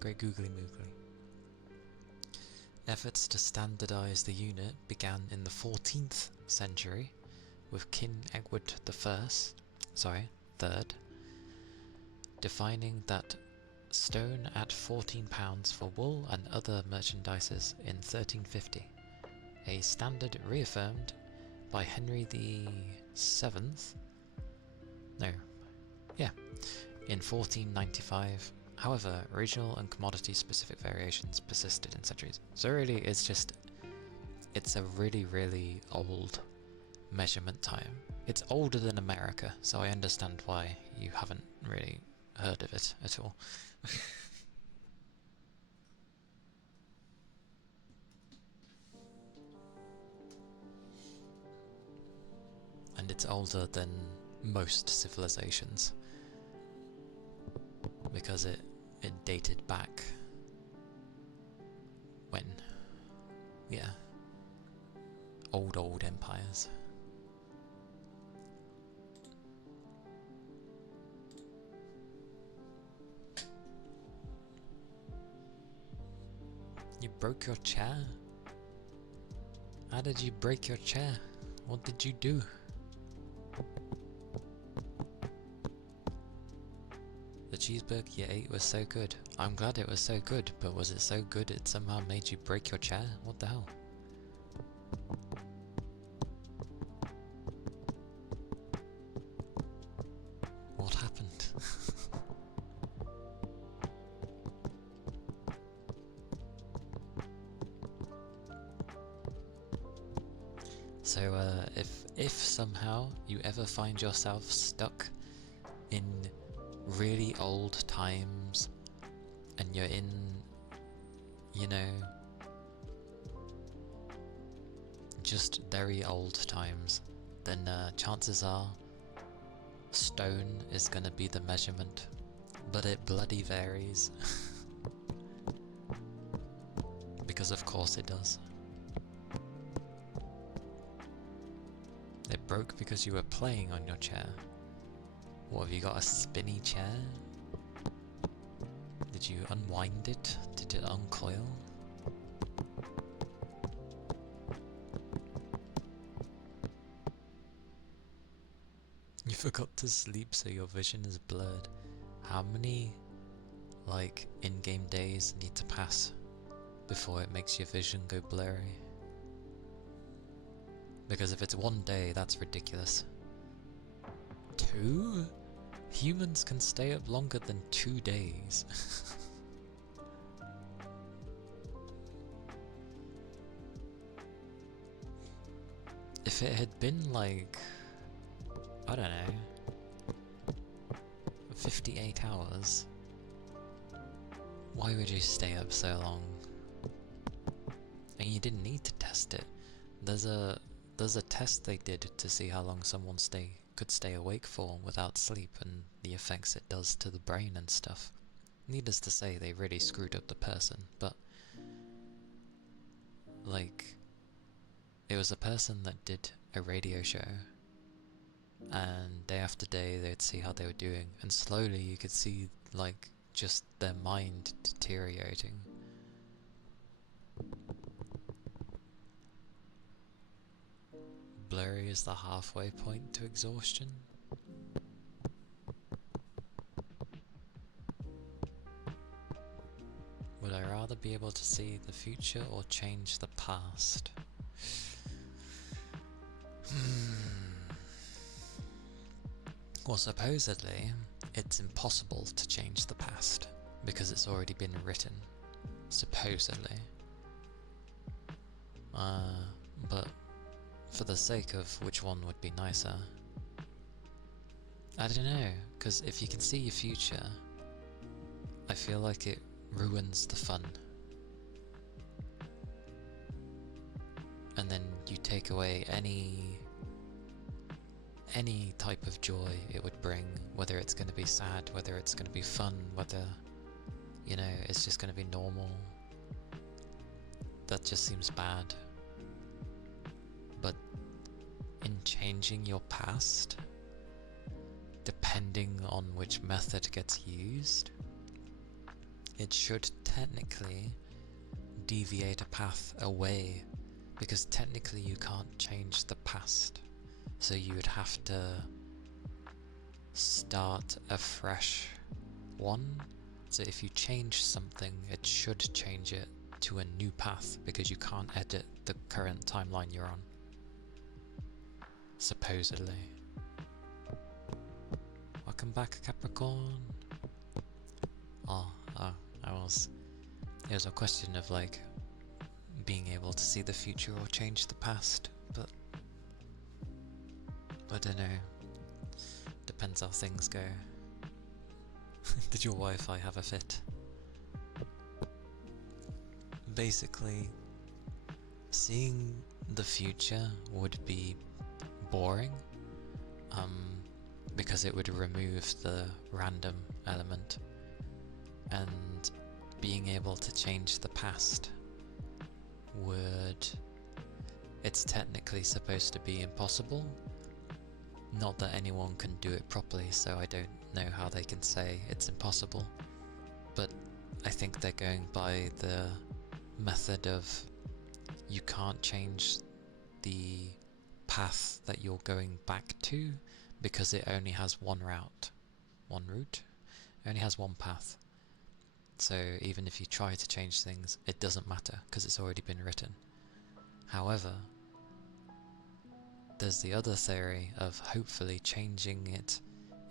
Great googly moogly. Efforts to standardise the unit began in the 14th century with King Edward III, defining that stone at 14 pounds for wool and other merchandises in 1350, a standard reaffirmed by Henry VII, in 1495. However, regional and commodity-specific variations persisted in centuries. So really, it's a really, really old measurement time. It's older than America, so I understand why you haven't really heard of it at all. And it's older than most civilizations, because it dated back when, yeah, old empires. You broke your chair? How did you break your chair? What did you do? The cheeseburger you ate was so good. I'm glad it was so good, but was it so good it somehow made you break your chair? What the hell? What happened? So, if somehow you ever find yourself stuck in really old times and you're in, you know, just very old times, then chances are stone is gonna be the measurement, but it bloody varies. Because of course it does. It broke because you were playing on your chair. What, have you got a spinny chair? Did you unwind it? Did it uncoil? You forgot to sleep so your vision is blurred. How many, like, in-game days need to pass before it makes your vision go blurry? Because if it's one day, that's ridiculous. 2? Humans can stay up longer than 2 days. If it had been like, I don't know, 58 hours, why would you stay up so long? And you didn't need to test it. There's a test they did to see how long someone could stay awake for without sleep and the effects it does to the brain and stuff. Needless to say, they really screwed up the person, but like, it was a person that did a radio show, and day after day they'd see how they were doing, and slowly you could see like just their mind deteriorating. Blurry is the halfway point to exhaustion. Would I rather be able to see the future or change the past? Well, supposedly, it's impossible to change the past, because it's already been written. Supposedly. But for the sake of which one would be nicer, I don't know, because if you can see your future, I feel like it ruins the fun. And then you take away any type of joy it would bring, whether it's going to be sad, whether it's going to be fun, whether, you know, it's just going to be normal. That just seems bad. But in changing your past, depending on which method gets used, it should technically deviate a path away, because technically you can't change the past. So you would have to start a fresh one. So if you change something, it should change it to a new path, because you can't edit the current timeline you're on. Supposedly. Welcome back, Capricorn. It was a question of like being able to see the future or change the past, but I don't know. Depends how things go. Did your Wi-Fi have a fit? Basically, seeing the future would be boring, because it would remove the random element, and being able to change the past it's technically supposed to be impossible. Not that anyone can do it properly, so I don't know how they can say it's impossible, but I think they're going by the method of you can't change the path that you're going back to, because it only has one route. It only has one path. So even if you try to change things, it doesn't matter, because it's already been written. However, there's the other theory of hopefully changing it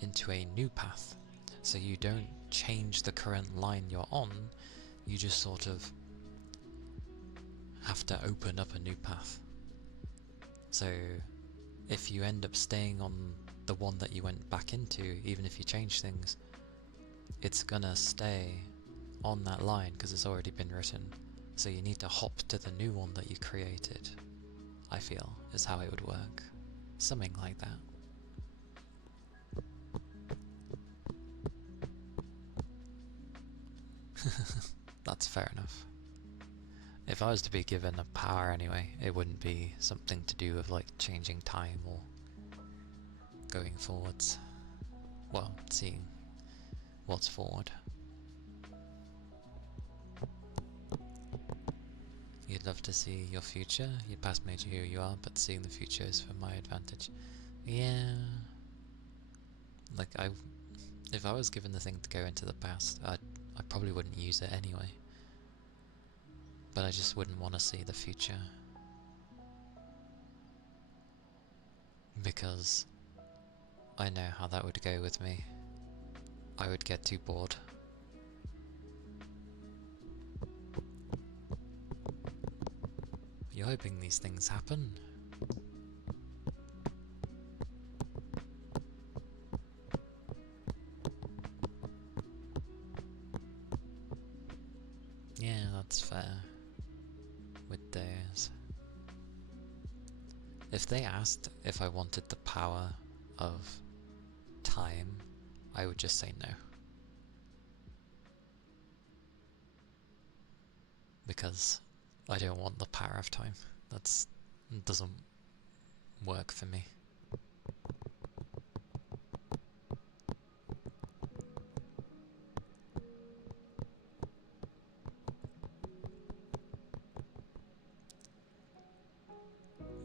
into a new path. So you don't change the current line you're on, you just sort of have to open up a new path. So if you end up staying on the one that you went back into, even if you change things, it's gonna stay on that line because it's already been written. So you need to hop to the new one that you created, I feel, is how it would work. Something like that. That's fair enough. If I was to be given a power anyway, it wouldn't be something to do with like changing time or going forwards. Well, seeing what's forward. You'd love to see your future. Your past made you who you are, but seeing the future is for my advantage. Yeah. Like, if I was given the thing to go into the past, I probably wouldn't use it anyway. But I just wouldn't want to see the future. Because I know how that would go with me. I would get too bored. You're hoping these things happen? Yeah, that's fair. With theirs. If they asked if I wanted the power of time, I would just say no. Because I don't want the power of time. That doesn't work for me.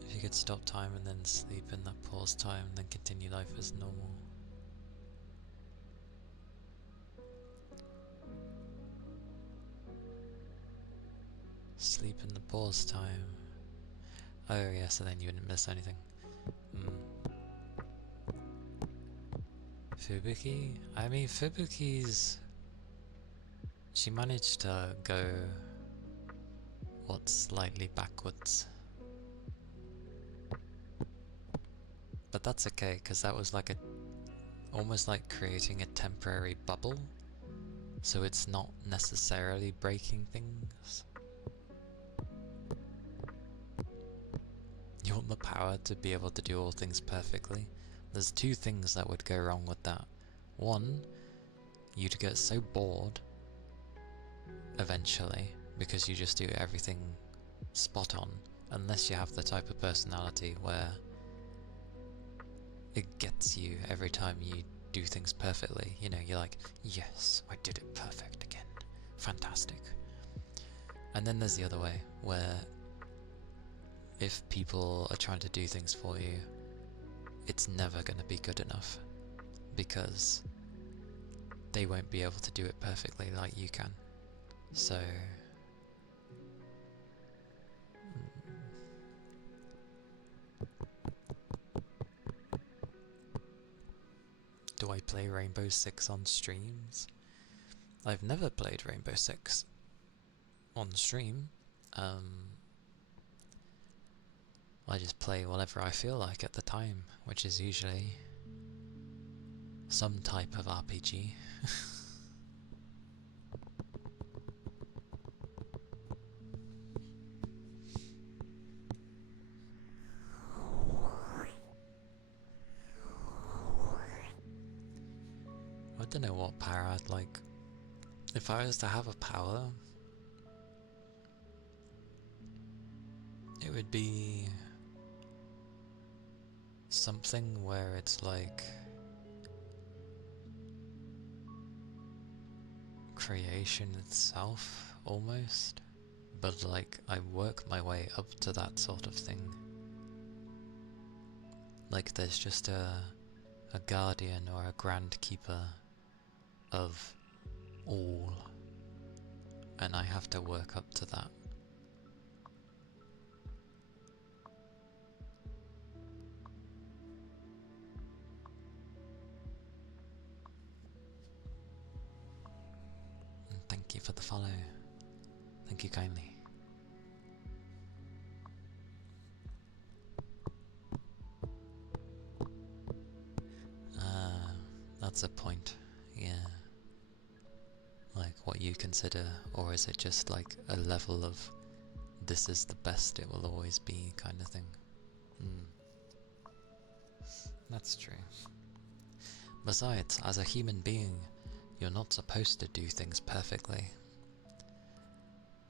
If you could stop time and then sleep in that pause time, then continue life as normal. Sleep in the pause time. Oh yeah, so then you wouldn't miss anything. Fubuki? I mean, Fubuki's... She managed to go... slightly backwards. But that's okay, because that was like almost like creating a temporary bubble. So it's not necessarily breaking things. You want the power to be able to do all things perfectly. There's two things that would go wrong with that. One, you'd get so bored eventually because you just do everything spot on, unless you have the type of personality where it gets you every time you do things perfectly. You know, you're like, yes, I did it perfect again. Fantastic. And then there's the other way, where if people are trying to do things for you, it's never going to be good enough, because they won't be able to do it perfectly like you can. So do I play Rainbow Six on streams? I've never played Rainbow Six on stream. I just play whatever I feel like at the time, which is usually some type of RPG. I don't know what power I'd like. If I was to have a power, it would be something where it's like creation itself, almost. But like, I work my way up to that sort of thing. Like there's just a guardian or a grand keeper of all, and I have to work up to that. And thank you for the follow. Thank you kindly. That's a point, yeah. Like what you consider, or is it just like a level of this is the best it will always be kind of thing? That's true. Besides, as a human being, you're not supposed to do things perfectly.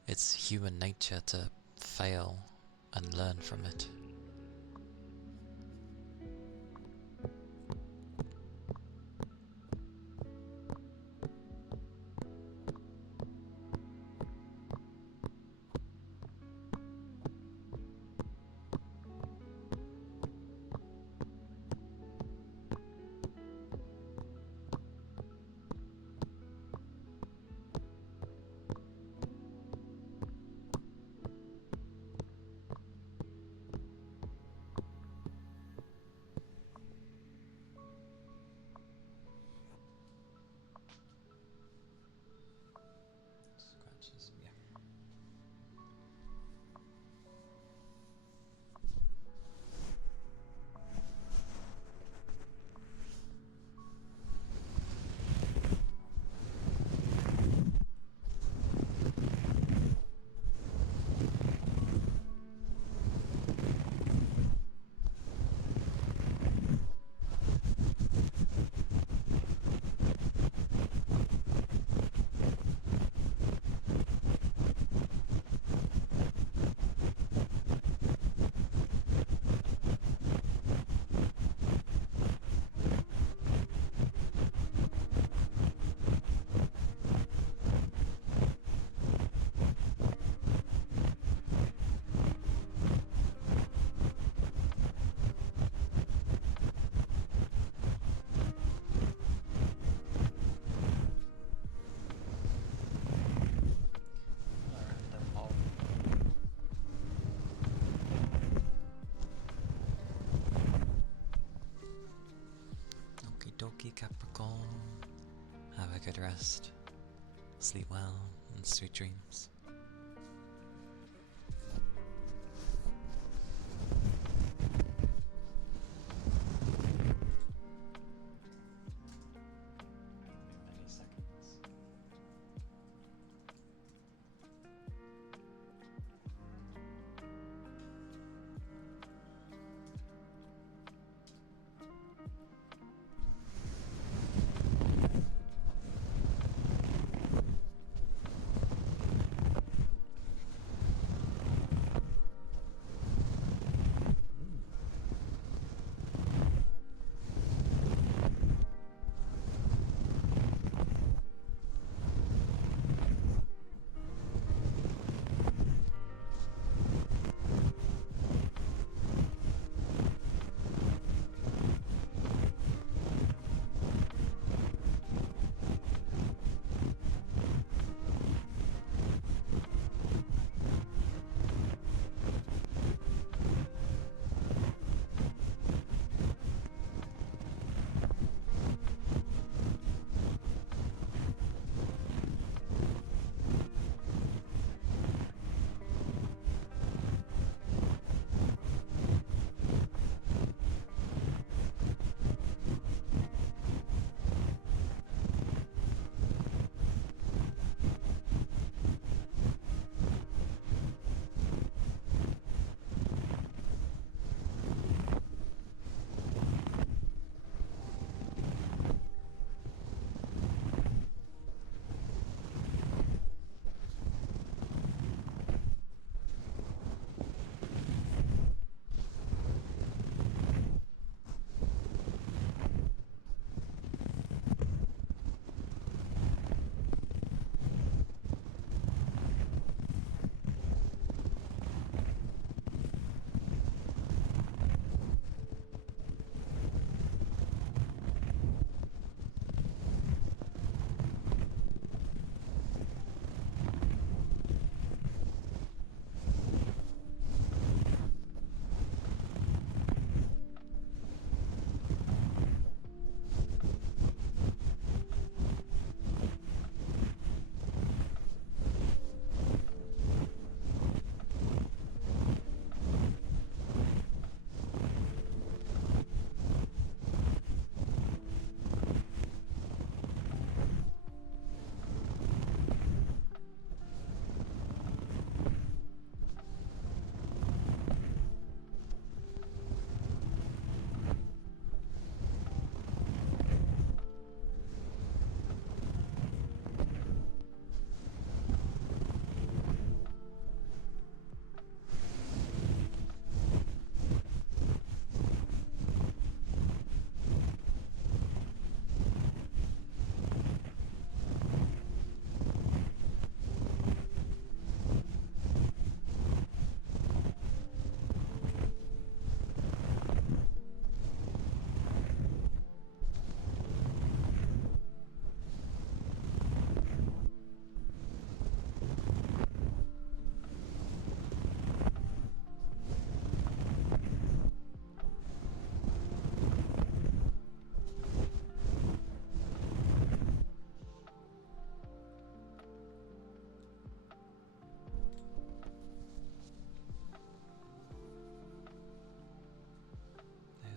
It's human nature to fail and learn from it. Dokie Capricorn, have a good rest, sleep well, and sweet dreams.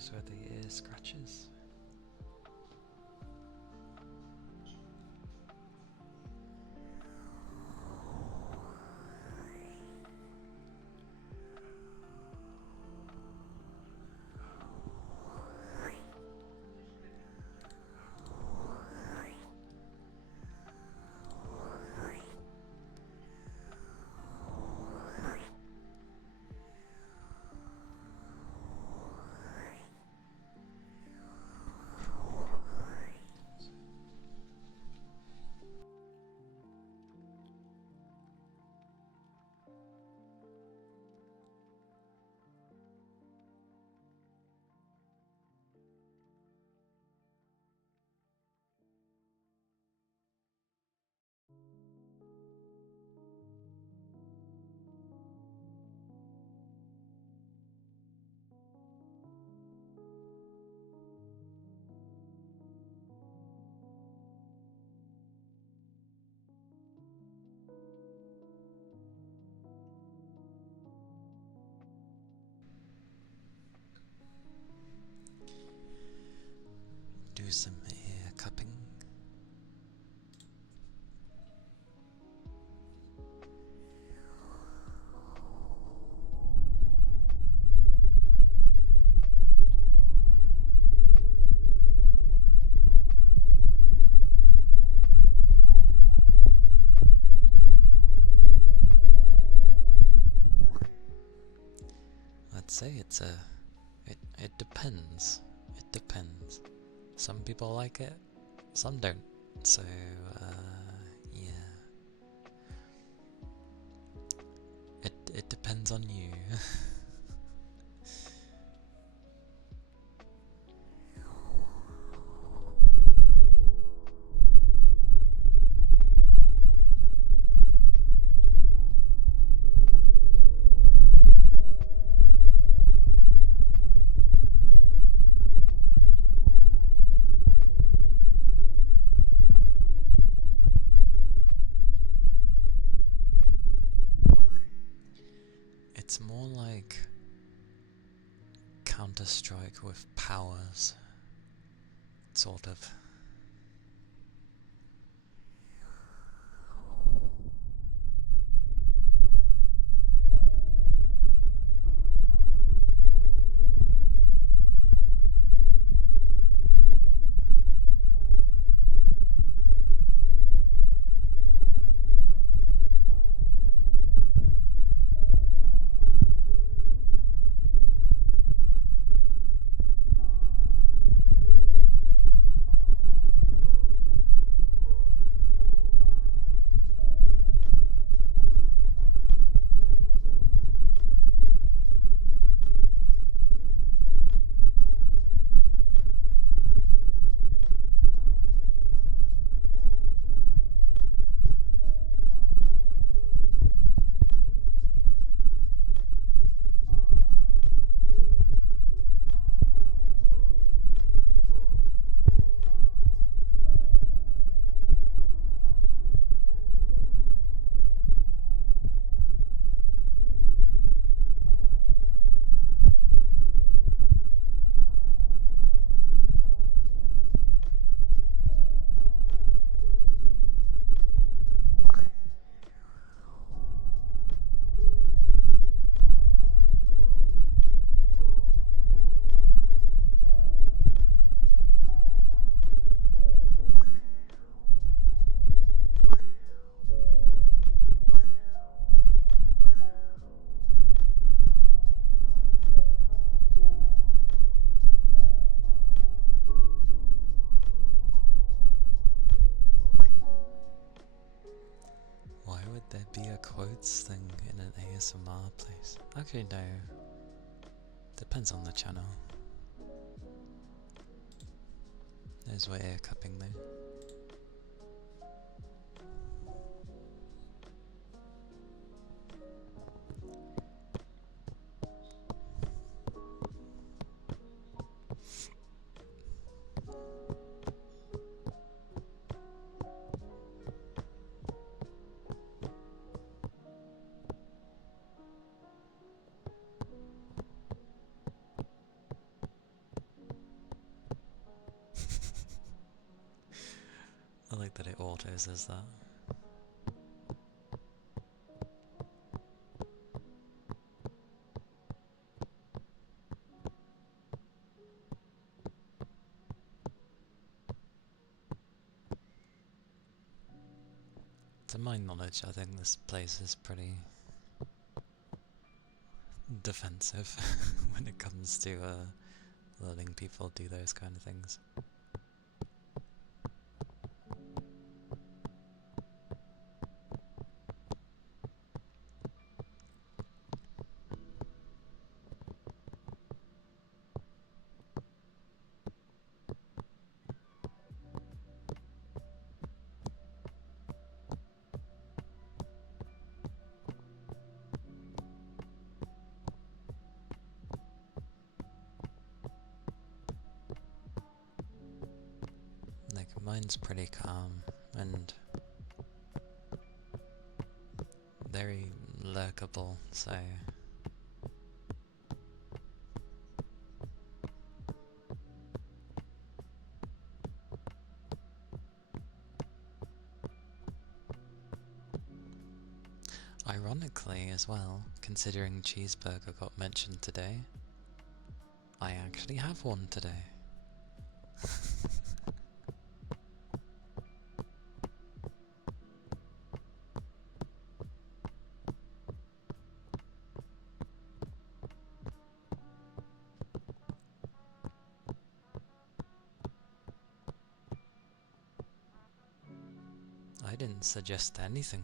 goes where the ear scratches. Do some ear cupping. I'd say it depends. It depends. Some people like it, some don't. So, yeah. It depends on you. It's more like Counter-Strike with powers, sort of. Why would there be a quotes thing in an ASMR place? Actually, no. Depends on the channel. There's where ear cupping though. places is that? To my knowledge, I think this place is pretty defensive when it comes to letting people do those kind of things. Like, mine's pretty calm and very lurkable, so ironically as well, considering cheeseburger got mentioned today, I actually have one today. I didn't suggest anything.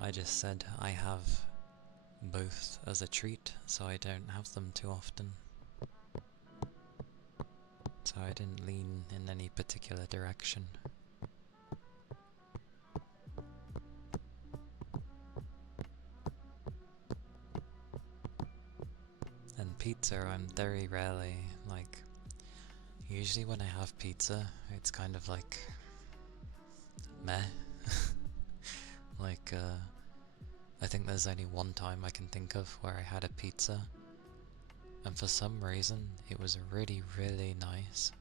I just said I have both as a treat, so I don't have them too often. So I didn't lean in any particular direction. And pizza, I'm very rarely, like, usually when I have pizza, it's kind of like meh. Like, I think there's only one time I can think of where I had a pizza, and for some reason it was really, really nice.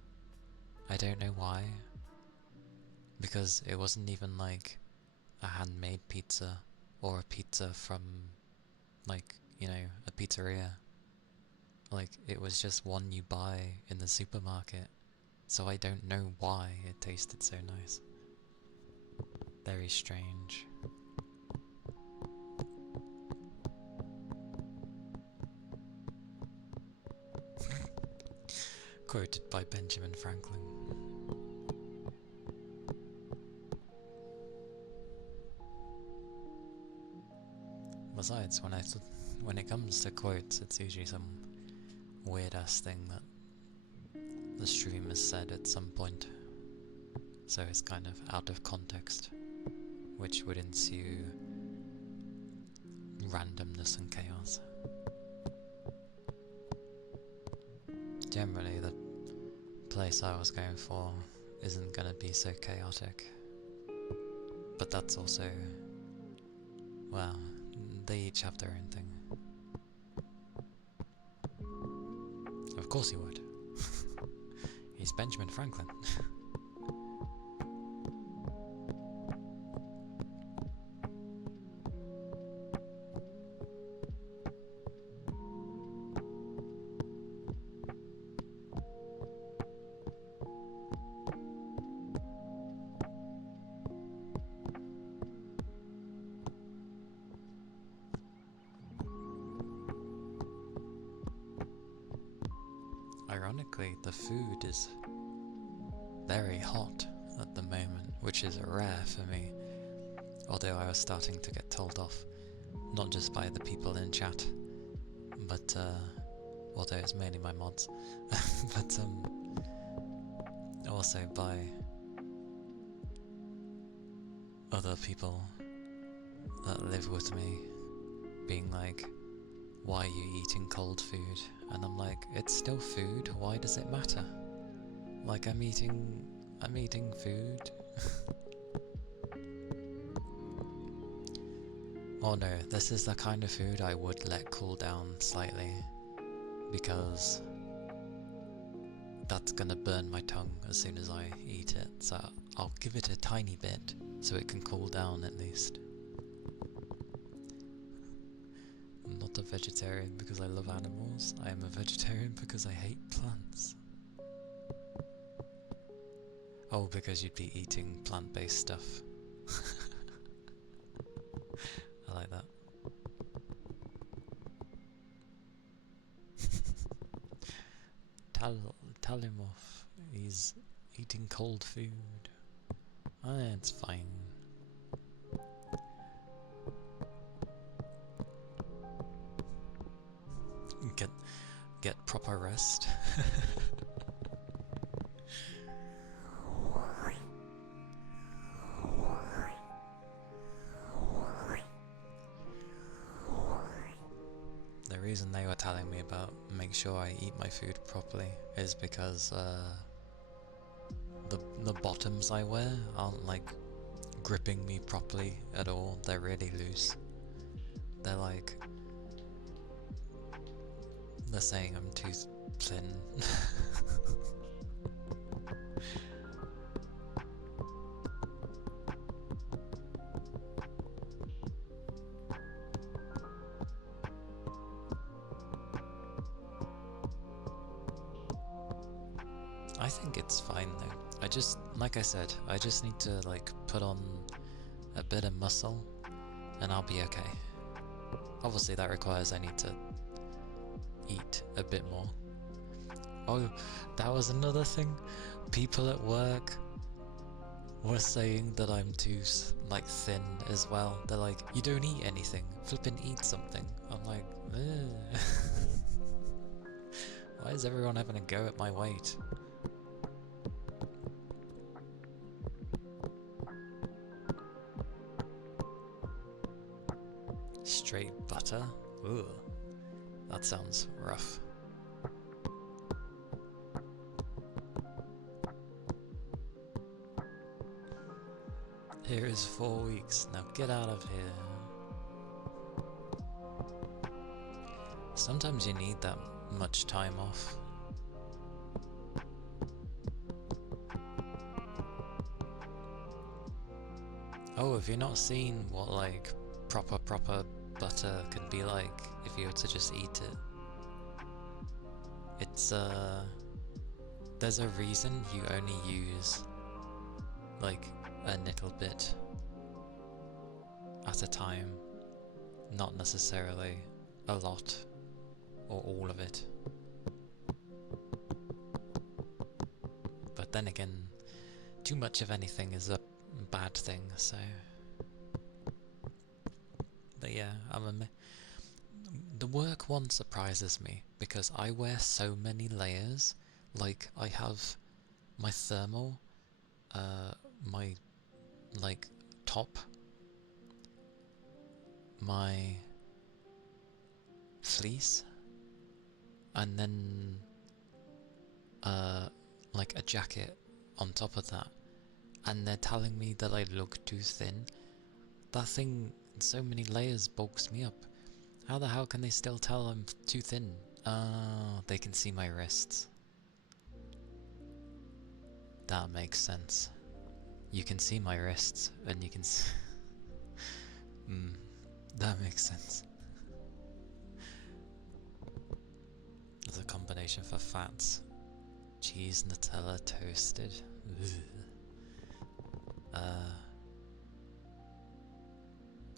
I don't know why, because it wasn't even like a handmade pizza or a pizza from, like, you know, a pizzeria. Like, it was just one you buy in the supermarket, so I don't know why it tasted so nice. Very strange. Quoted by Benjamin Franklin. Besides, when it comes to quotes, it's usually some weird ass thing that the stream has said at some point, so it's kind of out of context, which would ensue randomness and chaos. Generally, the place I was going for isn't gonna be so chaotic, but that's also, well, they each have their own thing. Of course he would. He's Benjamin Franklin. Ironically, the food is very hot at the moment, which is rare for me, although I was starting to get told off, not just by the people in chat, but, although it's mainly my mods, but, also by other people that live with me, being like, why are you eating cold food? And I'm like, it's still food, why does it matter? Like, I'm eating food. Oh no, this is the kind of food I would let cool down slightly, because that's gonna burn my tongue as soon as I eat it, so I'll give it a tiny bit so it can cool down at least. I'm not a vegetarian because I love animals. I am a vegetarian because I hate plants. Oh, because you'd be eating plant-based stuff. I like that. Talimov, he's eating cold food. It's fine. Get proper rest. The reason they were telling me about make sure I eat my food properly is because the bottoms I wear aren't like gripping me properly at all. They're really loose. They're like, they're saying I'm too thin. I think it's fine though. Like I said, I just need to like put on a bit of muscle and I'll be okay. Obviously that requires I need to eat a bit more. Oh, that was another thing. People at work were saying that I'm too like thin as well. They're like, you don't eat anything, flippin' eat something. I'm like, ugh. Why is everyone having a go at my weight? Straight butter? Ooh, that sounds rough. Here is 4 weeks, now get out of here. Sometimes you need that much time off. Oh, have you not seen what like proper butter can be like if you were to just eat it? It's there's a reason you only use like a little bit at a time, not necessarily a lot or all of it. But then again, too much of anything is a bad thing, so. But yeah, the work one surprises me because I wear so many layers. Like I have my thermal, my like top, my fleece, and then like a jacket on top of that, and they're telling me that I look too thin. That thing in so many layers bulks me up. How the hell can they still tell I'm too thin? They can see my wrists. That makes sense. You can see my wrists, and you can see... that makes sense. There's a combination for fats. Cheese, Nutella, toasted.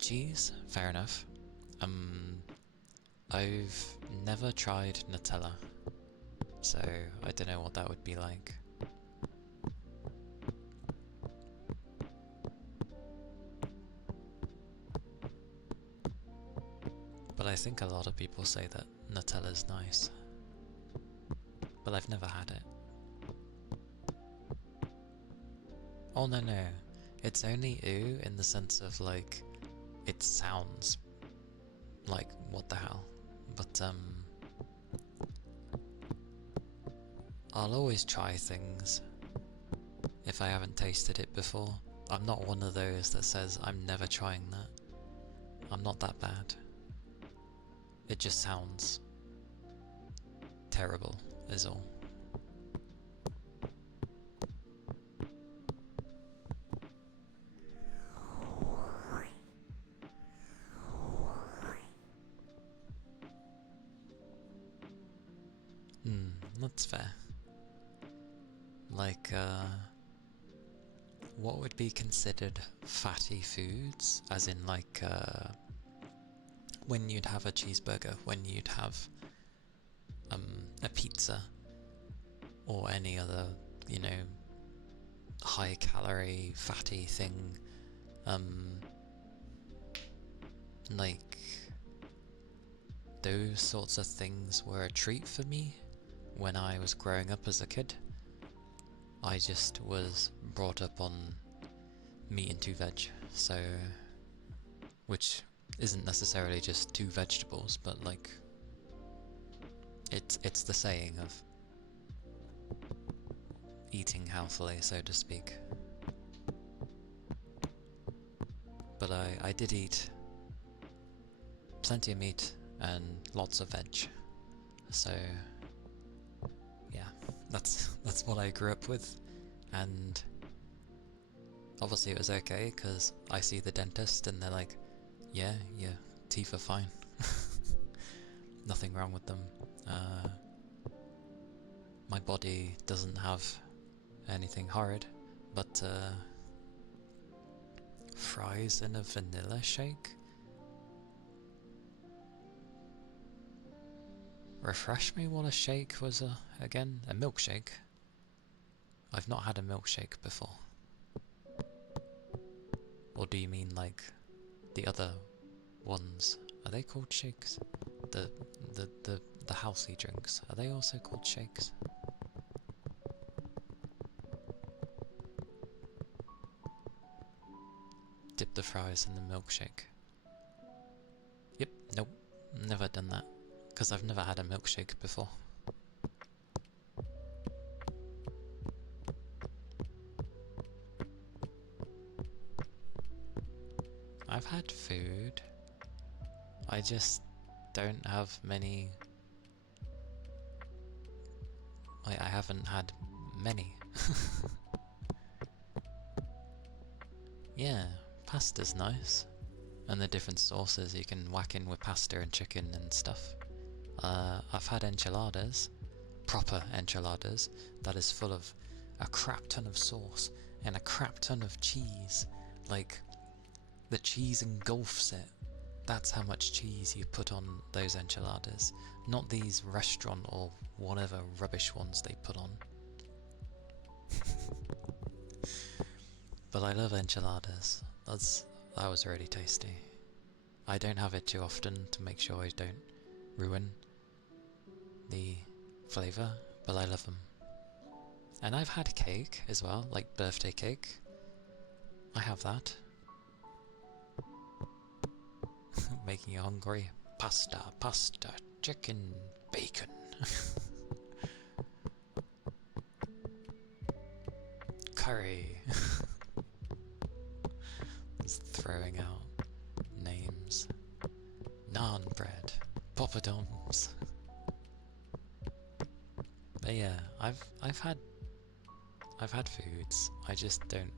Cheese? Fair enough. I've never tried Nutella, so I don't know what that would be like. But I think a lot of people say that Nutella's nice. But I've never had it. Oh no. It's only ooh in the sense of like, it sounds like what the hell. But I'll always try things if I haven't tasted it before. I'm not one of those that says I'm never trying that. I'm not that bad. It just sounds terrible, is all. that's fair. Like, what would be considered fatty foods? As in, like, when you'd have a cheeseburger, when you'd have a pizza, or any other, you know, high calorie, fatty thing, like, those sorts of things were a treat for me when I was growing up as a kid. I just was brought up on meat and 2 veg, so, which isn't necessarily just 2 vegetables, but like, it's the saying of eating healthily, so to speak. But I did eat plenty of meat and lots of veg, so yeah, that's what I grew up with, and obviously it was okay, because I see the dentist and they're like, yeah, your teeth are fine. Nothing wrong with them. My body doesn't have anything horrid, but fries in a vanilla shake? Refresh me what a shake was again? A milkshake? I've not had a milkshake before. Or do you mean like the other ones? Are they called shakes? The healthy drinks, are they also called shakes? Dip the fries in the milkshake. Yep, nope, never done that, because I've never had a milkshake before. I've had food, I just don't have many. I haven't had many. Yeah, pasta's nice. And the different sauces you can whack in with pasta and chicken and stuff. I've had enchiladas, proper enchiladas, that is full of a crap ton of sauce and a crap ton of cheese. Like, the cheese engulfs it. That's how much cheese you put on those enchiladas. Not these restaurant or whatever rubbish ones they put on. But I love enchiladas. That was really tasty. I don't have it too often to make sure I don't ruin the flavour, but I love them. And I've had cake as well, like birthday cake. I have that. Making you hungry. Pasta, chicken, bacon. Curry. Just throwing out names. Naan bread, poppadoms. But yeah, I've had foods. I just don't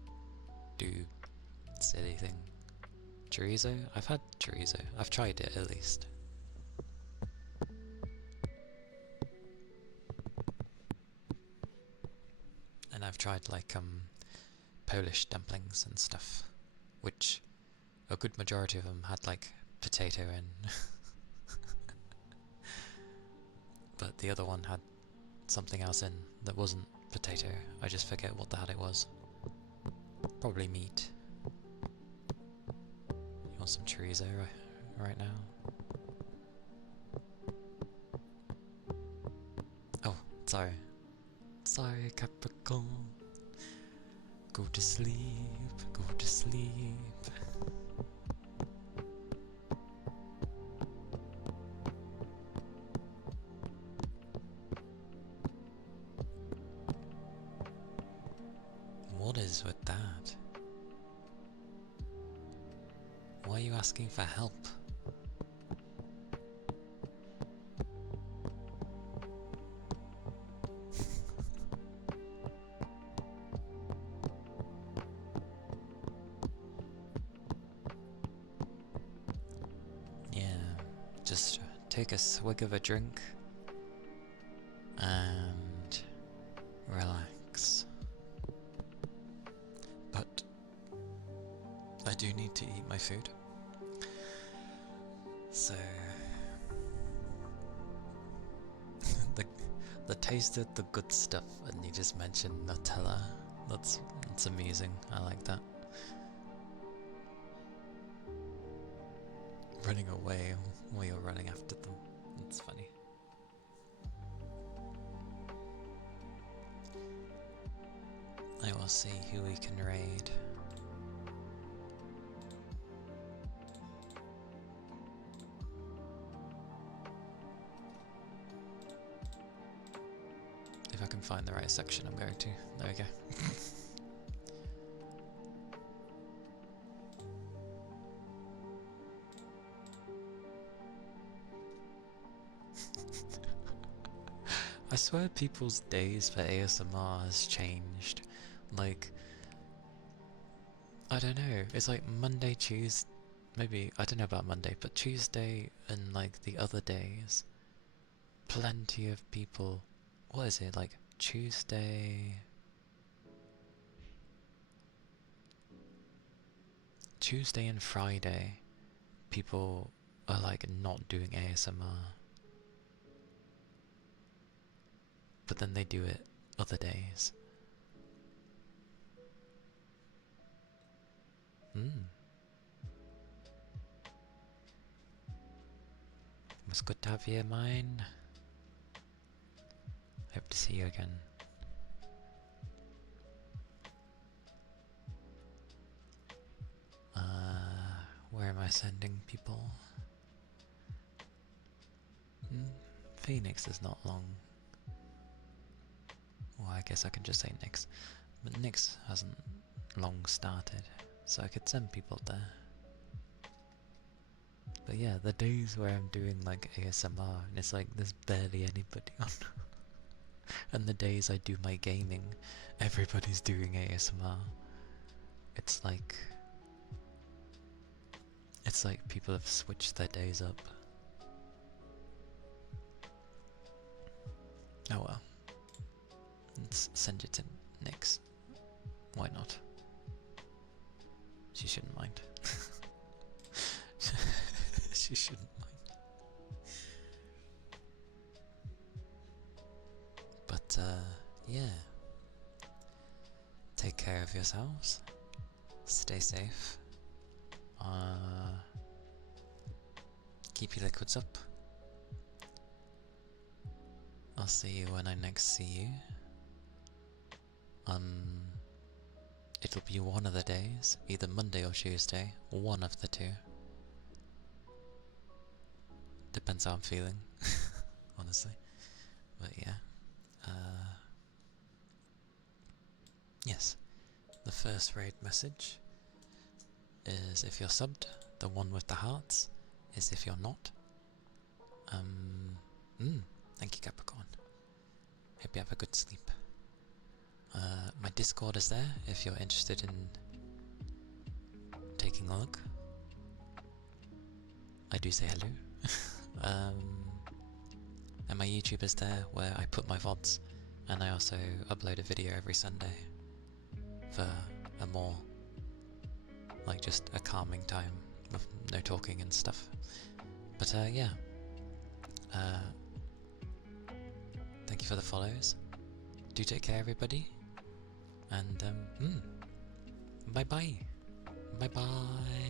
do silly thing. Chorizo? I've had chorizo. I've tried it at least. And I've tried like Polish dumplings and stuff, which a good majority of them had like potato in. But the other one had something else in that wasn't potato. I just forget what the hell it was. Probably meat. You want some chorizo right now? Oh, sorry. Sorry, Capricorn. Go to sleep, go to sleep. What is with that? Why are you asking for help? Yeah, just take a swig of a drink and relax. But I do need to eat my food. So the taste of the good stuff, and you just mentioned Nutella. That's amusing. I like that. Running away while you're running after them. It's funny. I will see who we can raid. If I can find the right section, I'm going to. There we go. I swear people's days for ASMR has changed. Like, I don't know, it's like Monday, Tuesday, maybe, I don't know about Monday, but Tuesday and like the other days, plenty of people, what is it, like Tuesday and Friday, people are like not doing ASMR. But then they do it other days. It was good to have you in mine. Hope to see you again. Where am I sending people? Phoenix is not long. Well, I guess I can just say Nyx. But Nyx hasn't long started, so I could send people there. But yeah, the days where I'm doing like ASMR and it's like there's barely anybody on. And the days I do my gaming, everybody's doing ASMR. It's like people have switched their days up. Oh well. Let's send it to Nyx. Why not? She shouldn't mind. She shouldn't mind. But yeah. Take care of yourselves. Stay safe. Keep your liquids up. I'll see you when I next see you. It'll be one of the days, either Monday or Tuesday, one of the two. Depends how I'm feeling, honestly. But yeah. Yes, the first raid message is if you're subbed. The one with the hearts is if you're not. Thank you, Capricorn. Hope you have a good sleep. My Discord is there if you're interested in taking a look. I do say hello. And my YouTube is there where I put my VODs, and I also upload a video every Sunday for a more, like, just a calming time with no talking and stuff. But yeah. Thank you for the follows. Do take care, everybody. And bye bye. Bye bye.